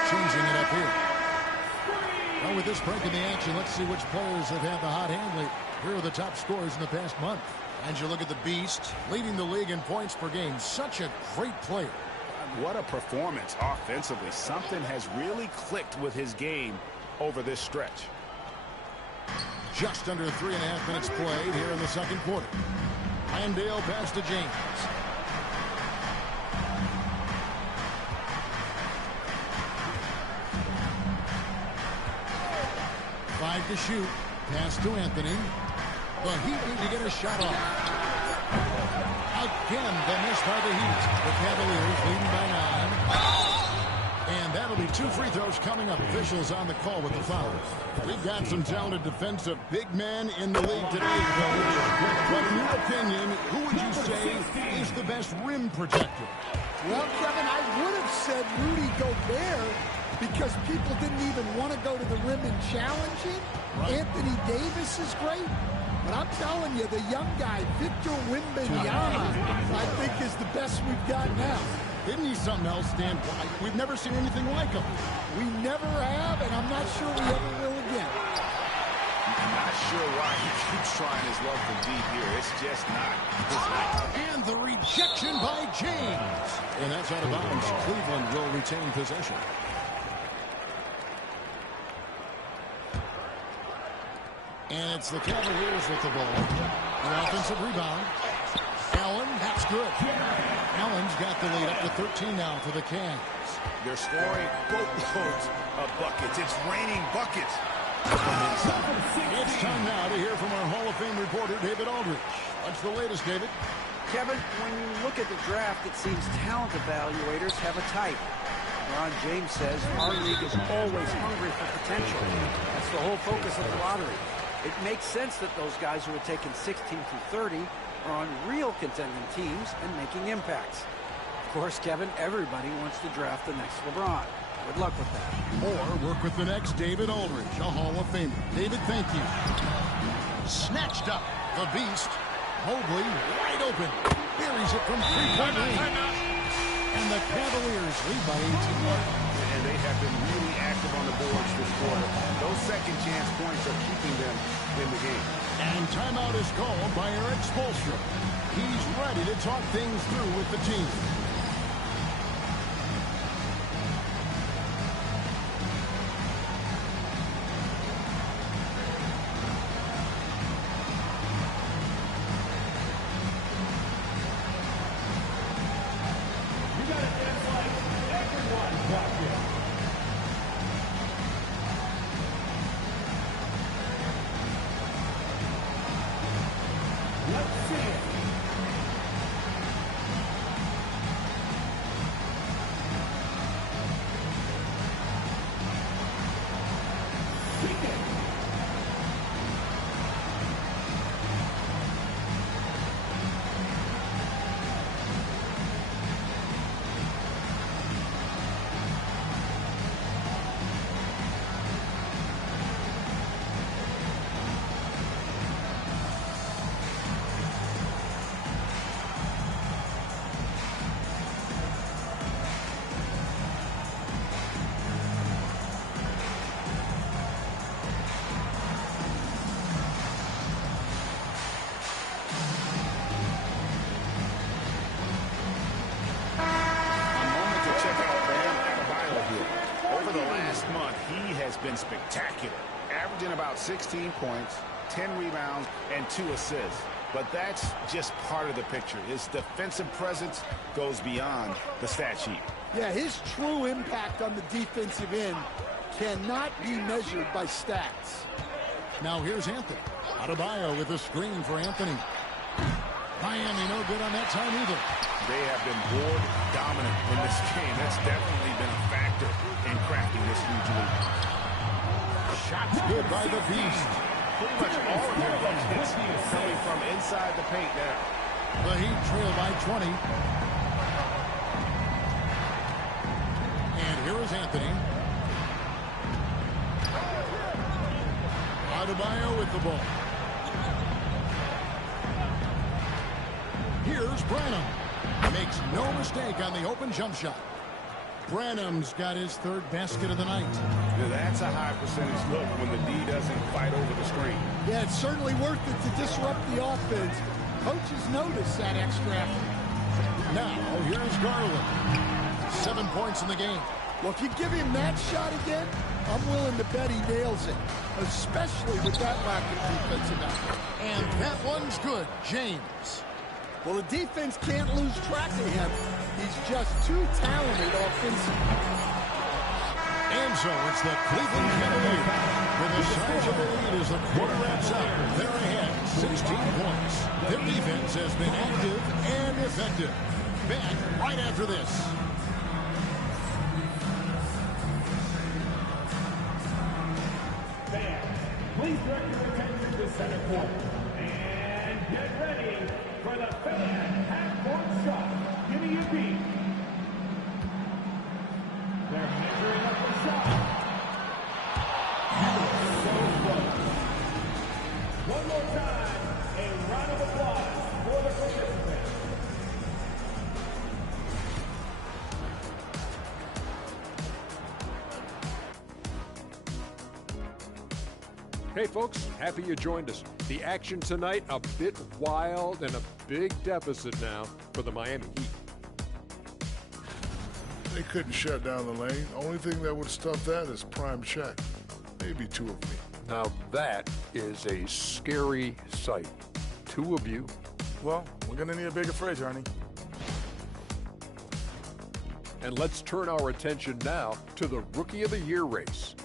Changing it up here. Well, with this break in the action, let's see which players have had the hot hand lately. Here are the top scorers in the past month. And you look at the Beast, leading the league in points per game. Such a great player. What a performance offensively. Something has really clicked with his game over this stretch. Just under 3.5 minutes played here in the second quarter. Landale pass to James. Five to shoot. Pass to Anthony. The Heat need to get a shot off. Again, the miss by the Heat. The Cavaliers leading by 9. And that'll be 2 free throws coming up. Officials on the call with the foul. We've got some talented defensive big men in the league today, but in your opinion, who would you say is the best rim protector? Well, Kevin, I would have said Rudy Gobert because people didn't even want to go to the rim and challenge him. Right. Anthony Davis is great. But I'm telling you, the young guy, Victor Wembanyama, I think is the best we've got now. Isn't he something else, Dan? We've never seen anything like him. We never have, and I'm not sure we ever will again. I'm not sure why he keeps trying his luck from deep here. It's just not his night. And the rejection by James. And that's out of bounds. Cleveland will retain possession. And it's the Cavaliers with the ball. An offensive rebound. Allen, that's good. Allen's got the lead up to 13 now for the Cavs. They're scoring boatloads of buckets. It's raining buckets. It's time now to hear from our Hall of Fame reporter, David Aldridge. What's the latest, David? Kevin, when you look at the draft, it seems talent evaluators have a type. LeBron James says our league is always hungry for potential. That's the whole focus of the lottery. It makes sense that those guys who are taken 16 through 30 are on real contending teams and making impacts. Of course, Kevin, everybody wants to draft the next LeBron. Good luck with that. Or work with the next David Aldridge, a Hall of Famer. David, thank you. Snatched up. The Beast. Mobley wide open. Buries it from three-point range. And the Cavaliers lead by 18. And they have been really active on the boards this quarter. Those second chance points are keeping them in the game. And timeout is called by Eric Spoelstra. He's ready to talk things through with the team. Been spectacular, averaging about 16 points, 10 rebounds, and 2 assists. But that's just part of the picture. His defensive presence goes beyond the stat sheet. Yeah, his true impact on the defensive end cannot be measured by stats. Now here's Anthony. Adebayo with a screen for Anthony. Miami no good on that time either. They have been board dominant in this game. That's definitely been a factor in cracking this huge lead. Shots good by the Beast. Pretty much all of their buckets coming from inside the paint now. The Heat trail by 20. And here is Anthony. Adebayo with the ball. Here's Branham. Makes no mistake on the open jump shot. Branham's got his third basket of the night. Yeah, that's a high percentage look when the D doesn't fight over the screen. Yeah, it's certainly worth it to disrupt the offense. Coaches notice that extra effort. Now, here's Garland. 7 points in the game. Well, if you give him that shot again, I'm willing to bet he nails it, especially with that lack of defensive effort. And that one's good, James. Well, the defense can't lose track of him. He's just too talented offensively. And so it's the Cleveland Cavaliers. With the size of the lead as the quarter wraps up, they're ahead 16 points. Their defense has been active and effective. Back right after this. Fans, please direct your attention to center court. And get ready for the fan half-court shot. Give me a beat. They're measuring up the shot. So close. One more time, a round of applause for the participants. Hey folks, happy you joined us. The action tonight, a bit wild and a big deficit now for the Miami Heat. They couldn't shut down the lane. Only thing that would stop that is prime check. Maybe two of me. Now that is a scary sight. Two of you. Well, we're going to need a bigger fridge, Ernie. And let's turn our attention now to the Rookie of the Year race.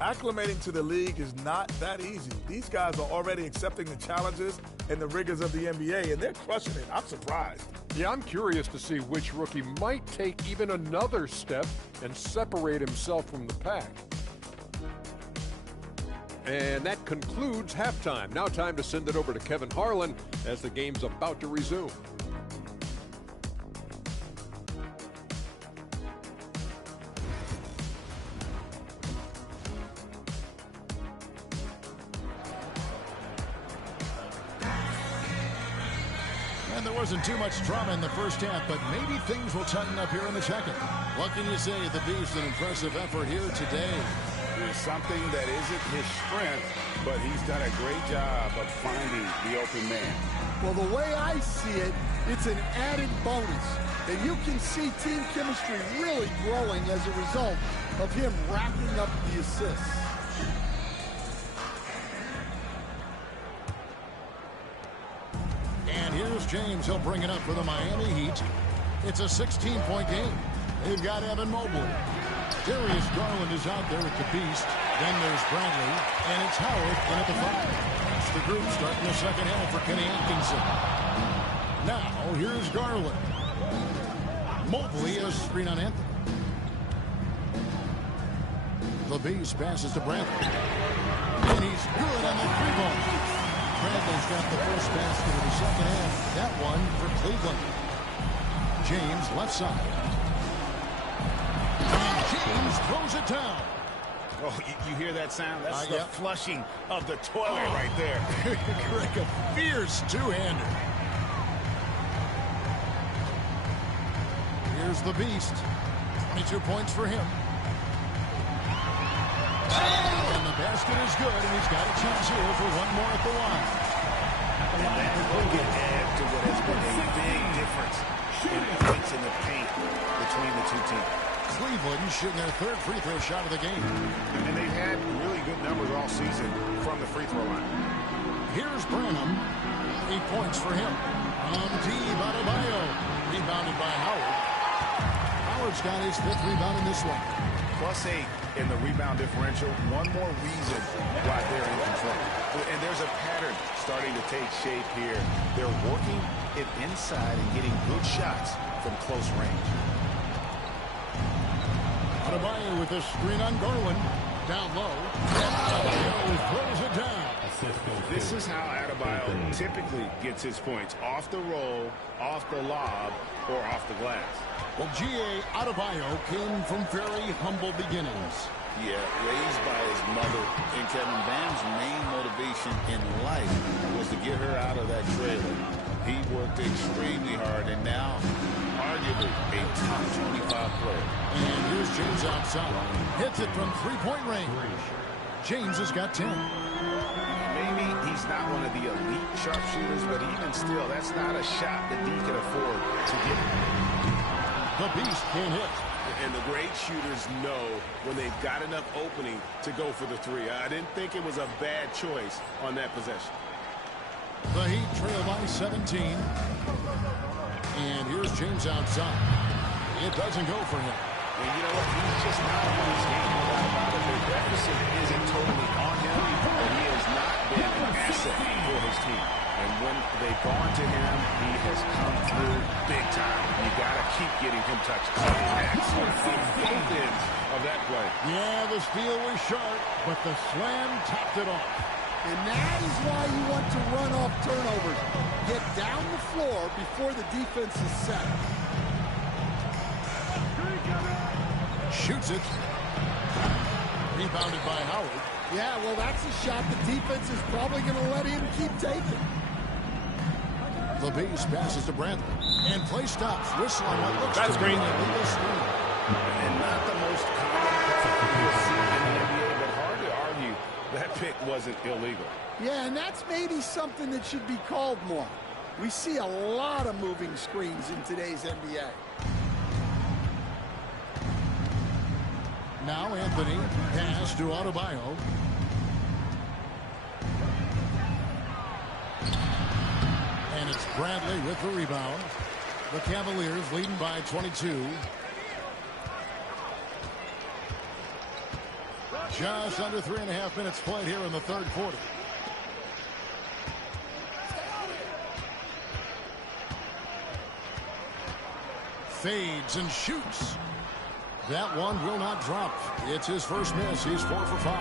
Acclimating to the league is not that easy. These guys are already accepting the challenges and the rigors of the NBA, and they're crushing it. I'm surprised. Yeah, I'm curious to see which rookie might take even another step and separate himself from the pack. And that concludes halftime. Now time to send it over to Kevin Harlan as the game's about to resume. And there wasn't too much drama in the first half, but maybe things will tighten up here in the second. What can you say? The Beast, an impressive effort here today. There's something that isn't his strength, but he's done a great job of finding the open man. Well, the way I see it, it's an added bonus. And you can see team chemistry really growing as a result of him racking up the assists. And here's James. He'll bring it up for the Miami Heat. It's a 16-point game. They've got Evan Mobley. Darius Garland is out there with the Beast. Then there's Bradley. And it's Howard in at the 5. That's the group starting the second half for Kenny Atkinson. Now, here's Garland. Mobley has screen on Anthony. The Beast passes to Bradley. And he's good on the 3-ball. Bradley's got the first basket of the second half. That one for Cleveland. James left side. And James throws it down. Oh, you hear that sound? That's the flushing of the toilet right there. Like a fierce two-hander. Here's the Beast. 22 points for him. And the basket is good, and he's got a chance here for one more at the line. And that can add to what has been a big difference in points in the paint between the two teams. Cleveland shooting their third free throw shot of the game. And they've had really good numbers all season from the free throw line. Here's Branham. 8 points for him. Steve Adebayo. Rebounded by Howard. Howard's got his 5th rebound in this one. +8 in the rebound differential. One more reason why they're in control. And there's a pattern starting to take shape here. They're working it inside and getting good shots from close range. Adebayo with the screen on Garland. Down low. Adebayo throws it down. This is how Adebayo typically gets his points. Off the roll, off the lob, or off the glass. Well, G.A. Adebayo came from very humble beginnings. Yeah, raised by his mother. And Kevin Bam's main motivation in life was to get her out of that trailer. He worked extremely hard, and now, arguably, a top 25 player. And here's James outside. Hits it from three-point range. James has got 10. Maybe he's not one of the elite sharpshooters, but even still, that's not a shot that he can afford to get. The Beast can't hit. And the great shooters know when they've got enough opening to go for the three. I didn't think it was a bad choice on that possession. The Heat trail by 17. And here's James outside. It doesn't go for him. And you know what? He's just not on his game without about it. The deficit isn't totally on him, but he has not been an asset for his team. And when they've gone to him. He has come through big time. You got to keep getting him touches. Excellent on both ends of that play. Yeah, the steal was sharp, but the slam topped it off. And that is why you want to run off turnovers. Get down the floor before the defense is set. Shoots it. Rebounded by Howard. Yeah, well, that's a shot the defense is probably going to let him keep taking. The base passes to Bradley. And play stops. Whistle on what looks to be an illegal screen. And not the most common call you'll see in the NBA, but hard to argue that pick wasn't illegal. Yeah, and that's maybe something that should be called more. We see a lot of moving screens in today's NBA. Now Anthony, pass to Adebayo. And it's Bradley with the rebound. The Cavaliers leading by 22. Just under 3.5 minutes played here in the third quarter. Fades and shoots. That one will not drop. It's his first miss. He's 4 for 5.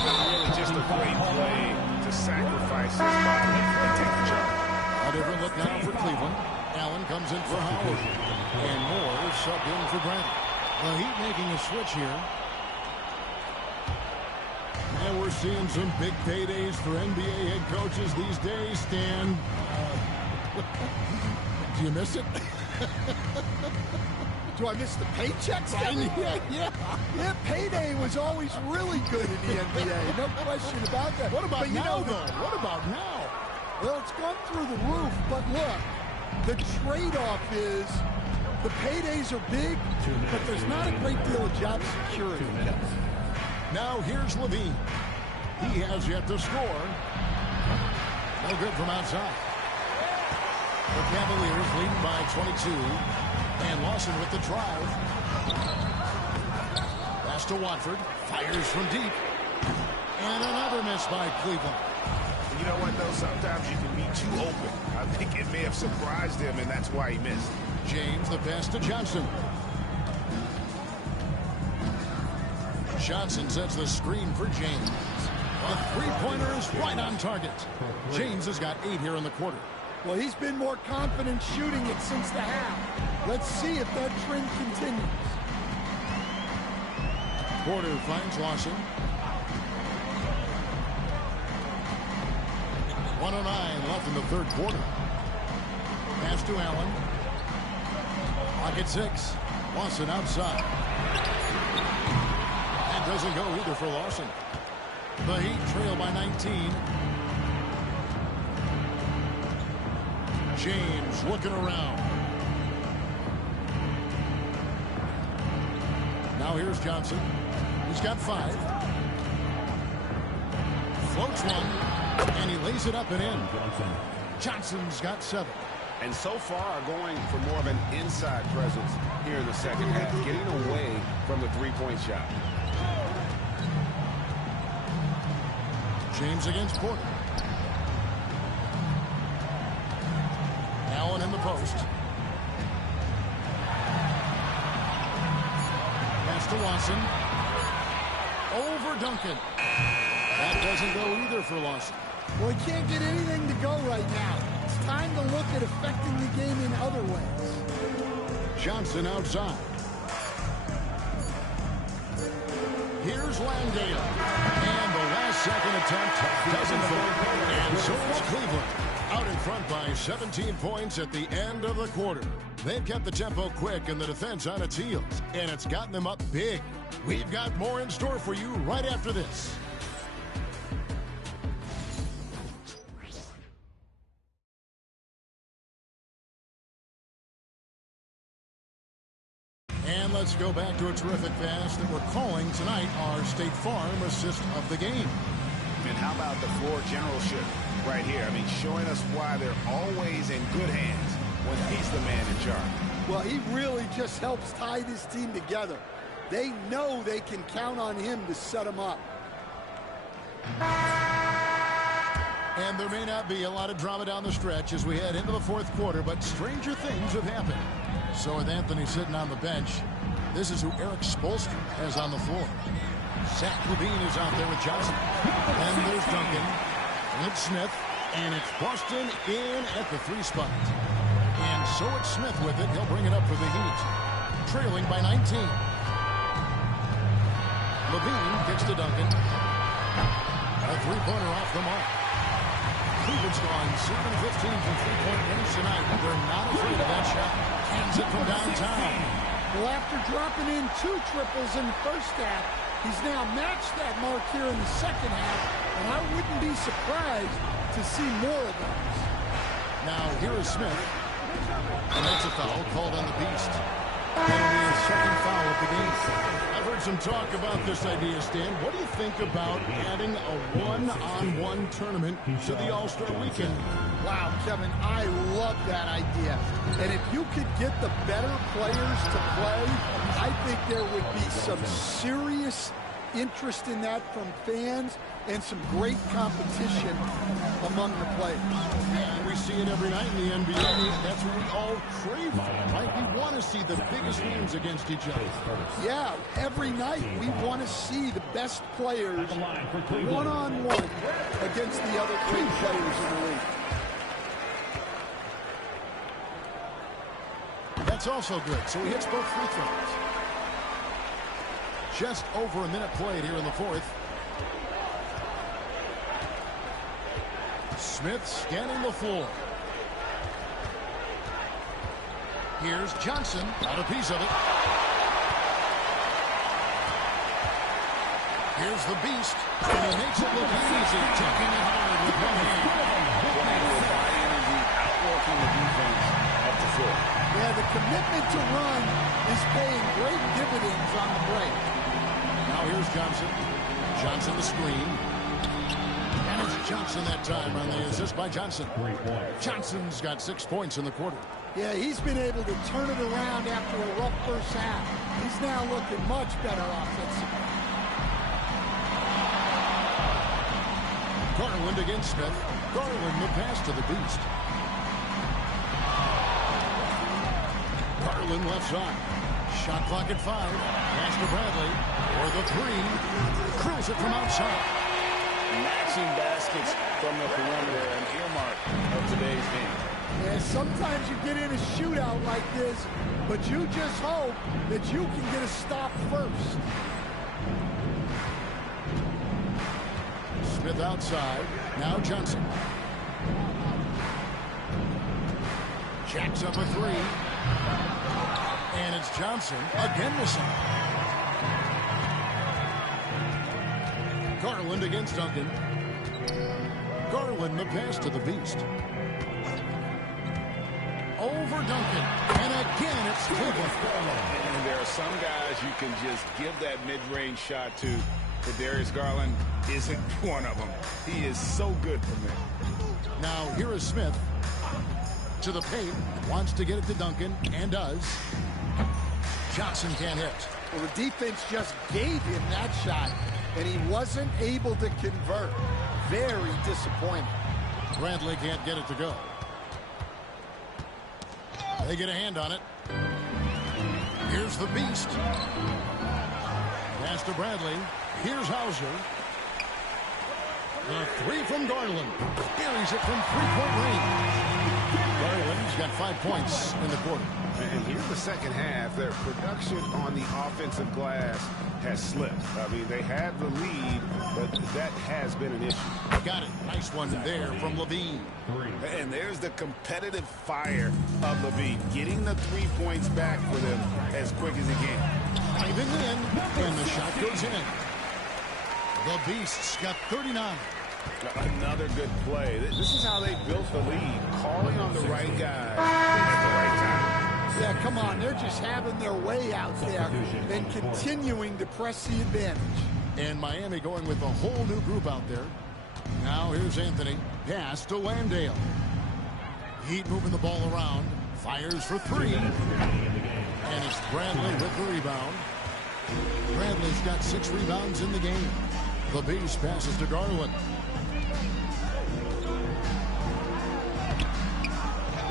Really just a great play to sacrifice his body and take the jump. A different look now for Cleveland. Allen comes in for Howard. And Moore subbed in for Bradley. The Heat making a switch here. And we're seeing some big paydays for NBA head coaches these days, Stan. Do you miss it? Do I miss the paychecks? Yeah, payday was always really good in the NBA. No question about that. What about now, though? What about now? Well, it's gone through the roof, but look, the trade-off is the paydays are big, but there's not a great deal of job security. Now here's Levine. He has yet to score. No good from outside. The Cavaliers leading by 22. And Lawson with the drive. Pass to Watford. Fires from deep. And another miss by Cleveland. You know what, though? Sometimes you can be too open. I think it may have surprised him, and that's why he missed. James, the pass to Johnson. Johnson sets the screen for James. The three-pointer is right on target. James has got 8 here in the quarter. Well, he's been more confident shooting it since the half. Let's see if that trend continues. Porter finds Lawson. 1:09 left in the third quarter. Pass to Allen. Pocket 6. Lawson outside. That doesn't go either for Lawson. The Heat trail by 19. James looking around. Now here's Johnson. He's got 5. Floats one. And he lays it up and in. Johnson's got 7. And so far going for more of an inside presence here in the second half, getting away from the three-point shot. James against Porter. Allen in the post. Pass to Lawson. Over Duncan. That doesn't go either for Lawson. Well, he can't get anything to go right now. It's time to look at affecting the game in other ways. Johnson outside. Here's Landale. And the last second attempt doesn't fall. And so is Cleveland. Out in front by 17 points at the end of the quarter. They've kept the tempo quick and the defense on its heels. And it's gotten them up big. We've got more in store for you right after this. And let's go back to a terrific pass that we're calling tonight our State Farm assist of the game. And how about the floor generalship right here? I mean, showing us why they're always in good hands when he's the man in charge. Well, he really just helps tie this team together. They know they can count on him to set them up. And there may not be a lot of drama down the stretch as we head into the fourth quarter, but stranger things have happened. So with Anthony sitting on the bench, this is who Eric Spoelstra has on the floor. Zach LaVine is out there with Johnson. And there's Duncan. It's Smith. And it's Boston in at the 3 spot. And so it's Smith with it. He'll bring it up for the Heat. Trailing by 19. LaVine kicks to Duncan. A 3-pointer off the mark. Cleveland's gone 7-15 from 3-point range tonight. They're not afraid of that shot. Cans it from downtown. Well, after dropping in 2 triples in the first half, he's now matched that mark here in the second half, and I wouldn't be surprised to see more of those. Now, here is Smith. And that's a foul called on the Beast. That'll be his second foul of the game. I've heard some talk about this idea, Stan. What do you think about adding a one-on-one tournament to the All-Star Weekend? Wow, Kevin, I love that idea. And if you could get the better players to play, I think there would be some serious interest in that from fans and some great competition among the players. And we see it every night in the NBA. That's what we all crave for, right? We want to see the biggest names against each other. Yeah, every night we want to see the best players one-on-one against the other great players in the league. That's also good. So he hits both free throws. Just over a minute played here in the fourth. Smith scanning the floor. Here's Johnson. Got a piece of it. Here's the Beast. And he makes it look easy. Taking it hard with one hand. High energy, outworking the defense up the floor. Yeah, the commitment to run is paying great dividends on the break. Now here's Johnson. Johnson the screen. And it's Johnson that time on the assist by Johnson. Johnson's got 6 points in the quarter. Yeah, he's been able to turn it around after a rough first half. He's now looking much better offensively. Garland against Smith. Garland the pass to the Beast. Garland left side. Shot clock at 5. Pass to Bradley. For the 3. Curls it from outside. Matching baskets from the perimeter, an earmark of today's game. Yeah, sometimes you get in a shootout like this, but you just hope that you can get a stop first. Smith outside. Now Johnson. Jacks up a 3. And it's Johnson again missing. Garland against Duncan. Garland the pass to the Beast. Over Duncan. And again it's Cleveland. And there are some guys you can just give that mid-range shot to. But Darius Garland isn't one of them. He is so good from there. Now here is Smith. To the paint. Wants to get it to Duncan. And does. Johnson can't hit. Well, the defense just gave him that shot, and he wasn't able to convert. Very disappointing. Bradley can't get it to go. They get a hand on it. Here's the Beast. Pass to Bradley. Here's Hauser. The 3 from Garland. Buries it from 3-point range. Garland's got 5 points in the quarter. And here's the second half. Their production on the offensive glass has slipped. I mean, they have the lead, but that has been an issue. Got it. Nice one there from LaVine. And there's the competitive fire of LaVine, getting the 3 points back for them as quick as he can. Diving in, and the shot goes in. The Beast's got 39. Another good play. This is how they built the lead, calling on the right guy at the right time. Yeah, come on. They're just having their way out there and continuing to press the advantage. And Miami going with a whole new group out there. Now here's Anthony. Pass to Landale. Heat moving the ball around. Fires for 3. And it's Bradley with the rebound. Bradley's got 6 rebounds in the game. The Beast passes to Garland.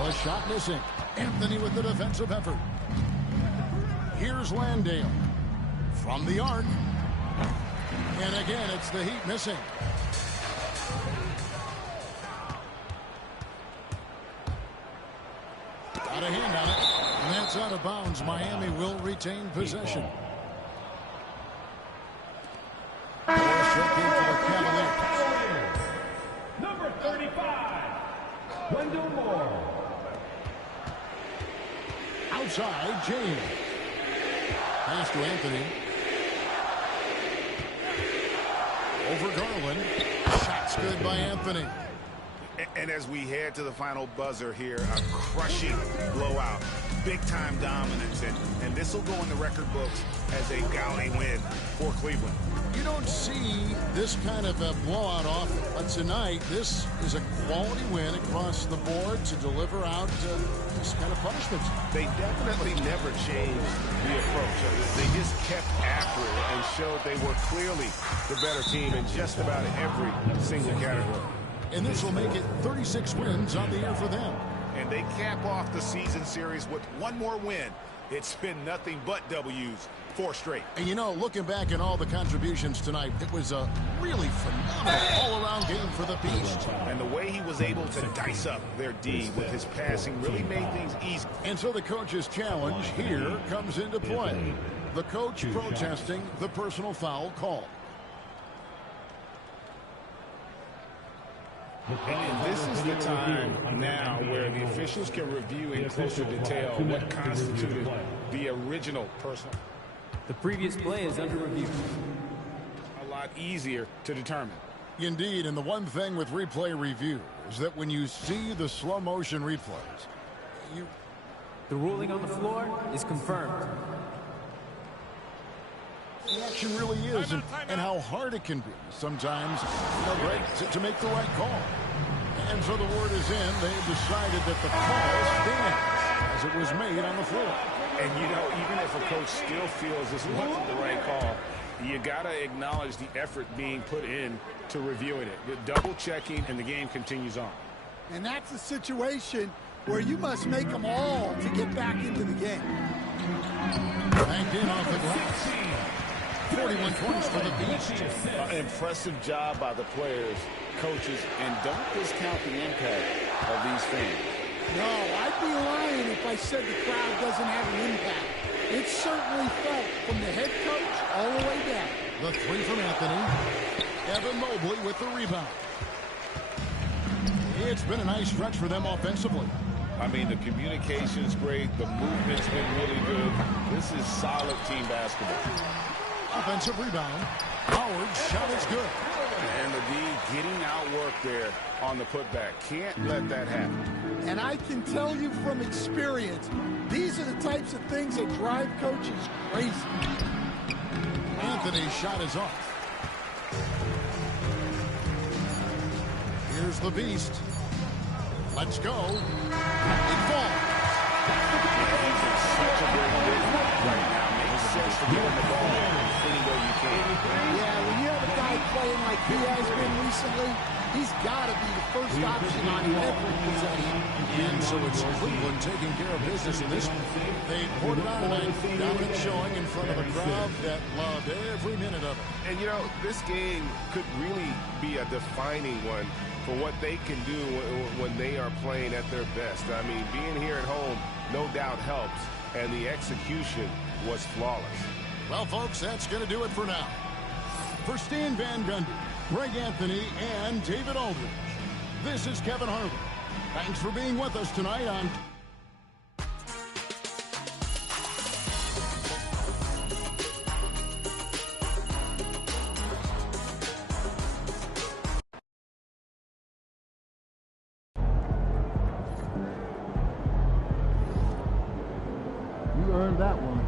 The shot missing. Anthony with the defensive effort. Here's Landale from the arc. And again, it's the Heat missing. Got a hand on it. And that's out of bounds. Miami will retain possession. Number 35, Wendell Moore. Outside, James. Pass to Anthony. Over Garland. Shot's good by Anthony. And as we head to the final buzzer here, a crushing blowout. Big-time dominance, and this will go in the record books as a gaudy win for Cleveland. You don't see this kind of a blowout often, but tonight this is a quality win across the board to deliver out this kind of punishments. They definitely never changed the approach. They just kept after it and showed they were clearly the better team in just about every single category. And this will make it 36 wins on the year for them. And they cap off the season series with one more win. It's been nothing but W's, 4 straight. And you know, looking back at all the contributions tonight, it was a really phenomenal all-around game for the Beast. And the way he was able to dice up their D with his passing really made things easy. And so the coach's challenge here comes into play. The coach protesting the personal foul call. And this is the time now where the officials can review in closer detail what constituted the original personal. The previous play is under review. A lot easier to determine. Indeed, and the one thing with replay review is that when you see the slow motion replays, the ruling on the floor is confirmed. The action really is, and how hard it can be sometimes, Greg, to make the right call. And so the word is in. They've decided that the call stands as it was made on the floor. And, you know, even if a coach still feels this wasn't the right call, you got to acknowledge the effort being put in to reviewing it. The double checking, and the game continues on. And that's a situation where you must make them all to get back into the game. Banked in off the glass. 41 points for the Beast. Impressive job by the players, coaches, and don't discount the impact of these fans. No, I'd be lying if I said the crowd doesn't have an impact. It's certainly felt from the head coach all the way down. The 3 from Anthony. Evan Mobley with the rebound. It's been a nice stretch for them offensively. I mean, the communication's great. The movement's been really good. This is solid team basketball. Offensive rebound. Howard's shot is good. And the D getting outworked there on the putback. Can't let that happen. And I can tell you from experience, these are the types of things that drive coaches crazy. Anthony's shot is off. Here's the Beast. Let's go. It falls. He's in such a great rhythm right now. Makes sense to get him the ball any way you can. Yeah, when you have a guy playing like he has been recently, he's got to be the first option on every possession. And so it's Cleveland taking care of business in this one. They poured it on tonight. Dominant showing in front of a crowd that loved every minute of it. And, you know, this game could really be a defining one for what they can do when they are playing at their best. I mean, being here at home no doubt helps, and the execution was flawless. Well, folks, that's going to do it for now. For Stan Van Gundy, Greg Anthony, and David Aldridge, this is Kevin Harlan. Thanks for being with us tonight on... You earned that one.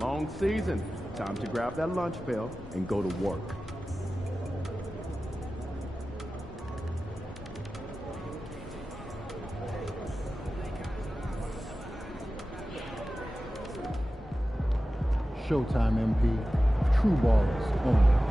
Long season. Time to grab that lunch bell and go to work. Showtime, MP. True ballers only.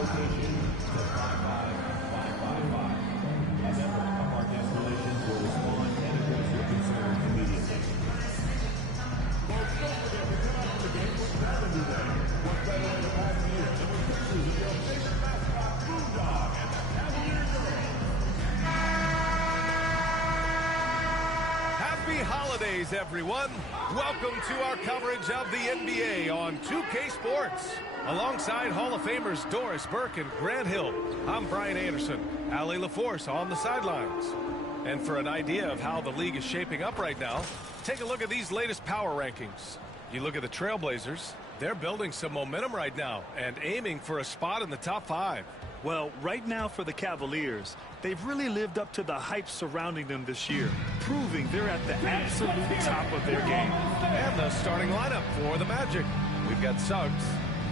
location to 55555. A member of our guest relations will respond and address your concerns immediately. Folks, don't forget to come out to the game with Saturday today. What's better than the past year than with pictures of your favorite mascot, Moondog, and the Cavalier girls. Happy holidays, everyone. Welcome to our coverage of the NBA on 2K Sports. Alongside Hall of Famers Doris Burke and Grant Hill, I'm Brian Anderson, Allie LaForce on the sidelines. And for an idea of how the league is shaping up right now, take a look at these latest power rankings. You look at the Trailblazers, they're building some momentum right now and aiming for a spot in the top 5. Well, right now for the Cavaliers, they've really lived up to the hype surrounding them this year, proving they're at the absolute top of their game. And the starting lineup for the Magic. We've got Suggs,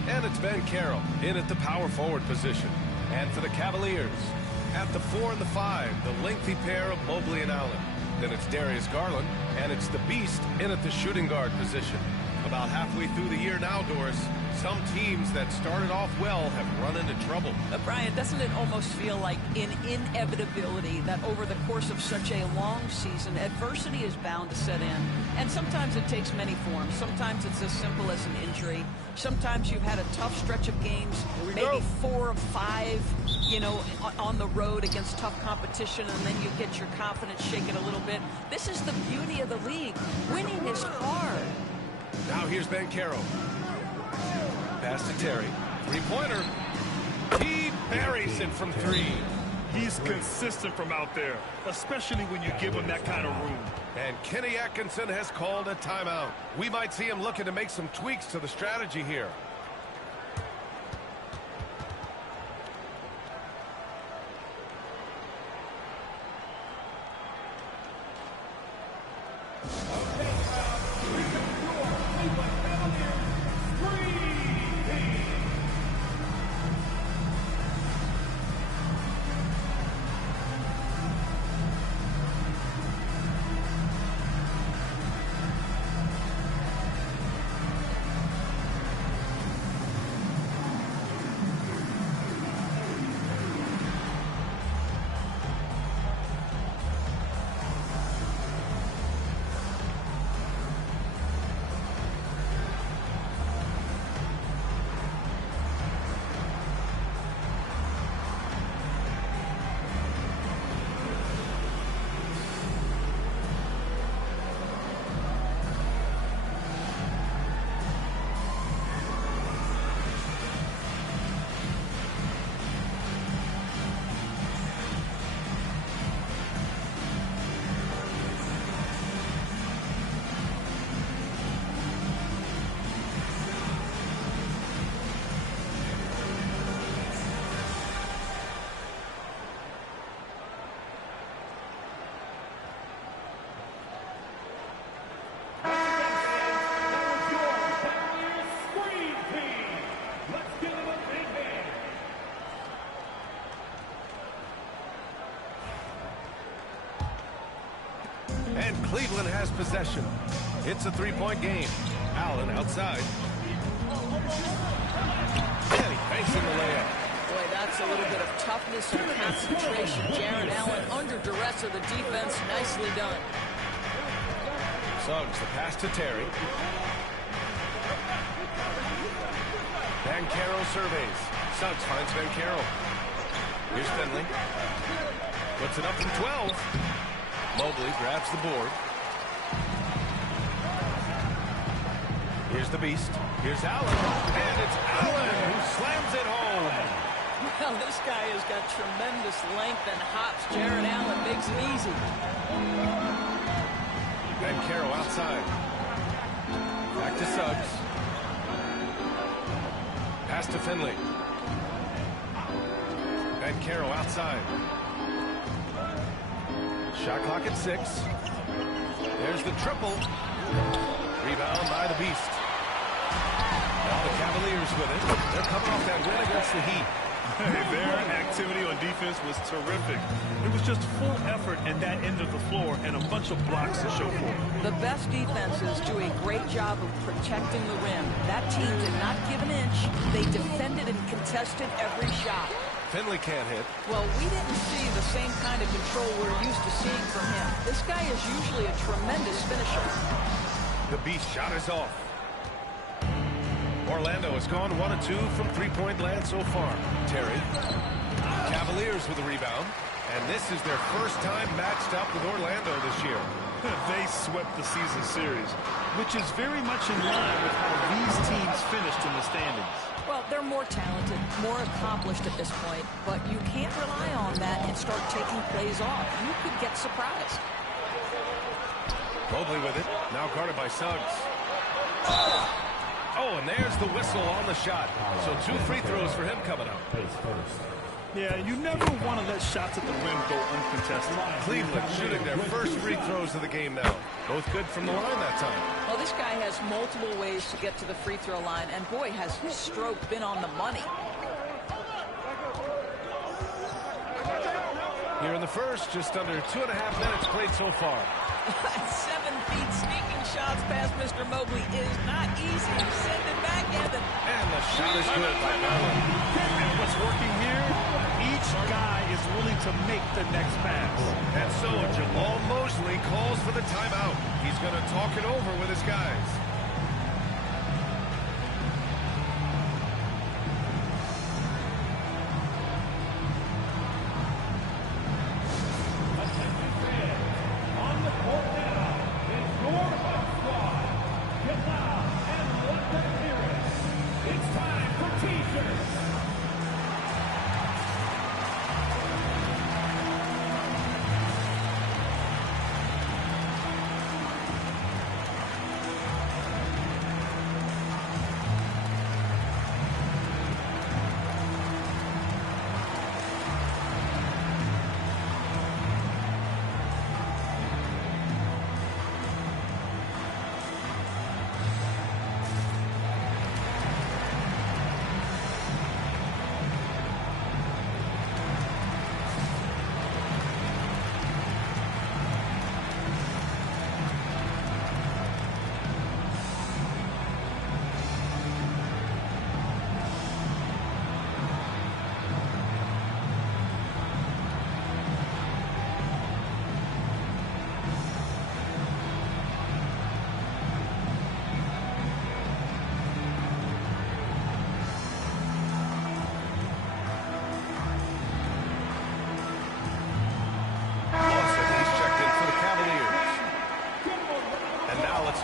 and it's Ben Carroll in at the power forward position. And for the Cavaliers, at the 4 and the 5, the lengthy pair of Mobley and Allen. Then it's Darius Garland, and it's the Beast in at the shooting guard position. About halfway through the year now, Doris, some teams that started off well have run into trouble. Brian, doesn't it almost feel like an inevitability that over the course of such a long season, adversity is bound to set in? And sometimes it takes many forms. Sometimes it's as simple as an injury. Sometimes you've had a tough stretch of games, maybe 4 or 5, you know, on the road against tough competition, and then you get your confidence shaken a little bit. This is the beauty of the league. Winning is hard. Now here's Ben Carroll. Pass to Terry. Three-pointer. He buries it from 3. He's consistent from out there, especially when you give him that kind of room. And Kenny Atkinson has called a timeout. We might see him looking to make some tweaks to the strategy here. And Cleveland has possession. It's a 3-point game. Allen outside. And he banks in the layup. Boy, that's a little bit of toughness and concentration. Jarrett Allen under duress of the defense. Nicely done. Suggs, the pass to Terry. Van Carroll surveys. Suggs finds Van Carroll. Here's Finley. Puts it up from 12. Mobley grabs the board. Here's the Beast. Here's Allen. And it's Allen who slams it home. Well, this guy has got tremendous length and hops. Jarrett Allen makes it easy. Van Carroll outside. Back to Suggs. Pass to Finley. Van Carroll outside. Shot clock at 6. There's the triple. Rebound by the Beast. Now the Cavaliers with it. They're coming off that win against the Heat. Their activity on defense was terrific. It was just full effort in that end of the floor and a bunch of blocks to show for it. The best defenses do a great job of protecting the rim. That team did not give an inch. They defended and contested every shot. Finley can't hit. Well, we didn't see the same kind of control we're used to seeing from him. This guy is usually a tremendous finisher. The Beast shot is off. Orlando has gone 1 of 2 from three-point land so far. Terry. Cavaliers with a rebound. And this is their first time matched up with Orlando this year. They swept the season series, which is very much in line with how these teams finished in the standings. Well, they're more talented, more accomplished at this point, but you can't rely on that and start taking plays off. You could get surprised. Mobley with it, now guarded by Suggs. Oh, and there's the whistle on the shot. So 2 free throws for him coming up. Yeah, you never want to let shots at the rim go uncontested. Cleveland shooting their first free throws of the game now. Both good from the line that time. Well, this guy has multiple ways to get to the free throw line, and boy, has his stroke been on the money. Here in the first, just under 2.5 minutes played so far. 7 feet sneaking shots past Mr. Mobley is not easy. Send it backhanded. And the shot is good by Garland. And what's working here? Each guy is willing to make the next pass. And so Jamal Mosley calls for the timeout. He's going to talk it over with his guys.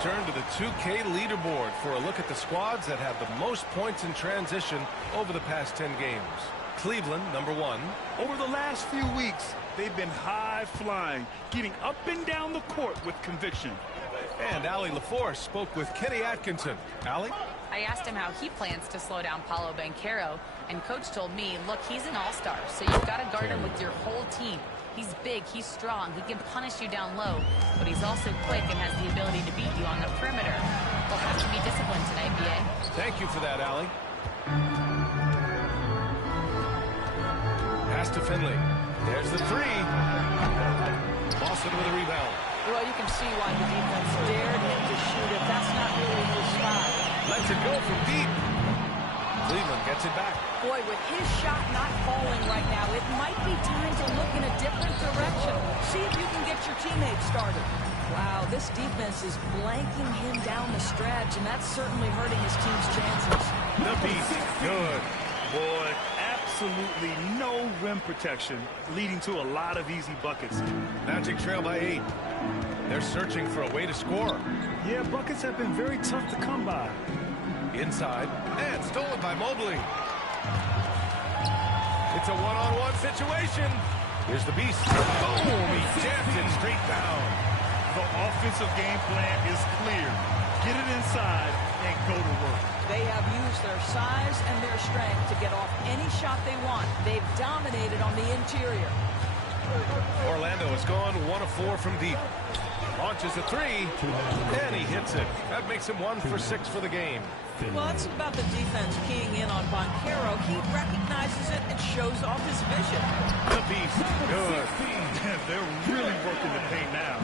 Turn to the 2K leaderboard for a look at the squads that have the most points in transition over the past 10 games. Cleveland, number 1. Over the last few weeks, they've been high-flying, getting up and down the court with conviction. And Allie LaForce spoke with Kenny Atkinson. Allie? I asked him how he plans to slow down Paolo Banchero, and Coach told me, look, he's an all-star, so you've got to guard him with your whole team. He's big, he's strong, he can punish you down low, but he's also quick and has the ability to beat you on the perimeter. They'll have to be disciplined tonight, B.A. Thank you for that, Allie. Pass to Finley. There's the 3. Boston with a rebound. Well, you can see why the defense dared him to shoot it. That's not really his spot. Lets it go from deep. Cleveland gets it back. Boy, with his shot not falling right now, it might be time to look in a different direction. See if you can get your teammates started. Wow, this defense is blanking him down the stretch, and that's certainly hurting his team's chances. The Beast, good. Boy, absolutely no rim protection, leading to a lot of easy buckets. Magic trail by 8. They're searching for a way to score. Yeah, buckets have been very tough to come by. Inside, and stolen by Mobley. It's a one-on-one situation. Here's the Beast. Boom! He jams it straight down. The offensive game plan is clear. Get it inside and go to work. They have used their size and their strength to get off any shot they want. They've dominated on the interior. Orlando has gone 1 of 4 from deep. Launches a 3, and he hits it. That makes him 1 for 6 for the game. Well, that's about the defense keying in on Banchero. He recognizes it and shows off his vision. The Beast, good. They're really working the paint now.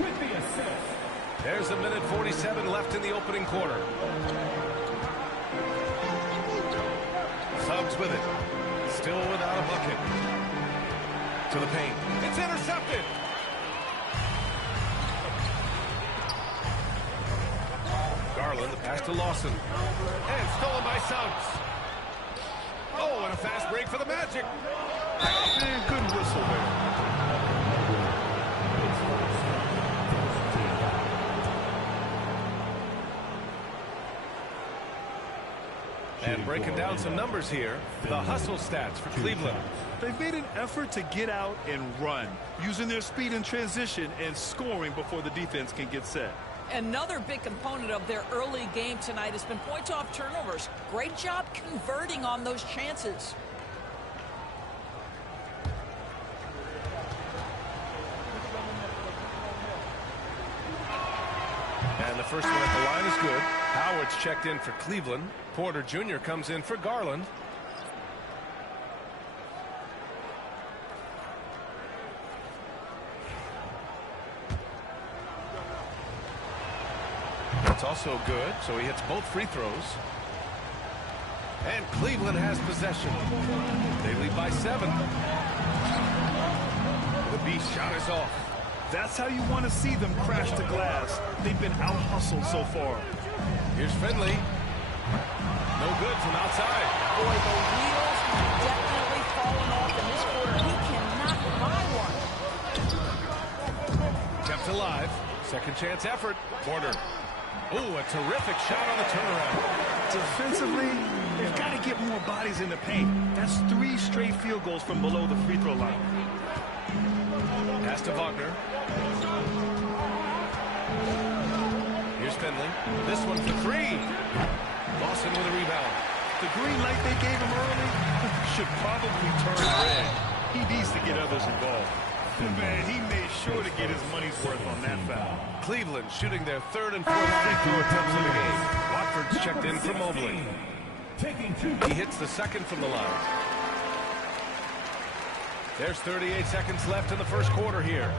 There's a minute 47 left in the opening quarter. Suggs with it. Still without a bucket. To the paint. It's intercepted. Garland, the pass to Lawson. And stolen by Suggs. Oh, and a fast break for the Magic. And good whistle there. And breaking down some numbers here, the hustle stats for Cleveland. They've made an effort to get out and run, using their speed in transition and scoring before the defense can get set. Another big component of their early game tonight has been points off turnovers. Great job converting on those chances. And the first one at the line is good. Howard's checked in for Cleveland. Porter Jr. comes in for Garland. It's also good, so he hits both free throws. And Cleveland has possession. They lead by 7. The beast shot is off. That's how you want to see them crash the glass. They've been out-hustled so far. Here's Finley. No good from outside. Boy, the wheels have definitely fallen off in this quarter. He cannot buy one. Kept alive. Second chance effort. Porter. Ooh, a terrific shot on the turnaround. Defensively, they've got to get more bodies in the paint. That's 3 straight field goals from below the free throw line. Pass to Wagner. Here's Finley. This one for 3. Lawson with a rebound. The green light they gave him early should probably turn red. He needs to get others involved. Man, he made sure to get his money's worth on that foul. Cleveland shooting their 3rd and 4th free throw attempts of the game. Watford's checked in for Mobley. He hits the second from the line. There's 38 seconds left in the first quarter here.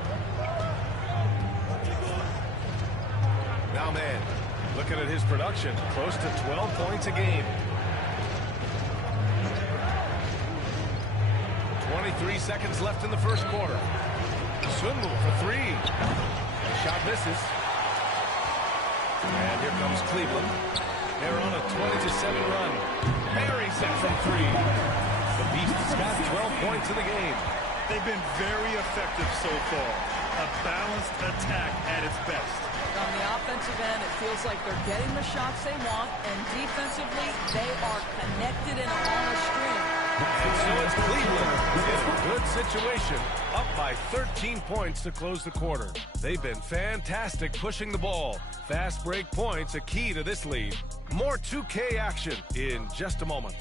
Now, man, looking at his production, close to 12 points a game. 23 seconds left in the first quarter. Sunmu for 3. The shot misses. And here comes Cleveland. They're on a 20-7 run. Mary set from 3. The Beast has got 12 points in the game. They've been very effective so far. A balanced attack at its best. On the offensive end, it feels like they're getting the shots they want, and defensively, they are connected and on a string. And so it's Cleveland in a good situation, up by 13 points to close the quarter. They've been fantastic pushing the ball. Fast break points a key to this lead. More 2K action in just a moment.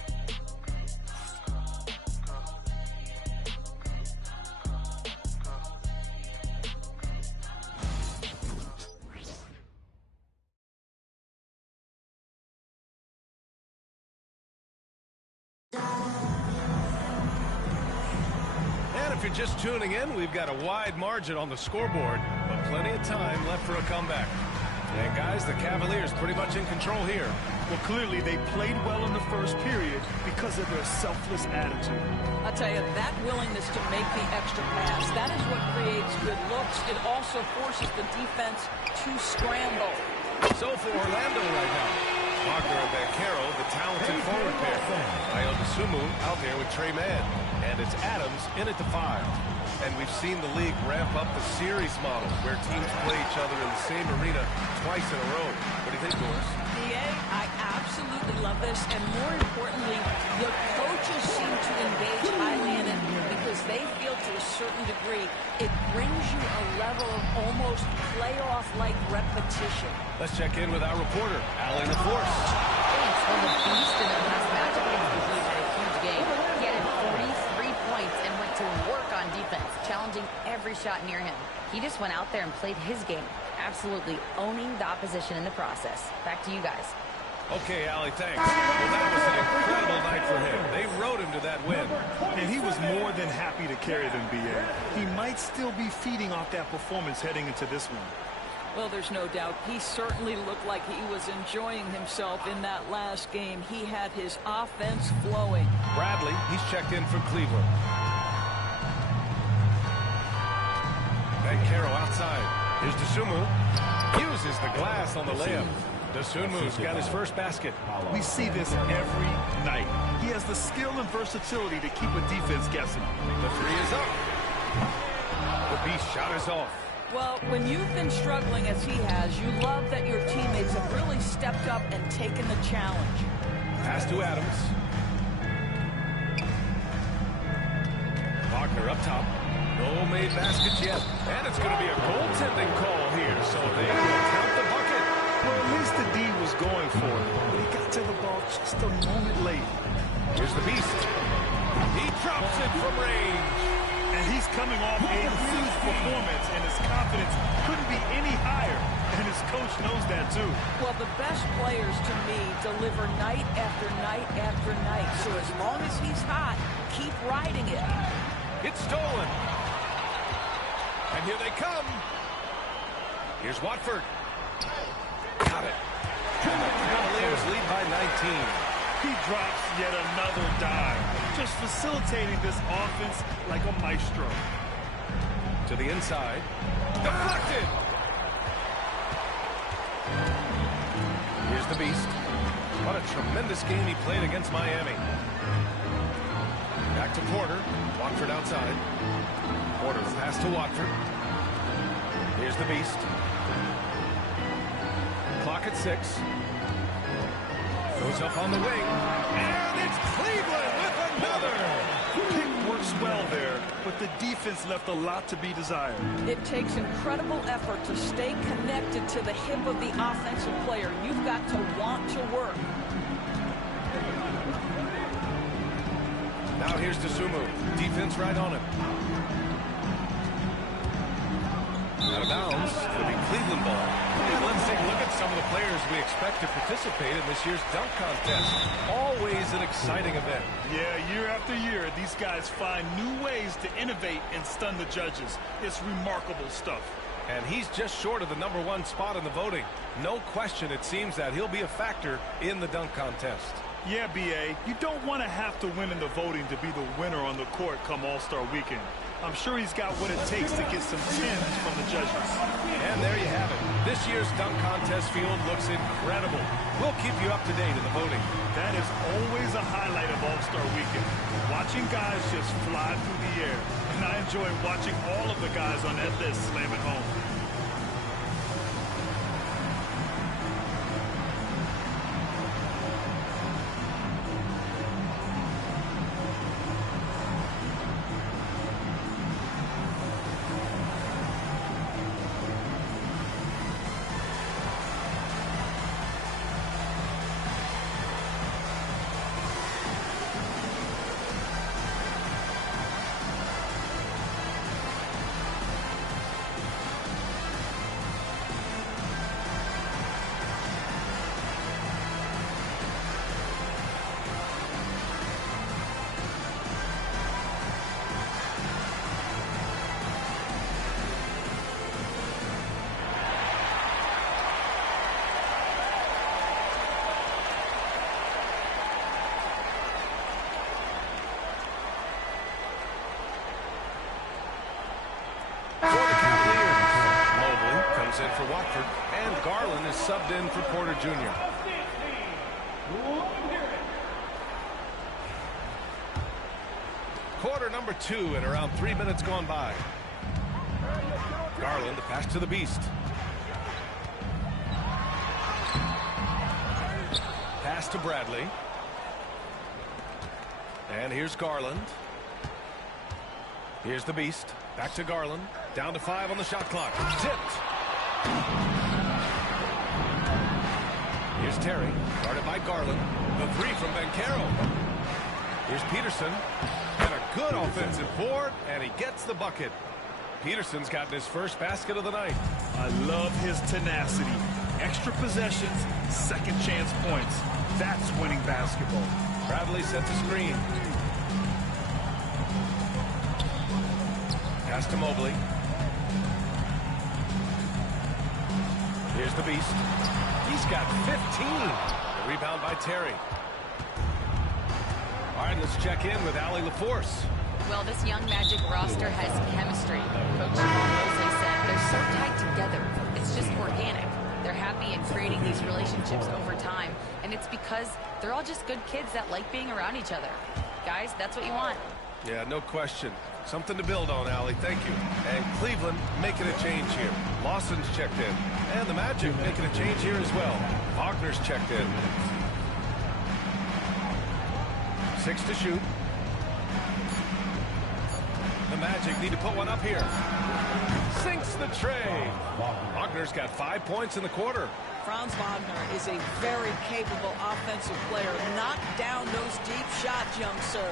If you're just tuning in, we've got a wide margin on the scoreboard, but plenty of time left for a comeback. And guys, the Cavaliers pretty much in control here. Well, clearly they played well in the first period because of their selfless attitude. I'll tell you, that willingness to make the extra pass, that is what creates good looks. It also forces the defense to scramble. So for Orlando right now, Wagner and Banchero, the talented forward pair. Ayo Dosunmu out there with Trey Mann. And it's Adams in at the 5. And we've seen the league ramp up the series model where teams play each other in the same arena twice in a row. What do you think, Doris? I absolutely love this. And more importantly, the coaches seem to engage highly in it because they feel to a certain degree it brings you a level of almost playoff-like repetition. Let's check in with our reporter, Allie LaForce. Thanks. Well, the Beast in their last matchup against the Heat had a huge game. He had 43 points and went to work on defense, challenging every shot near him. He just went out there and played his game, absolutely owning the opposition in the process. Back to you guys. Okay, Allie, thanks. Well, that was an incredible night for him. They rode him to that win. And he was more than happy to carry them, B.A. He might still be feeding off that performance heading into this one. Well, there's no doubt. He certainly looked like he was enjoying himself in that last game. He had his offense flowing. Bradley, he's checked in for Cleveland. Banchero outside. Here's Dosunmu. Uses the glass on the layup. Dosunmu's got his first basket. We see this every night. He has the skill and versatility to keep a defense guessing. The three is up. The Beast shot is off. Well, when you've been struggling as he has, you love that your teammates have really stepped up and taken the challenge. Pass to Adams. Wagner up top. No made baskets yet. And it's going to be a goaltending call here, so they will count the bucket. Well, at least the D was going for it, but he got to the ball just a moment late. Here's the Beast. He drops it from range. And he's coming off a huge performance, and his confidence couldn't be any higher. And his coach knows that, too. Well, the best players, to me, deliver night after night after night. So as long as he's hot, keep riding it. It's stolen. And here they come. Here's Watford. Got it. And the Cavaliers lead by 19. He drops yet another dive, just facilitating this offense like a maestro. To the inside. Deflected. Here's the Beast. What a tremendous game he played against Miami. Back to Porter. Watford outside. Porter pass to Watford. Here's the Beast. Clock at 6. Goes up on the wing. And it's Cleveland with another. Pick works well there, but the defense left a lot to be desired. It takes incredible effort to stay connected to the hip of the offensive player. You've got to want to work. Now here's Dosunmu. Defense right on him. Out of bounds. It'll be Cleveland ball. And let's take a look at some of the players we expect to participate in this year's dunk contest. Always an exciting event. Yeah, year after year, these guys find new ways to innovate and stun the judges. It's remarkable stuff. And he's just short of the #1 spot in the voting. No question, it seems that he'll be a factor in the dunk contest. Yeah, B.A., you don't want to have to win in the voting to be the winner on the court come All-Star Weekend. I'm sure he's got what it takes to get some 10s from the judges. And there you have it. This year's dunk contest field looks incredible. We'll keep you up to date in the voting. That is always a highlight of All-Star Weekend. Watching guys just fly through the air. And I enjoy watching all of the guys on that list slam it home. In for Watford, and Garland is subbed in for Porter Jr. Quarter number 2 and around 3 minutes gone by. Garland, the pass to the Beast. Pass to Bradley. And here's Garland. Here's the Beast. Back to Garland. Down to 5 on the shot clock. Tipped. Here's Terry, guarded by Garland. The 3 from Banchero. Here's Peterson. And a good offensive board, and he gets the bucket. Peterson's gotten his first basket of the night. I love his tenacity. Extra possessions, second chance points. That's winning basketball. Bradley sets a screen. Pass to Mobley. Here's the beast. He's got 15. The rebound by Terry. All right, let's check in with Allie LaForce. Well, this young Magic roster has chemistry. Coach Mosley said they're so tight together. It's just organic. They're happy and creating these relationships over time, and it's because they're all just good kids that like being around each other. Guys, that's what you want. Yeah, no question. Something to build on, Allie. Thank you. And Cleveland making a change here. Lawson's checked in. And the Magic making a change here as well. Wagner's checked in. 6 to shoot. The Magic need to put one up here. Sinks the tray. Wagner's got 5 points in the quarter. Franz Wagner is a very capable offensive player. Knock down those deep shots, young sir.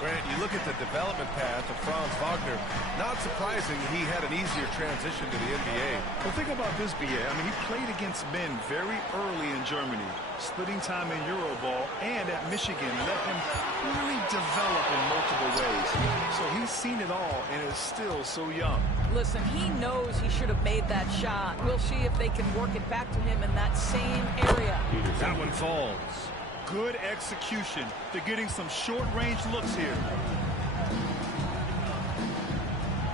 Grant, you look at the development path of Franz Wagner, not surprising he had an easier transition to the NBA. Well, think about this, B.A. I mean, he played against men very early in Germany, splitting time in Euroball, and at Michigan let him really develop in multiple ways. So he's seen it all and is still so young. Listen, he knows he should have made that shot. We'll see if they can work it back to him in that same area. That one falls. Good execution. They're getting some short-range looks here.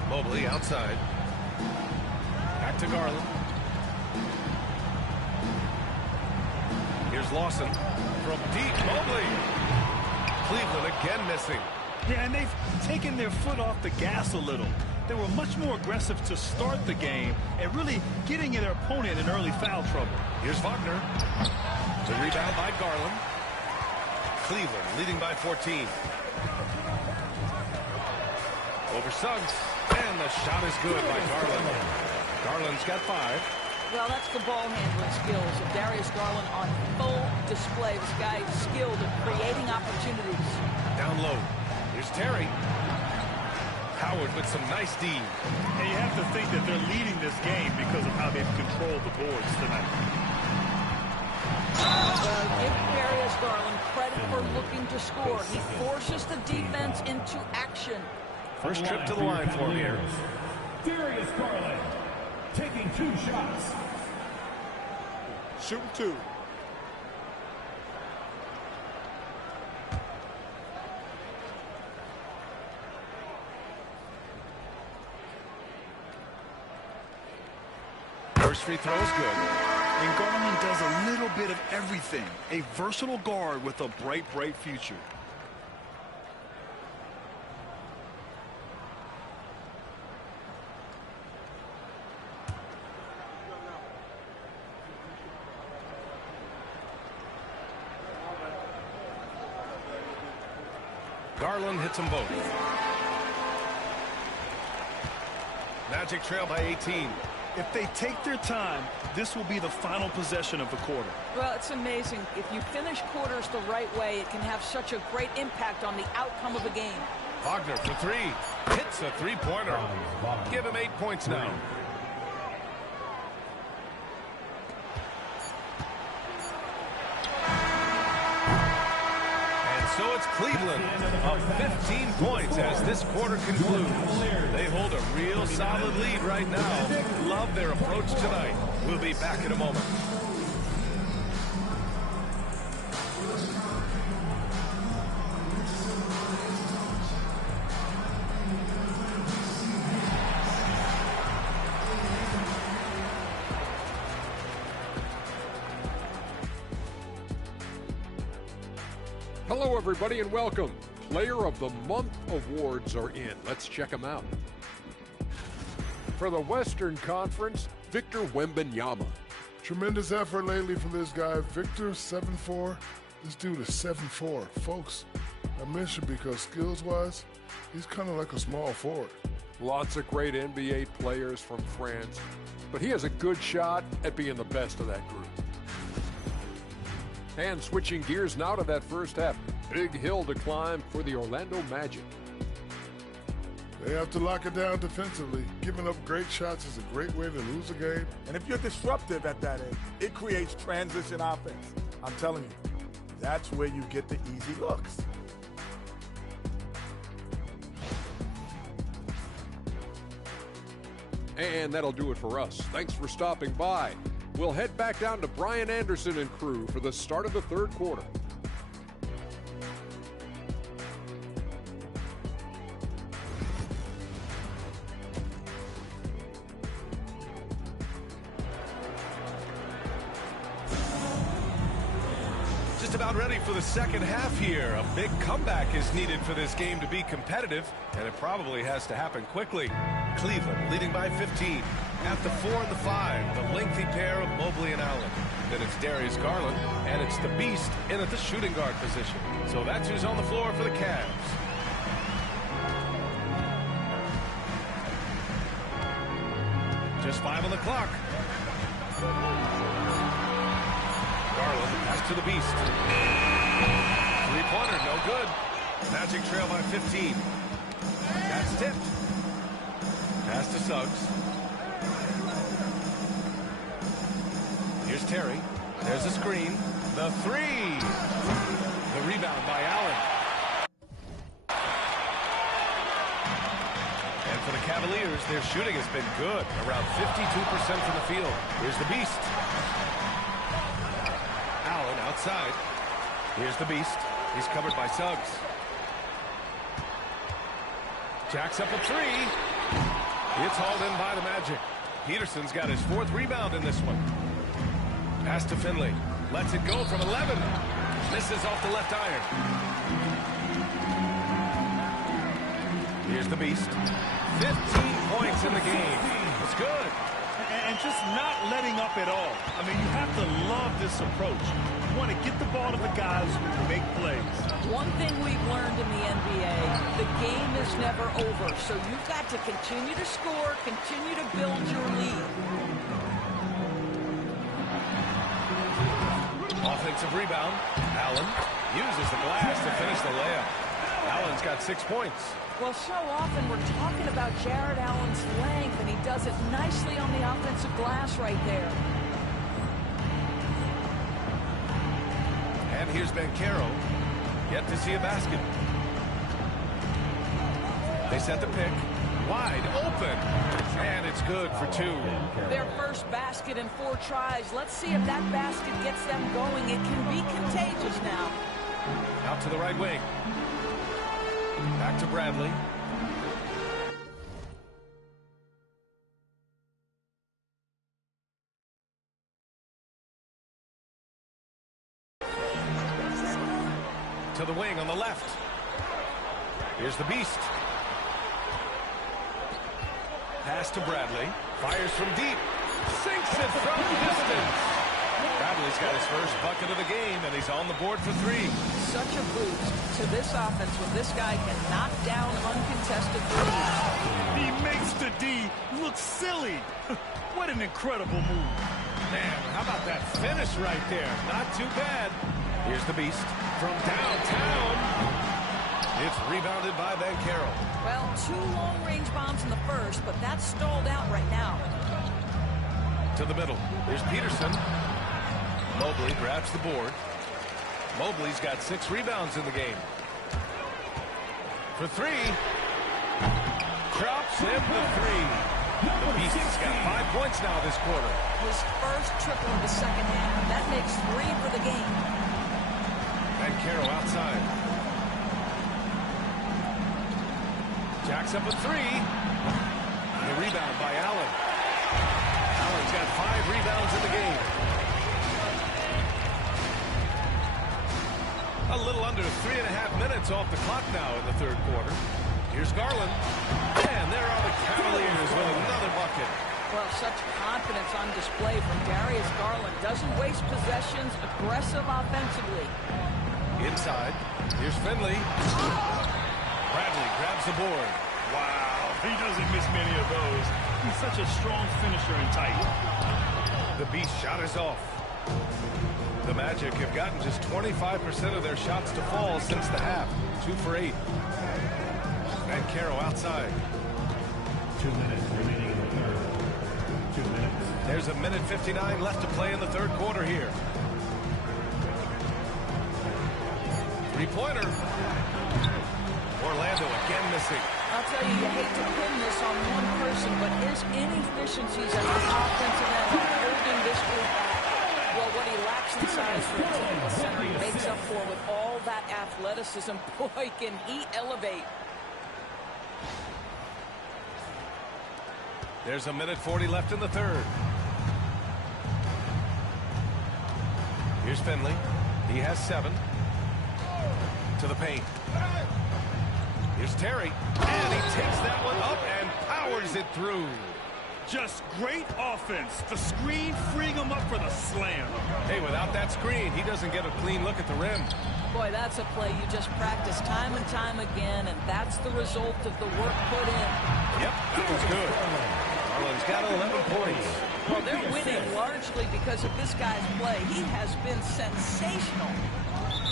Mobley outside. Back to Garland. Here's Lawson from deep. Mobley. Cleveland again missing. Yeah, and they've taken their foot off the gas a little. They were much more aggressive to start the game and really getting their opponent in early foul trouble. Here's Wagner. The rebound by Garland. Cleveland leading by 14. Over Suggs. And the shot is good by Garland. Garland's got 5. Well, that's the ball handling skills of Darius Garland on full display. This guy is skilled at creating opportunities. Down low. Here's Terry. Howard with some nice D. And you have to think that they're leading this game because of how they've controlled the boards tonight. Give Darius Garland credit for looking to score. He forces the defense into action. First trip to the line for him here. Darius Garland taking 2 shots. Shooting 2. First free throw is good. And Garland does a little bit of everything. A versatile guard with a bright, bright future. Garland hits them both. Magic trail by 18. If they take their time, this will be the final possession of the quarter. Well, it's amazing. If you finish quarters the right way, it can have such a great impact on the outcome of a game. Wagner for 3. Hits a three-pointer. Give him 8 points now. So it's Cleveland up 15 points as this quarter concludes. They hold a real solid lead right now. Love their approach tonight. We'll be back in a moment. Hello, everybody, and welcome. Player of the Month awards are in. Let's check them out. For the Western Conference, Victor Wembanyama. Tremendous effort lately from this guy, Victor, 7'4". This dude is 7'4". Folks, I mentioned because skills-wise, he's kind of like a small forward. Lots of great NBA players from France, but he has a good shot at being the best of that group. And switching gears now to that first half. Big hill to climb for the Orlando Magic. They have to lock it down defensively. Giving up great shots is a great way to lose a game. And if you're disruptive at that end, it creates transition offense. I'm telling you, that's where you get the easy looks. And that'll do it for us. Thanks for stopping by. We'll head back down to Brian Anderson and crew for the start of the third quarter. Just about ready for the second half here. A big comeback is needed for this game to be competitive, and it probably has to happen quickly. Cleveland leading by 15. At the 4 and the 5, the lengthy pair of Mobley and Allen. Then it's Darius Garland, and it's the Beast in at the shooting guard position. So that's who's on the floor for the Cavs. Just 5 on the clock. Garland pass to the Beast. Three-pointer, no good. Magic trail by 15. That's tipped. Pass to Suggs. Here's Terry. There's a screen. The three. The rebound by Allen. And for the Cavaliers, their shooting has been good. Around 52% from the field. Here's the Beast. Allen outside. Here's the Beast. He's covered by Suggs. Jacks up a three. It's hauled in by the Magic. Peterson's got his 4th rebound in this one. Pass to Finley. Lets it go from 11. Misses off the left iron. Here's the Beast. 15 points in the game. It's good. And just not letting up at all. I mean, you have to love this approach. You want to get the ball to the guys who make plays. One thing we've learned in the NBA, the game is never over. So you've got to continue to score, continue to build your lead. Offensive rebound. Allen uses the glass to finish the layup. Allen's got 6 points. Well, so often we're talking about Jared Allen's length, and he does it nicely on the offensive glass right there. And here's Banchero. Yet to see a basket. They set the pick. Wide open. And it's good for 2. Their first basket in 4 tries. Let's see if that basket gets them going. It can be contagious now. Out to the right wing. Back to Bradley. To the wing on the left. Here's the Beast. Pass to Bradley. Fires from deep. Sinks it from distance. Bradley's got his first bucket of the game, and he's on the board for 3. Such a boost to this offense when this guy can knock down uncontested threes. He makes the D look silly. What an incredible move. Man, how about that finish right there? Not too bad. Here's the Beast from downtown. It's rebounded by Banchero. Well, 2 long-range bombs in the first, but that's stalled out right now. To the middle. Here's Peterson. Mobley grabs the board. Mobley's got 6 rebounds in the game. For 3. Drops in the 3. The Beast has got 5 points now this quarter. His first triple in the second half. That makes 3 for the game. Banchero outside. Jacks up a 3. The rebound by Allen. Allen's got 5 rebounds in the game. A little under 3.5 minutes off the clock now in the third quarter. Here's Garland. And there are the Cavaliers with another bucket. Well, such confidence on display from Darius Garland. Doesn't waste possessions, aggressive offensively. Inside. Here's Finley. Bradley grabs the board. Wow, he doesn't miss many of those. He's such a strong finisher and tight. The Beast shot is off. The Magic have gotten just 25% of their shots to fall since the half. 2 for 8. Banchero outside. 2 minutes remaining in the third. 2 minutes. There's a minute 59 left to play in the third quarter here. 3-pointer. Orlando again missing. I'll tell you, you hate to pin this on one person, but his inefficiencies at the offensive end are holding bring this group back? Well, what he lacks in size for a typical center, he makes up for with all that athleticism. Boy, can he elevate. There's a minute 40 left in the third. Here's Finley. He has 7. To the paint. Here's Terry. And he takes that one up and powers it through. Just great offense. The screen freeing him up for the slam. Hey, without that screen, he doesn't get a clean look at the rim. Boy, that's a play you just practice time and time again, and that's the result of the work put in. Yep, that was good. Garland's got 11 points. Well, they're winning largely because of this guy's play. He has been sensational.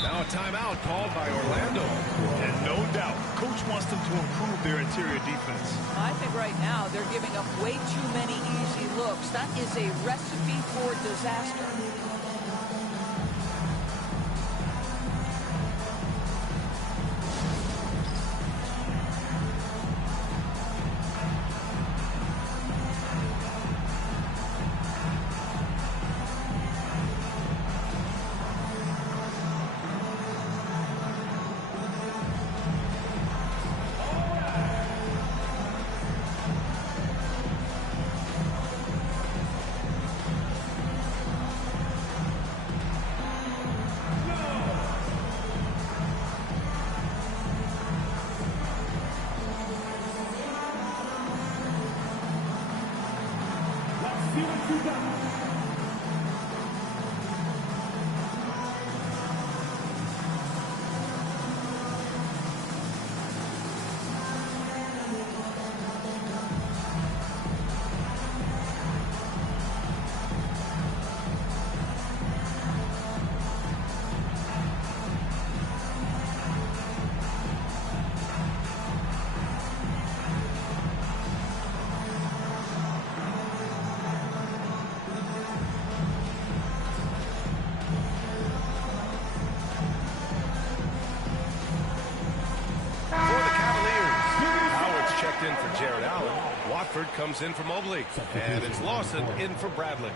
Now a timeout called by Orlando. And no doubt, coach wants them to improve their interior defense. I think right now they're giving up way too many easy looks. That is a recipe for disaster. In for Jared Allen. Watford comes in for Mobley. And it's Lawson in for Bradley.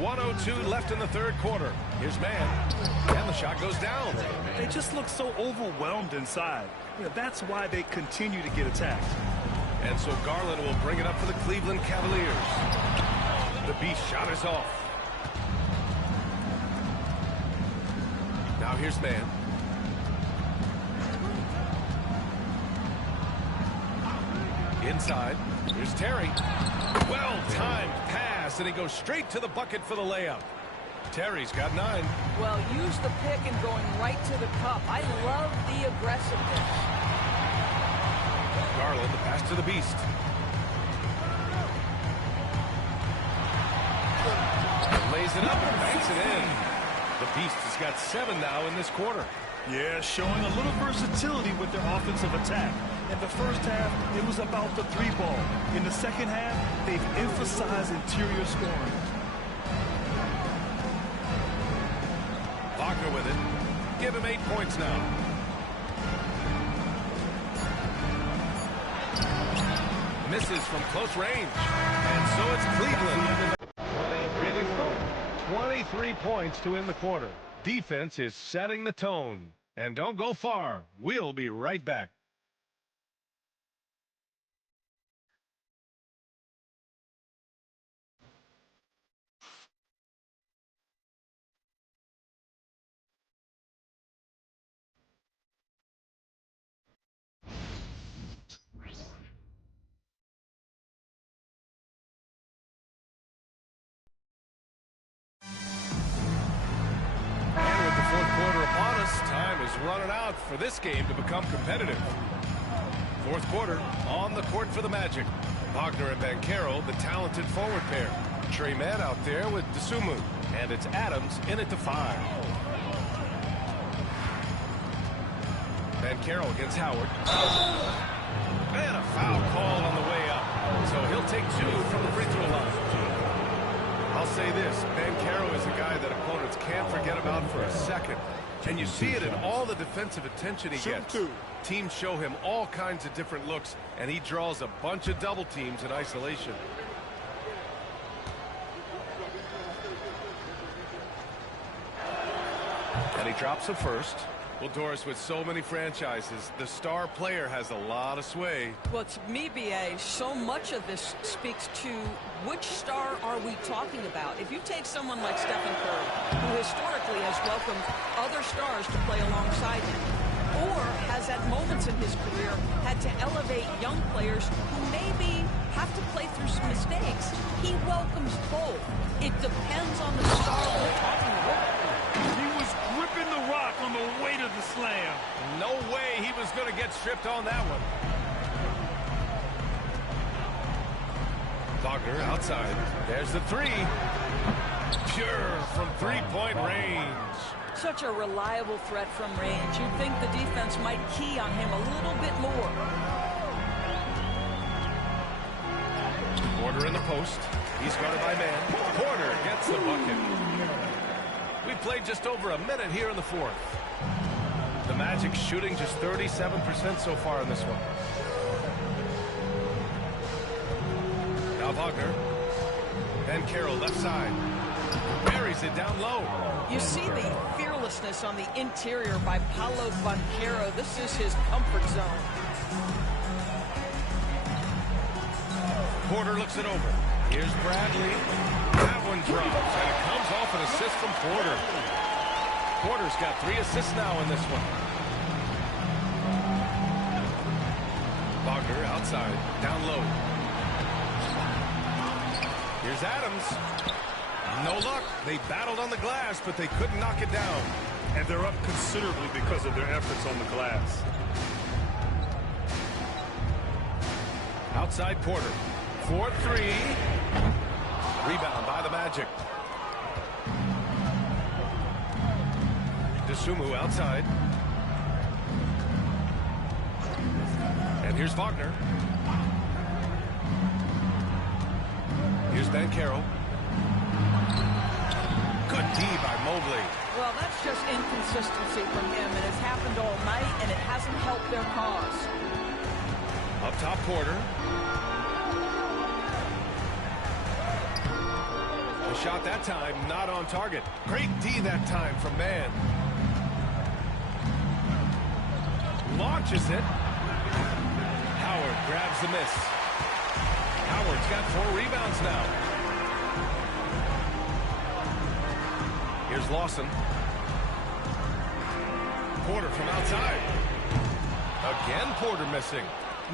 .102 left in the third quarter. Here's Mann. And the shot goes down. They just look so overwhelmed inside. That's why they continue to get attacked. And so Garland will bring it up for the Cleveland Cavaliers. The beast shot is off. Now here's Mann. Inside. Here's Terry. Well-timed pass, and he goes straight to the bucket for the layup. Terry's got 9. Well, use the pick and going right to the cup. I love the aggressiveness. Garland, the pass to the beast. Lays it up and banks it in. The beast has got 7 now in this quarter. Yeah, showing a little versatility with their offensive attack. In the first half, it was about the 3-ball. In the second half, they've emphasized interior scoring. Wagner with it. Give him 8 points now. Misses from close range. And so it's Cleveland. 23 points to end the quarter. Defense is setting the tone. And don't go far. We'll be right back. Time is running out for this game to become competitive. Fourth quarter, on the court for the Magic. Wagner and Banchero, the talented forward pair. Trey Mann out there with Dosunmu. And it's Adams in at the 5. Banchero against Howard. And a foul call on the way up. So he'll take 2 from the free throw line. I'll say this, Banchero is a guy that opponents defense can't forget him out for a second. And you see it in all the defensive attention he gets. Teams show him all kinds of different looks, and he draws a bunch of double teams in isolation. And he drops it first. Well, Doris, with so many franchises, the star player has a lot of sway. Well, to me, B.A., so much of this speaks to which star are we talking about. If you take someone like Stephen Curry, who historically has welcomed other stars to play alongside him, or has at moments in his career had to elevate young players who maybe have to play through some mistakes, he welcomes both. It depends on the star we're talking about. He was gripping the rock on the weight of the slam. No way he was going to get stripped on that one. Wagner outside. There's the three. Pure from three-point range. Such a reliable threat from range. You'd think the defense might key on him a little bit more. Porter in the post. He's guarded by man. Porter gets the bucket. We played just over a minute here in the fourth. The Magic shooting just 37% so far in this one. Now Wagner. Ben Carroll left side. Buries it down low. You see the fearlessness on the interior by Paolo Banchero. This is his comfort zone. Porter looks it over. Here's Bradley. That one drops, and it comes off an assist from Porter. Porter's got 3 assists now in this one. Wagner outside, down low. Here's Adams. No luck. They battled on the glass, but they couldn't knock it down. And they're up considerably because of their efforts on the glass. Outside Porter. 4-3. Rebound by the Magic. Dosunmu outside. And here's Wagner. Here's Banchero. Good D by Mobley. Well, that's just inconsistency from him, and it's happened all night, and it hasn't helped their cause. Up top, Porter. A shot that time, not on target. Great D that time from Man. Launches it. Howard grabs the miss. Howard's got 4 rebounds now. Here's Lawson. Porter from outside. Again, Porter missing.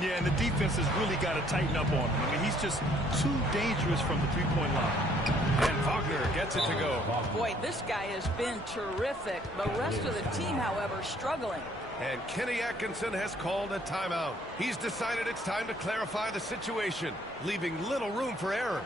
Yeah, and the defense has really got to tighten up on him. I mean, he's just too dangerous from the three-point line. And Wagner gets it to go. Boy, this guy has been terrific. The rest of the team, however, struggling. And Kenny Atkinson has called a timeout. He's decided it's time to clarify the situation, leaving little room for error.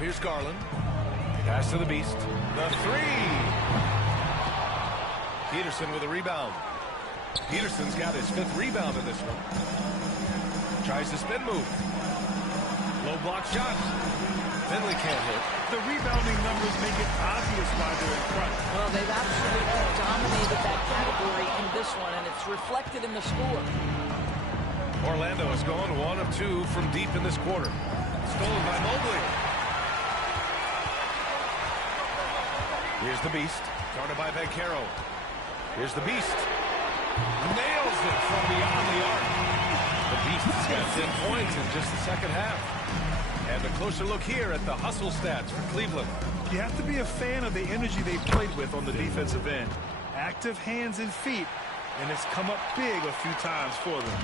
Now here's Garland. Pass to the Beast. The three. Peterson with a rebound. Peterson's got his 5th rebound in this one. Tries the spin move. Low block shot. Finley can't hit. The rebounding numbers make it obvious why they're in front. Well, they've absolutely dominated that category in this one, and it's reflected in the score. Orlando has gone 1 of 2 from deep in this quarter. Stolen by Mobley. Here's the Beast. Guarded by Banchero. Here's the Beast. Nails it from beyond the arc. The Beast has got 10 points in just the second half. And a closer look here at the hustle stats for Cleveland. You have to be a fan of the energy they played with on the defensive end. Active hands and feet, and it's come up big a few times for them.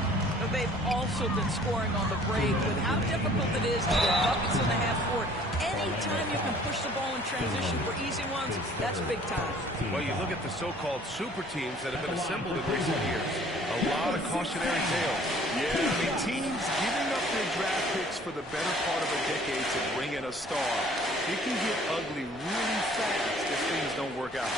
They've also been scoring on the break with how difficult it is to get buckets in the half court. Anytime you can push the ball in transition for easy ones, that's big time. Well, you look at the so-called super teams that have been assembled in recent years. A lot of cautionary tales. Yeah, I mean, teams giving up their draft picks for the better part of a decade to bring in a star. It can get ugly really fast if things don't work out.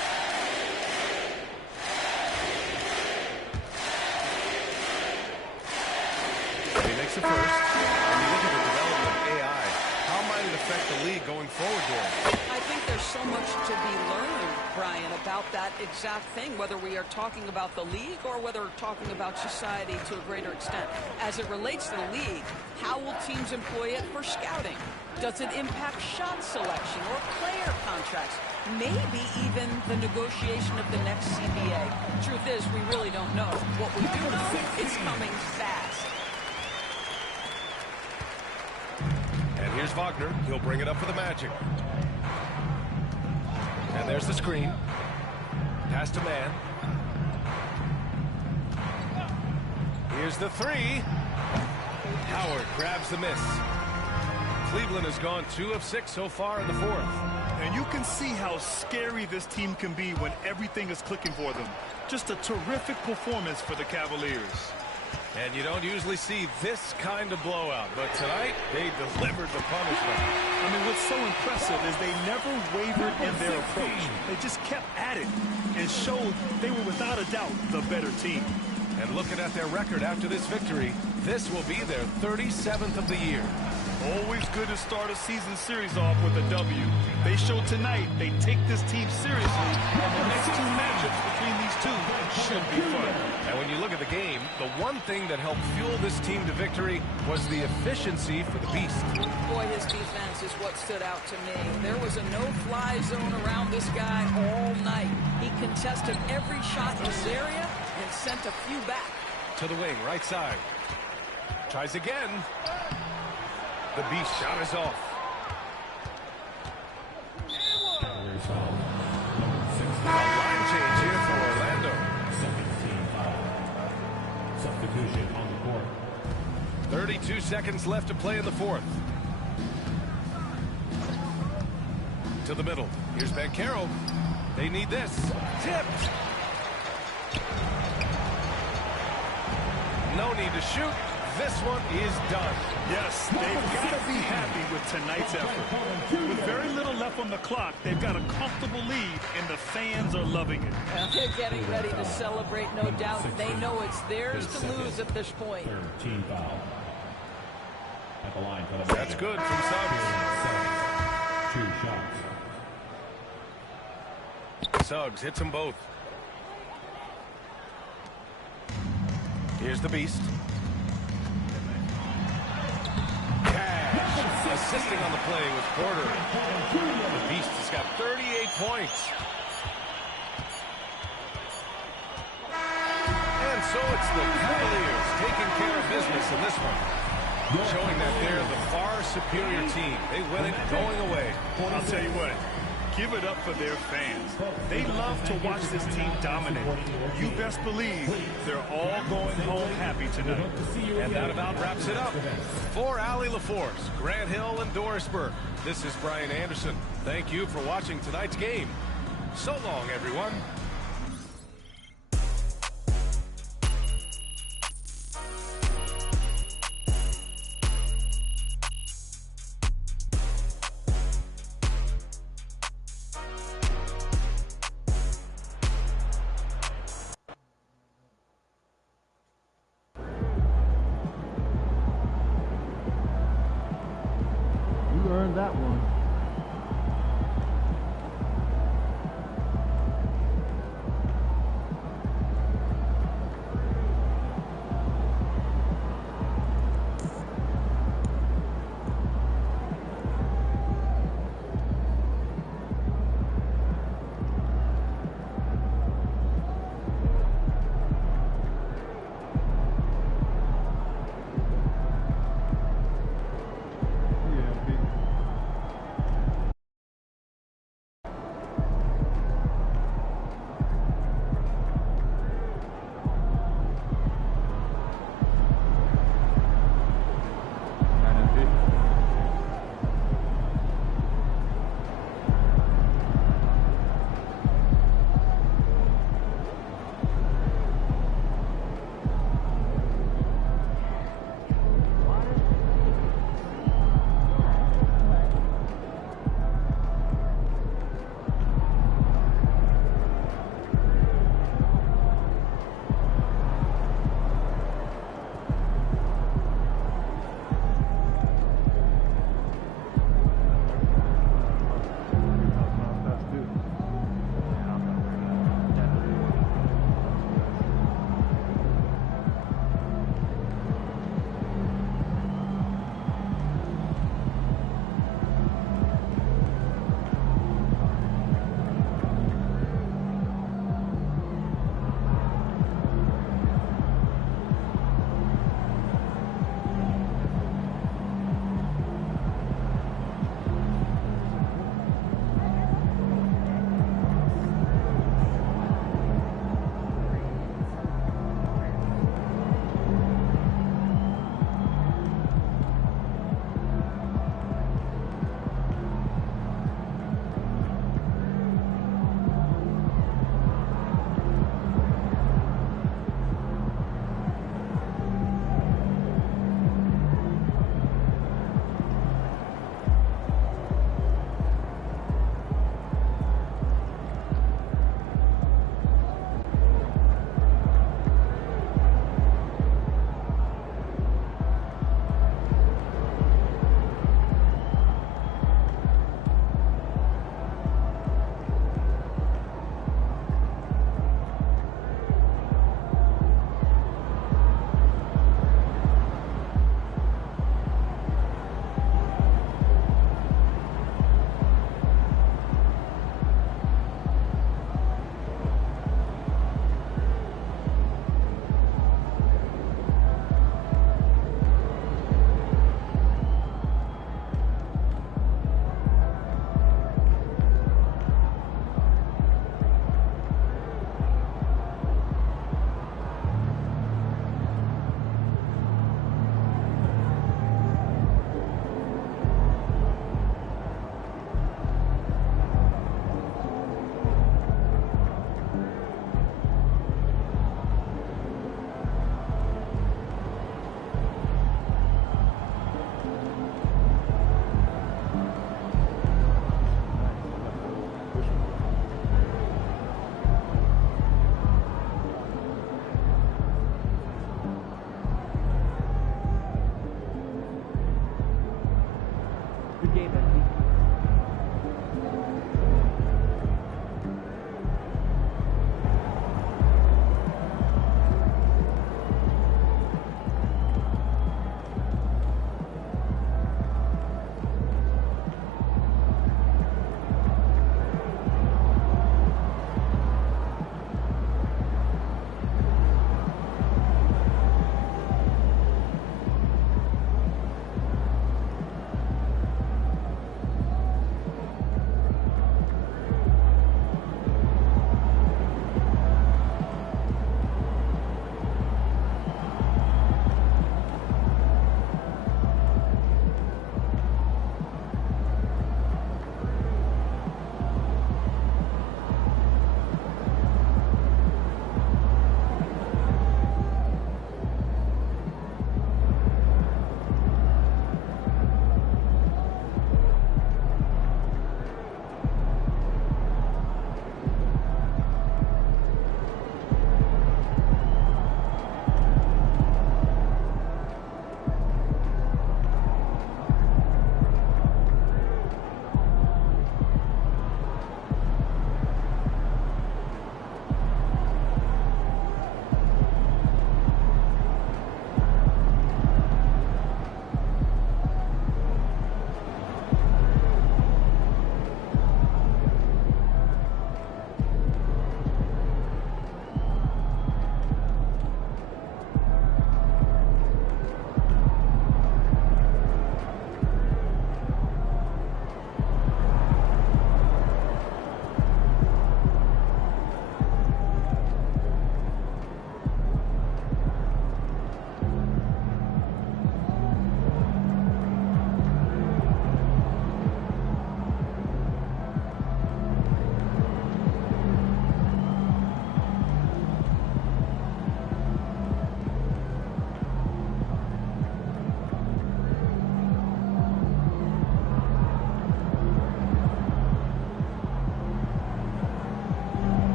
He makes it first. When you look at the development of AI, how might it affect the league going forward, Gordon? I think there's so much to be learned, Brian, about that exact thing, whether we are talking about the league or whether we're talking about society to a greater extent. As it relates to the league, how will teams employ it for scouting? Does it impact shot selection or player contracts? Maybe even the negotiation of the next CBA. Truth is, we really don't know. What we do know, it's coming fast. And here's Wagner. He'll bring it up for the Magic. And there's the screen. Pass to man. Here's the three. Howard grabs the miss. Cleveland has gone 2 of 6 so far in the 4th. And you can see how scary this team can be when everything is clicking for them. Just a terrific performance for the Cavaliers. And you don't usually see this kind of blowout, but tonight they delivered the punishment. I mean, what's so impressive is they never wavered in their approach. They just kept at it and showed they were without a doubt the better team. And looking at their record after this victory, this will be their 37th of the year. Always good to start a season series off with a W. They showed tonight they take this team seriously, and the next 2 matchups between these two should be fun. And when you look at the game, the one thing that helped fuel this team to victory was the efficiency for the Beast. Boy, his defense is what stood out to me. There was a no-fly zone around this guy all night. He contested every shot in this area and sent a few back. To the wing, right side. Tries again. The Beast shot is off. Line change here for Orlando. Substitution on the court. 32 seconds left to play in the 4th. To the middle. Here's Banchero. They need this. Tipped. No need to shoot. This one is done. Yes, they've got to be happy with tonight's effort. With very little left on the clock, they've got a comfortable lead, and the fans are loving it. They're getting ready to celebrate, no doubt. They know it's theirs to lose at this point. Team foul. At the line for the That's good from Suggs. 2 shots. Suggs hits them both. Here's the Beast. Assisting on the play with Porter. The Beast has got 38 points. And so it's the Cavaliers taking care of business in this one. Showing that they're the far superior team. They win it going away. I'll tell you what. Give it up for their fans. They love to watch this team dominate. You best believe they're all going home happy tonight. And that about wraps it up. For Allie LaForce, Grant Hill, and Doris Burke, this is Brian Anderson. Thank you for watching tonight's game. So long, everyone. that one.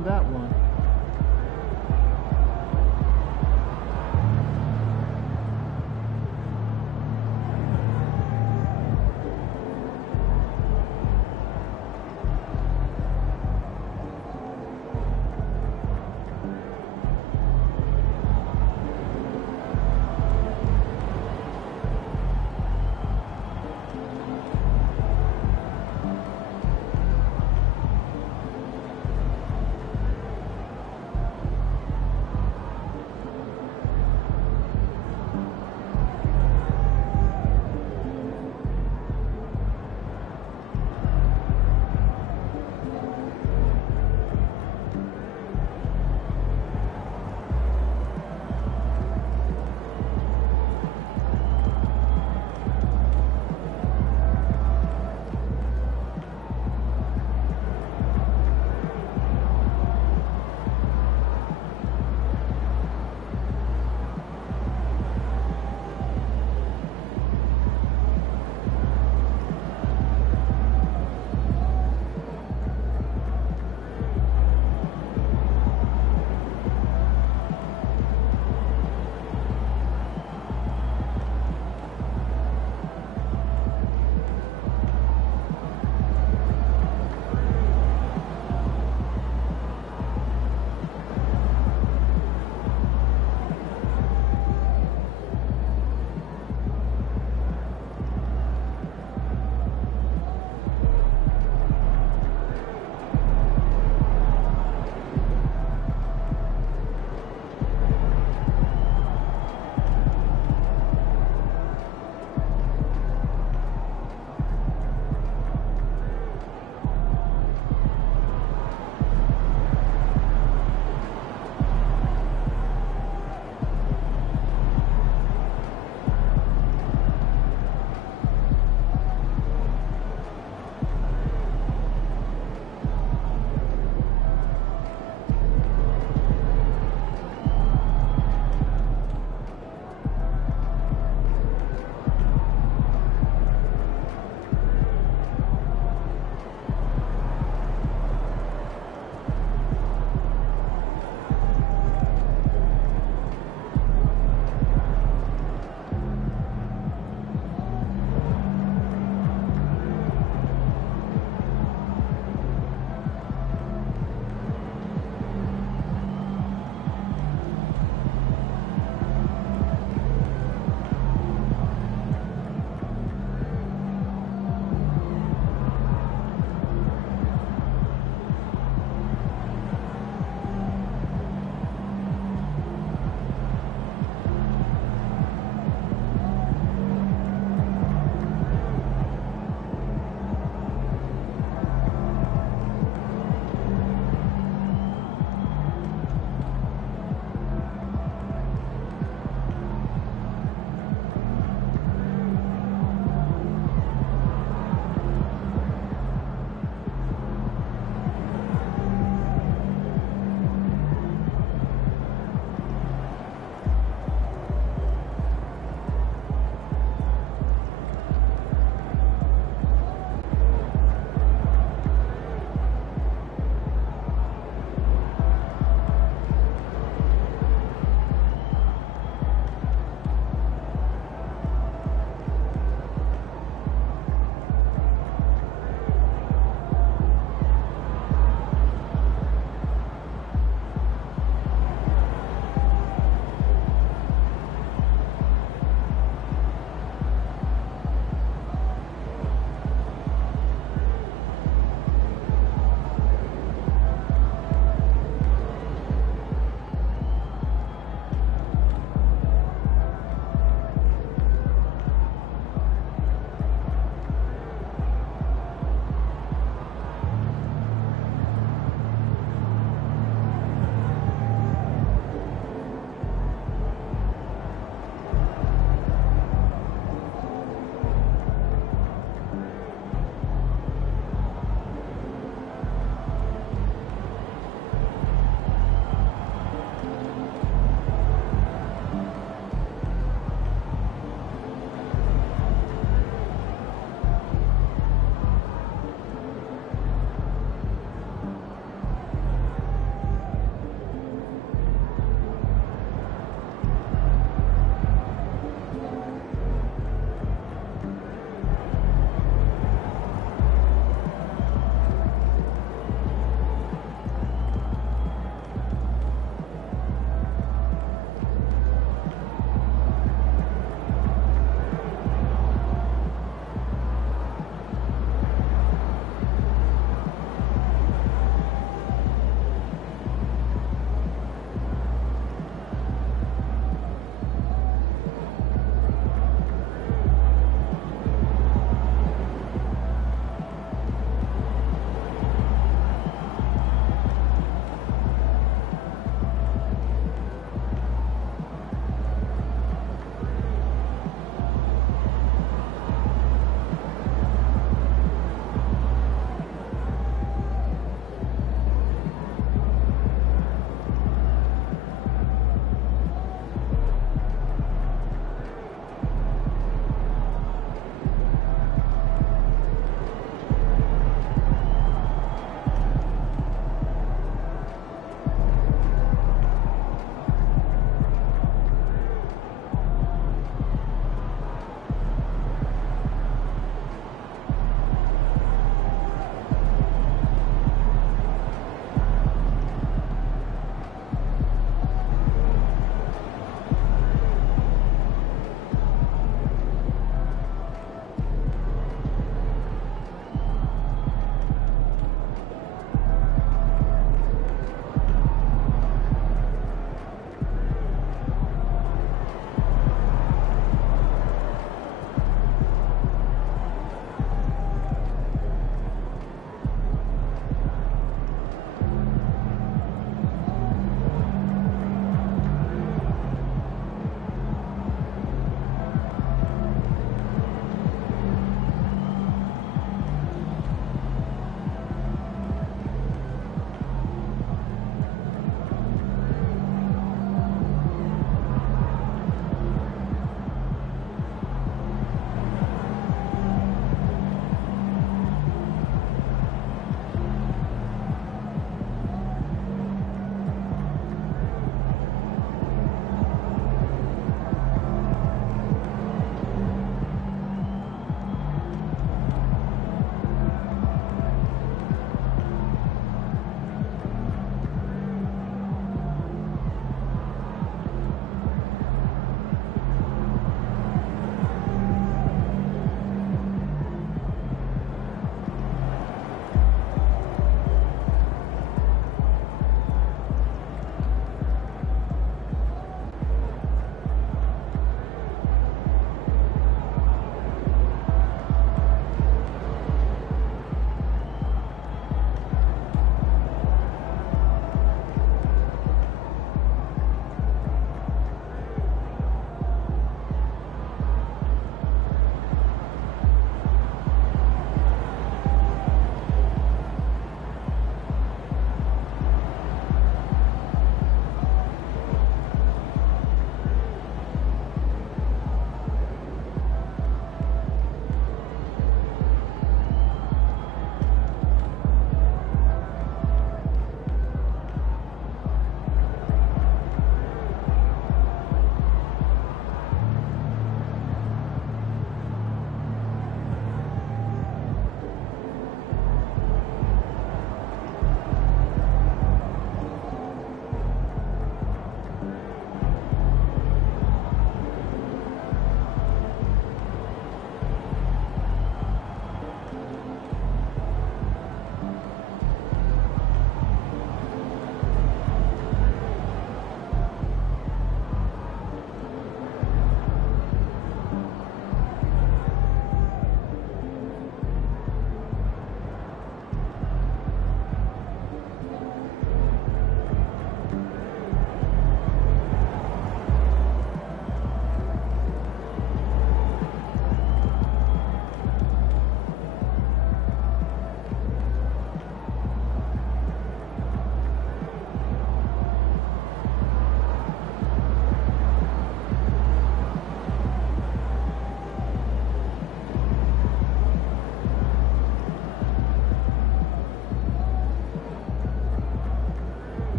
earned that one.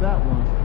that one.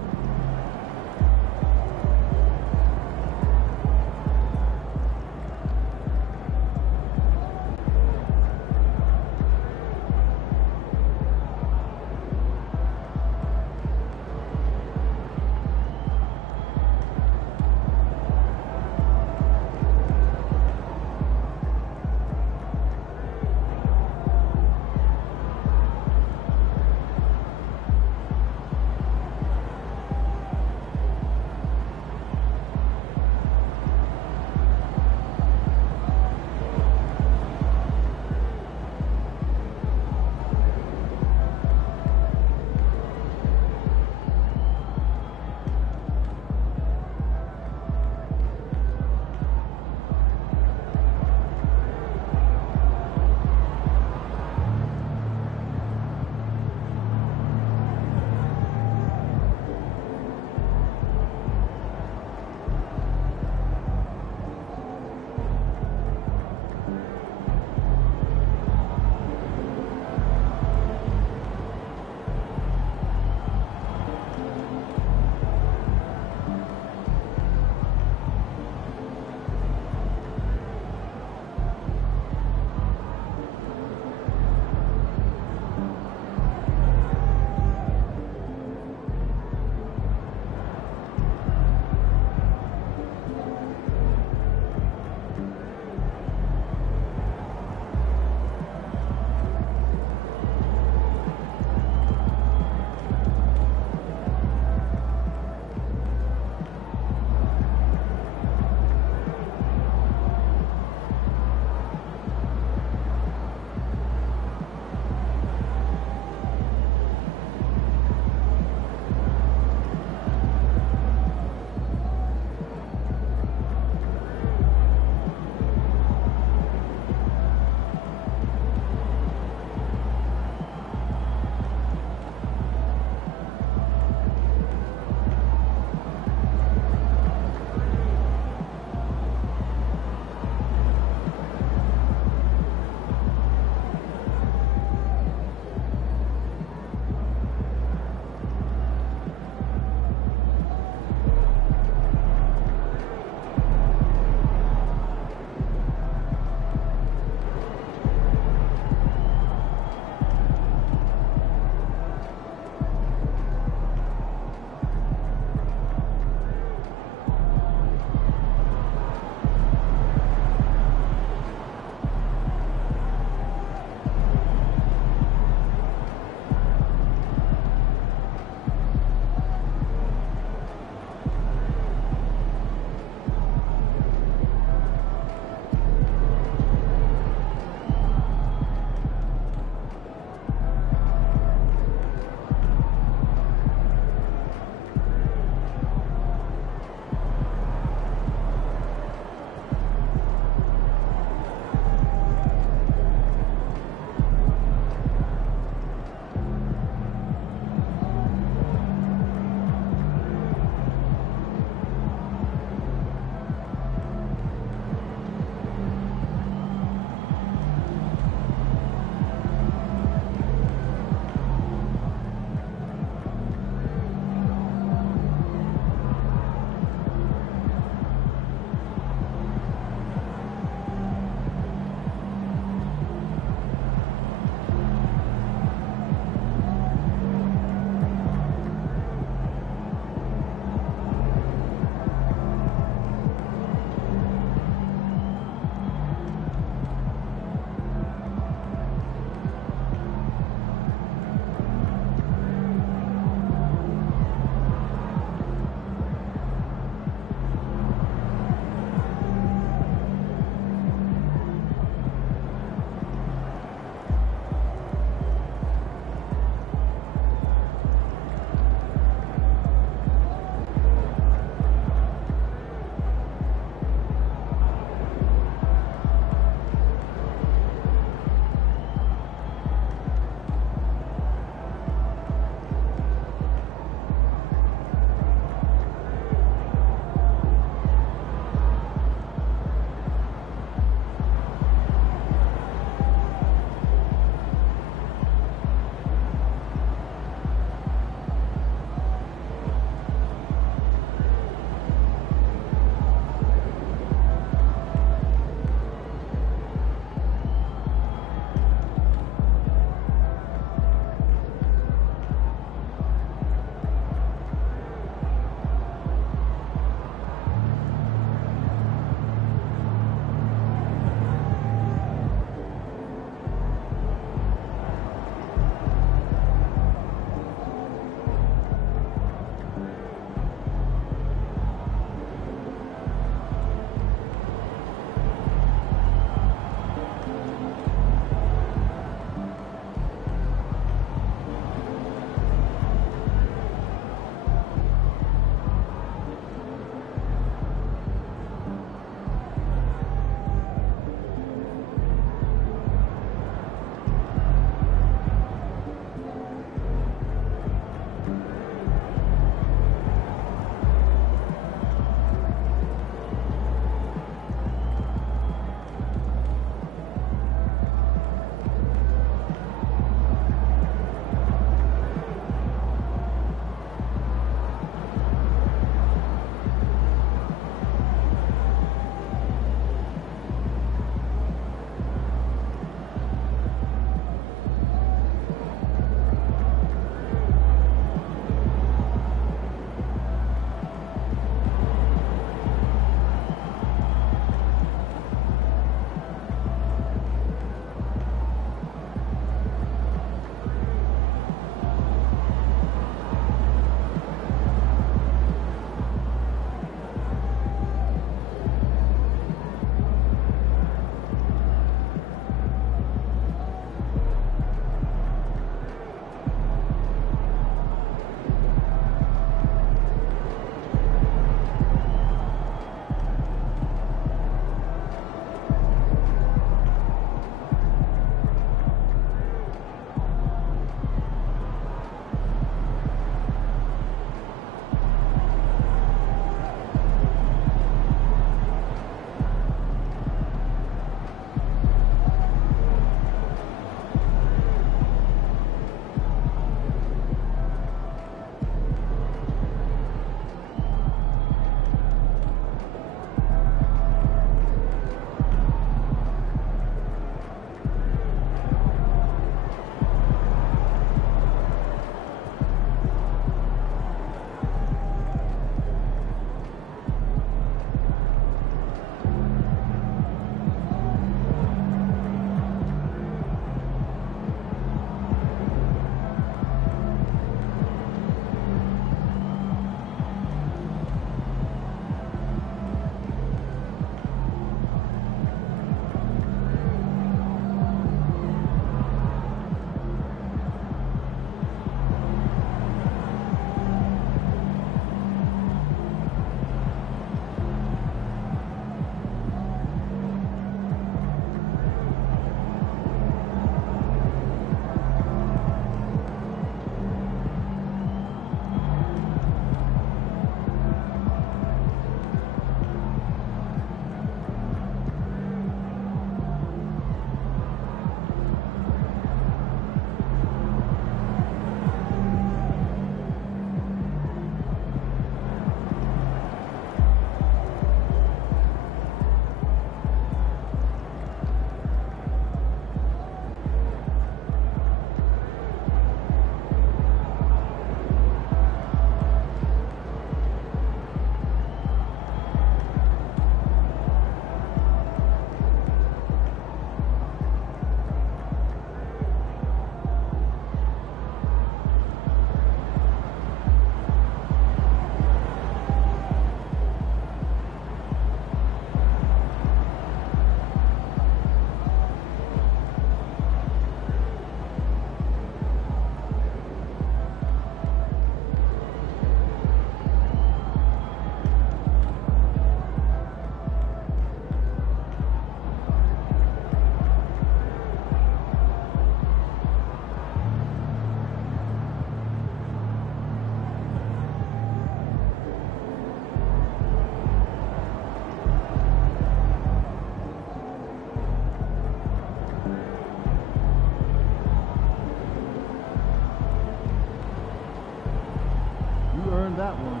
that one.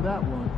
earned that one.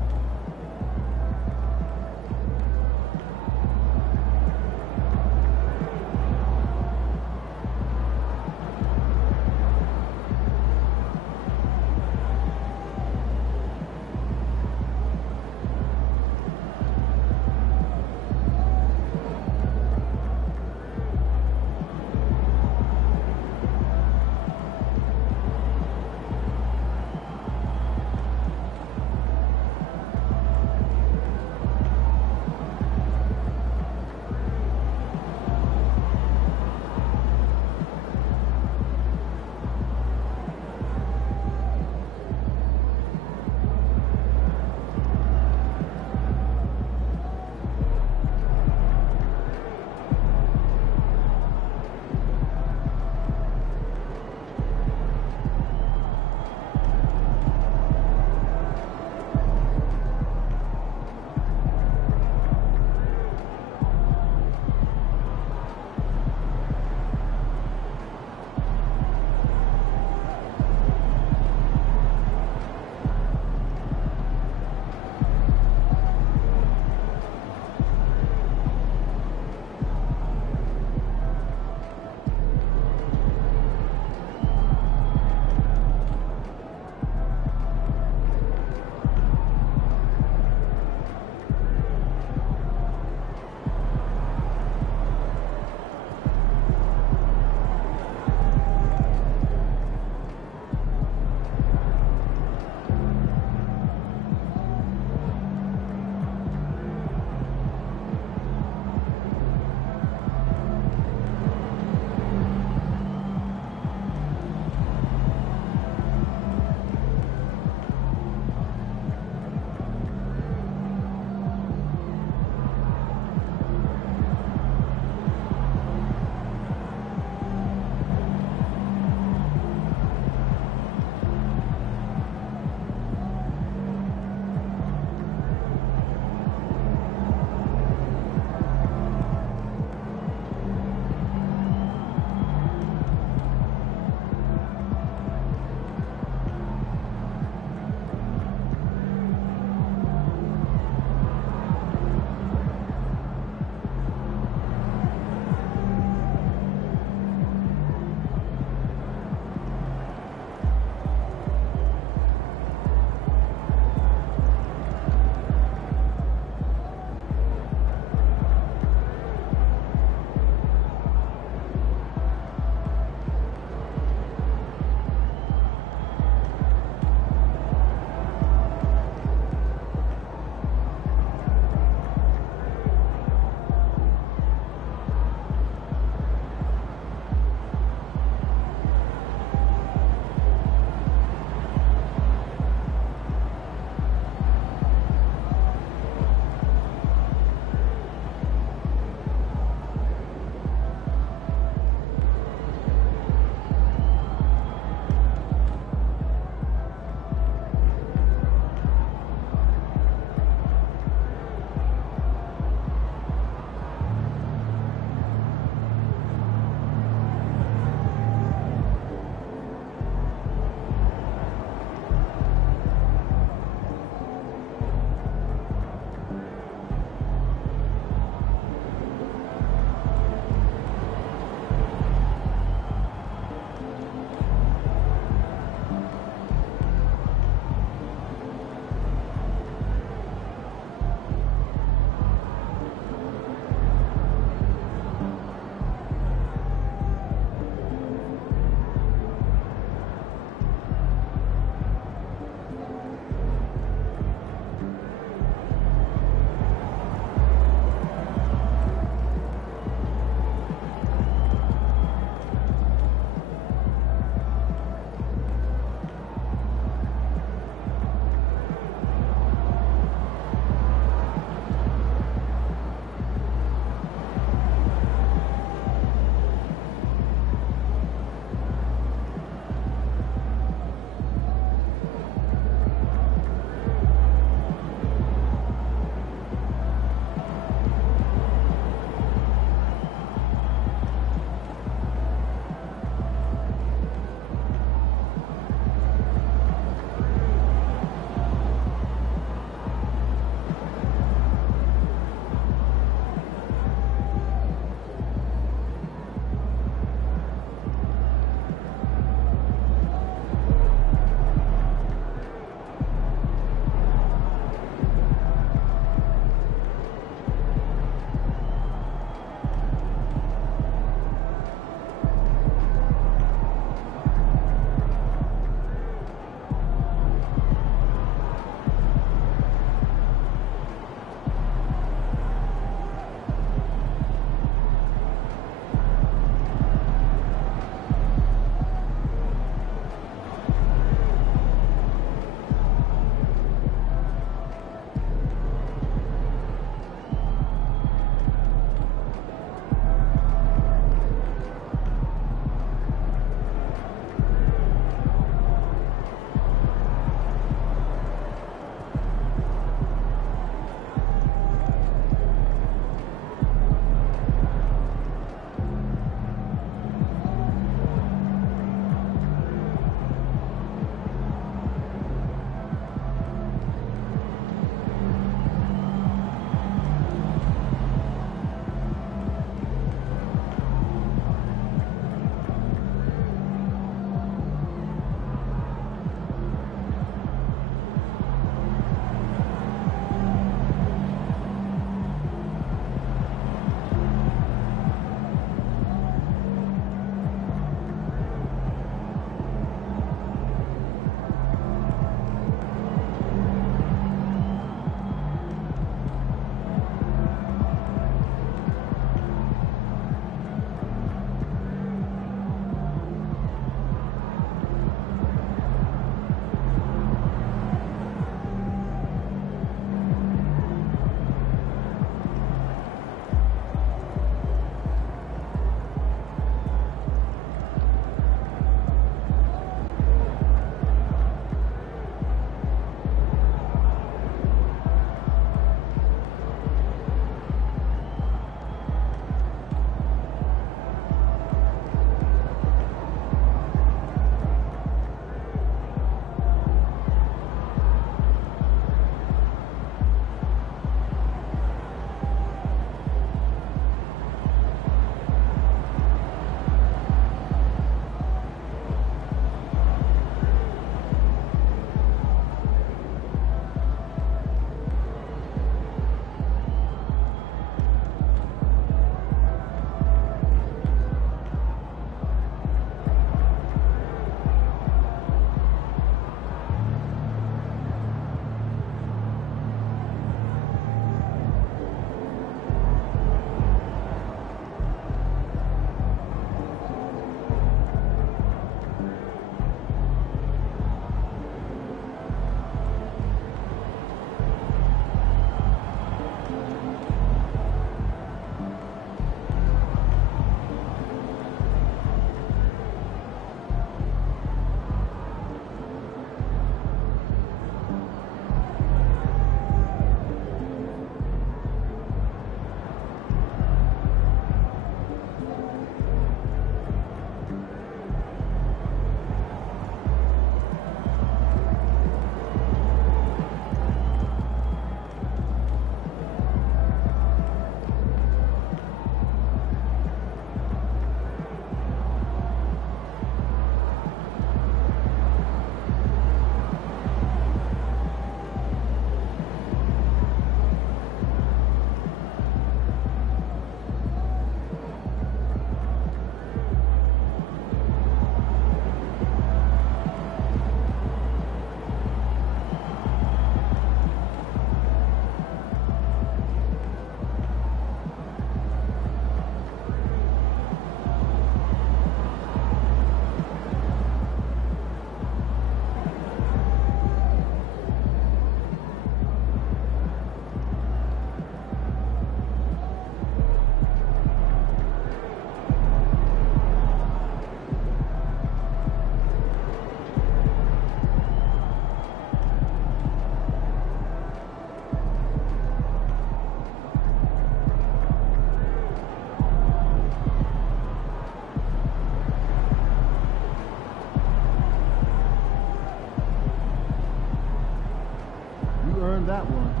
that one.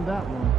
earned that one.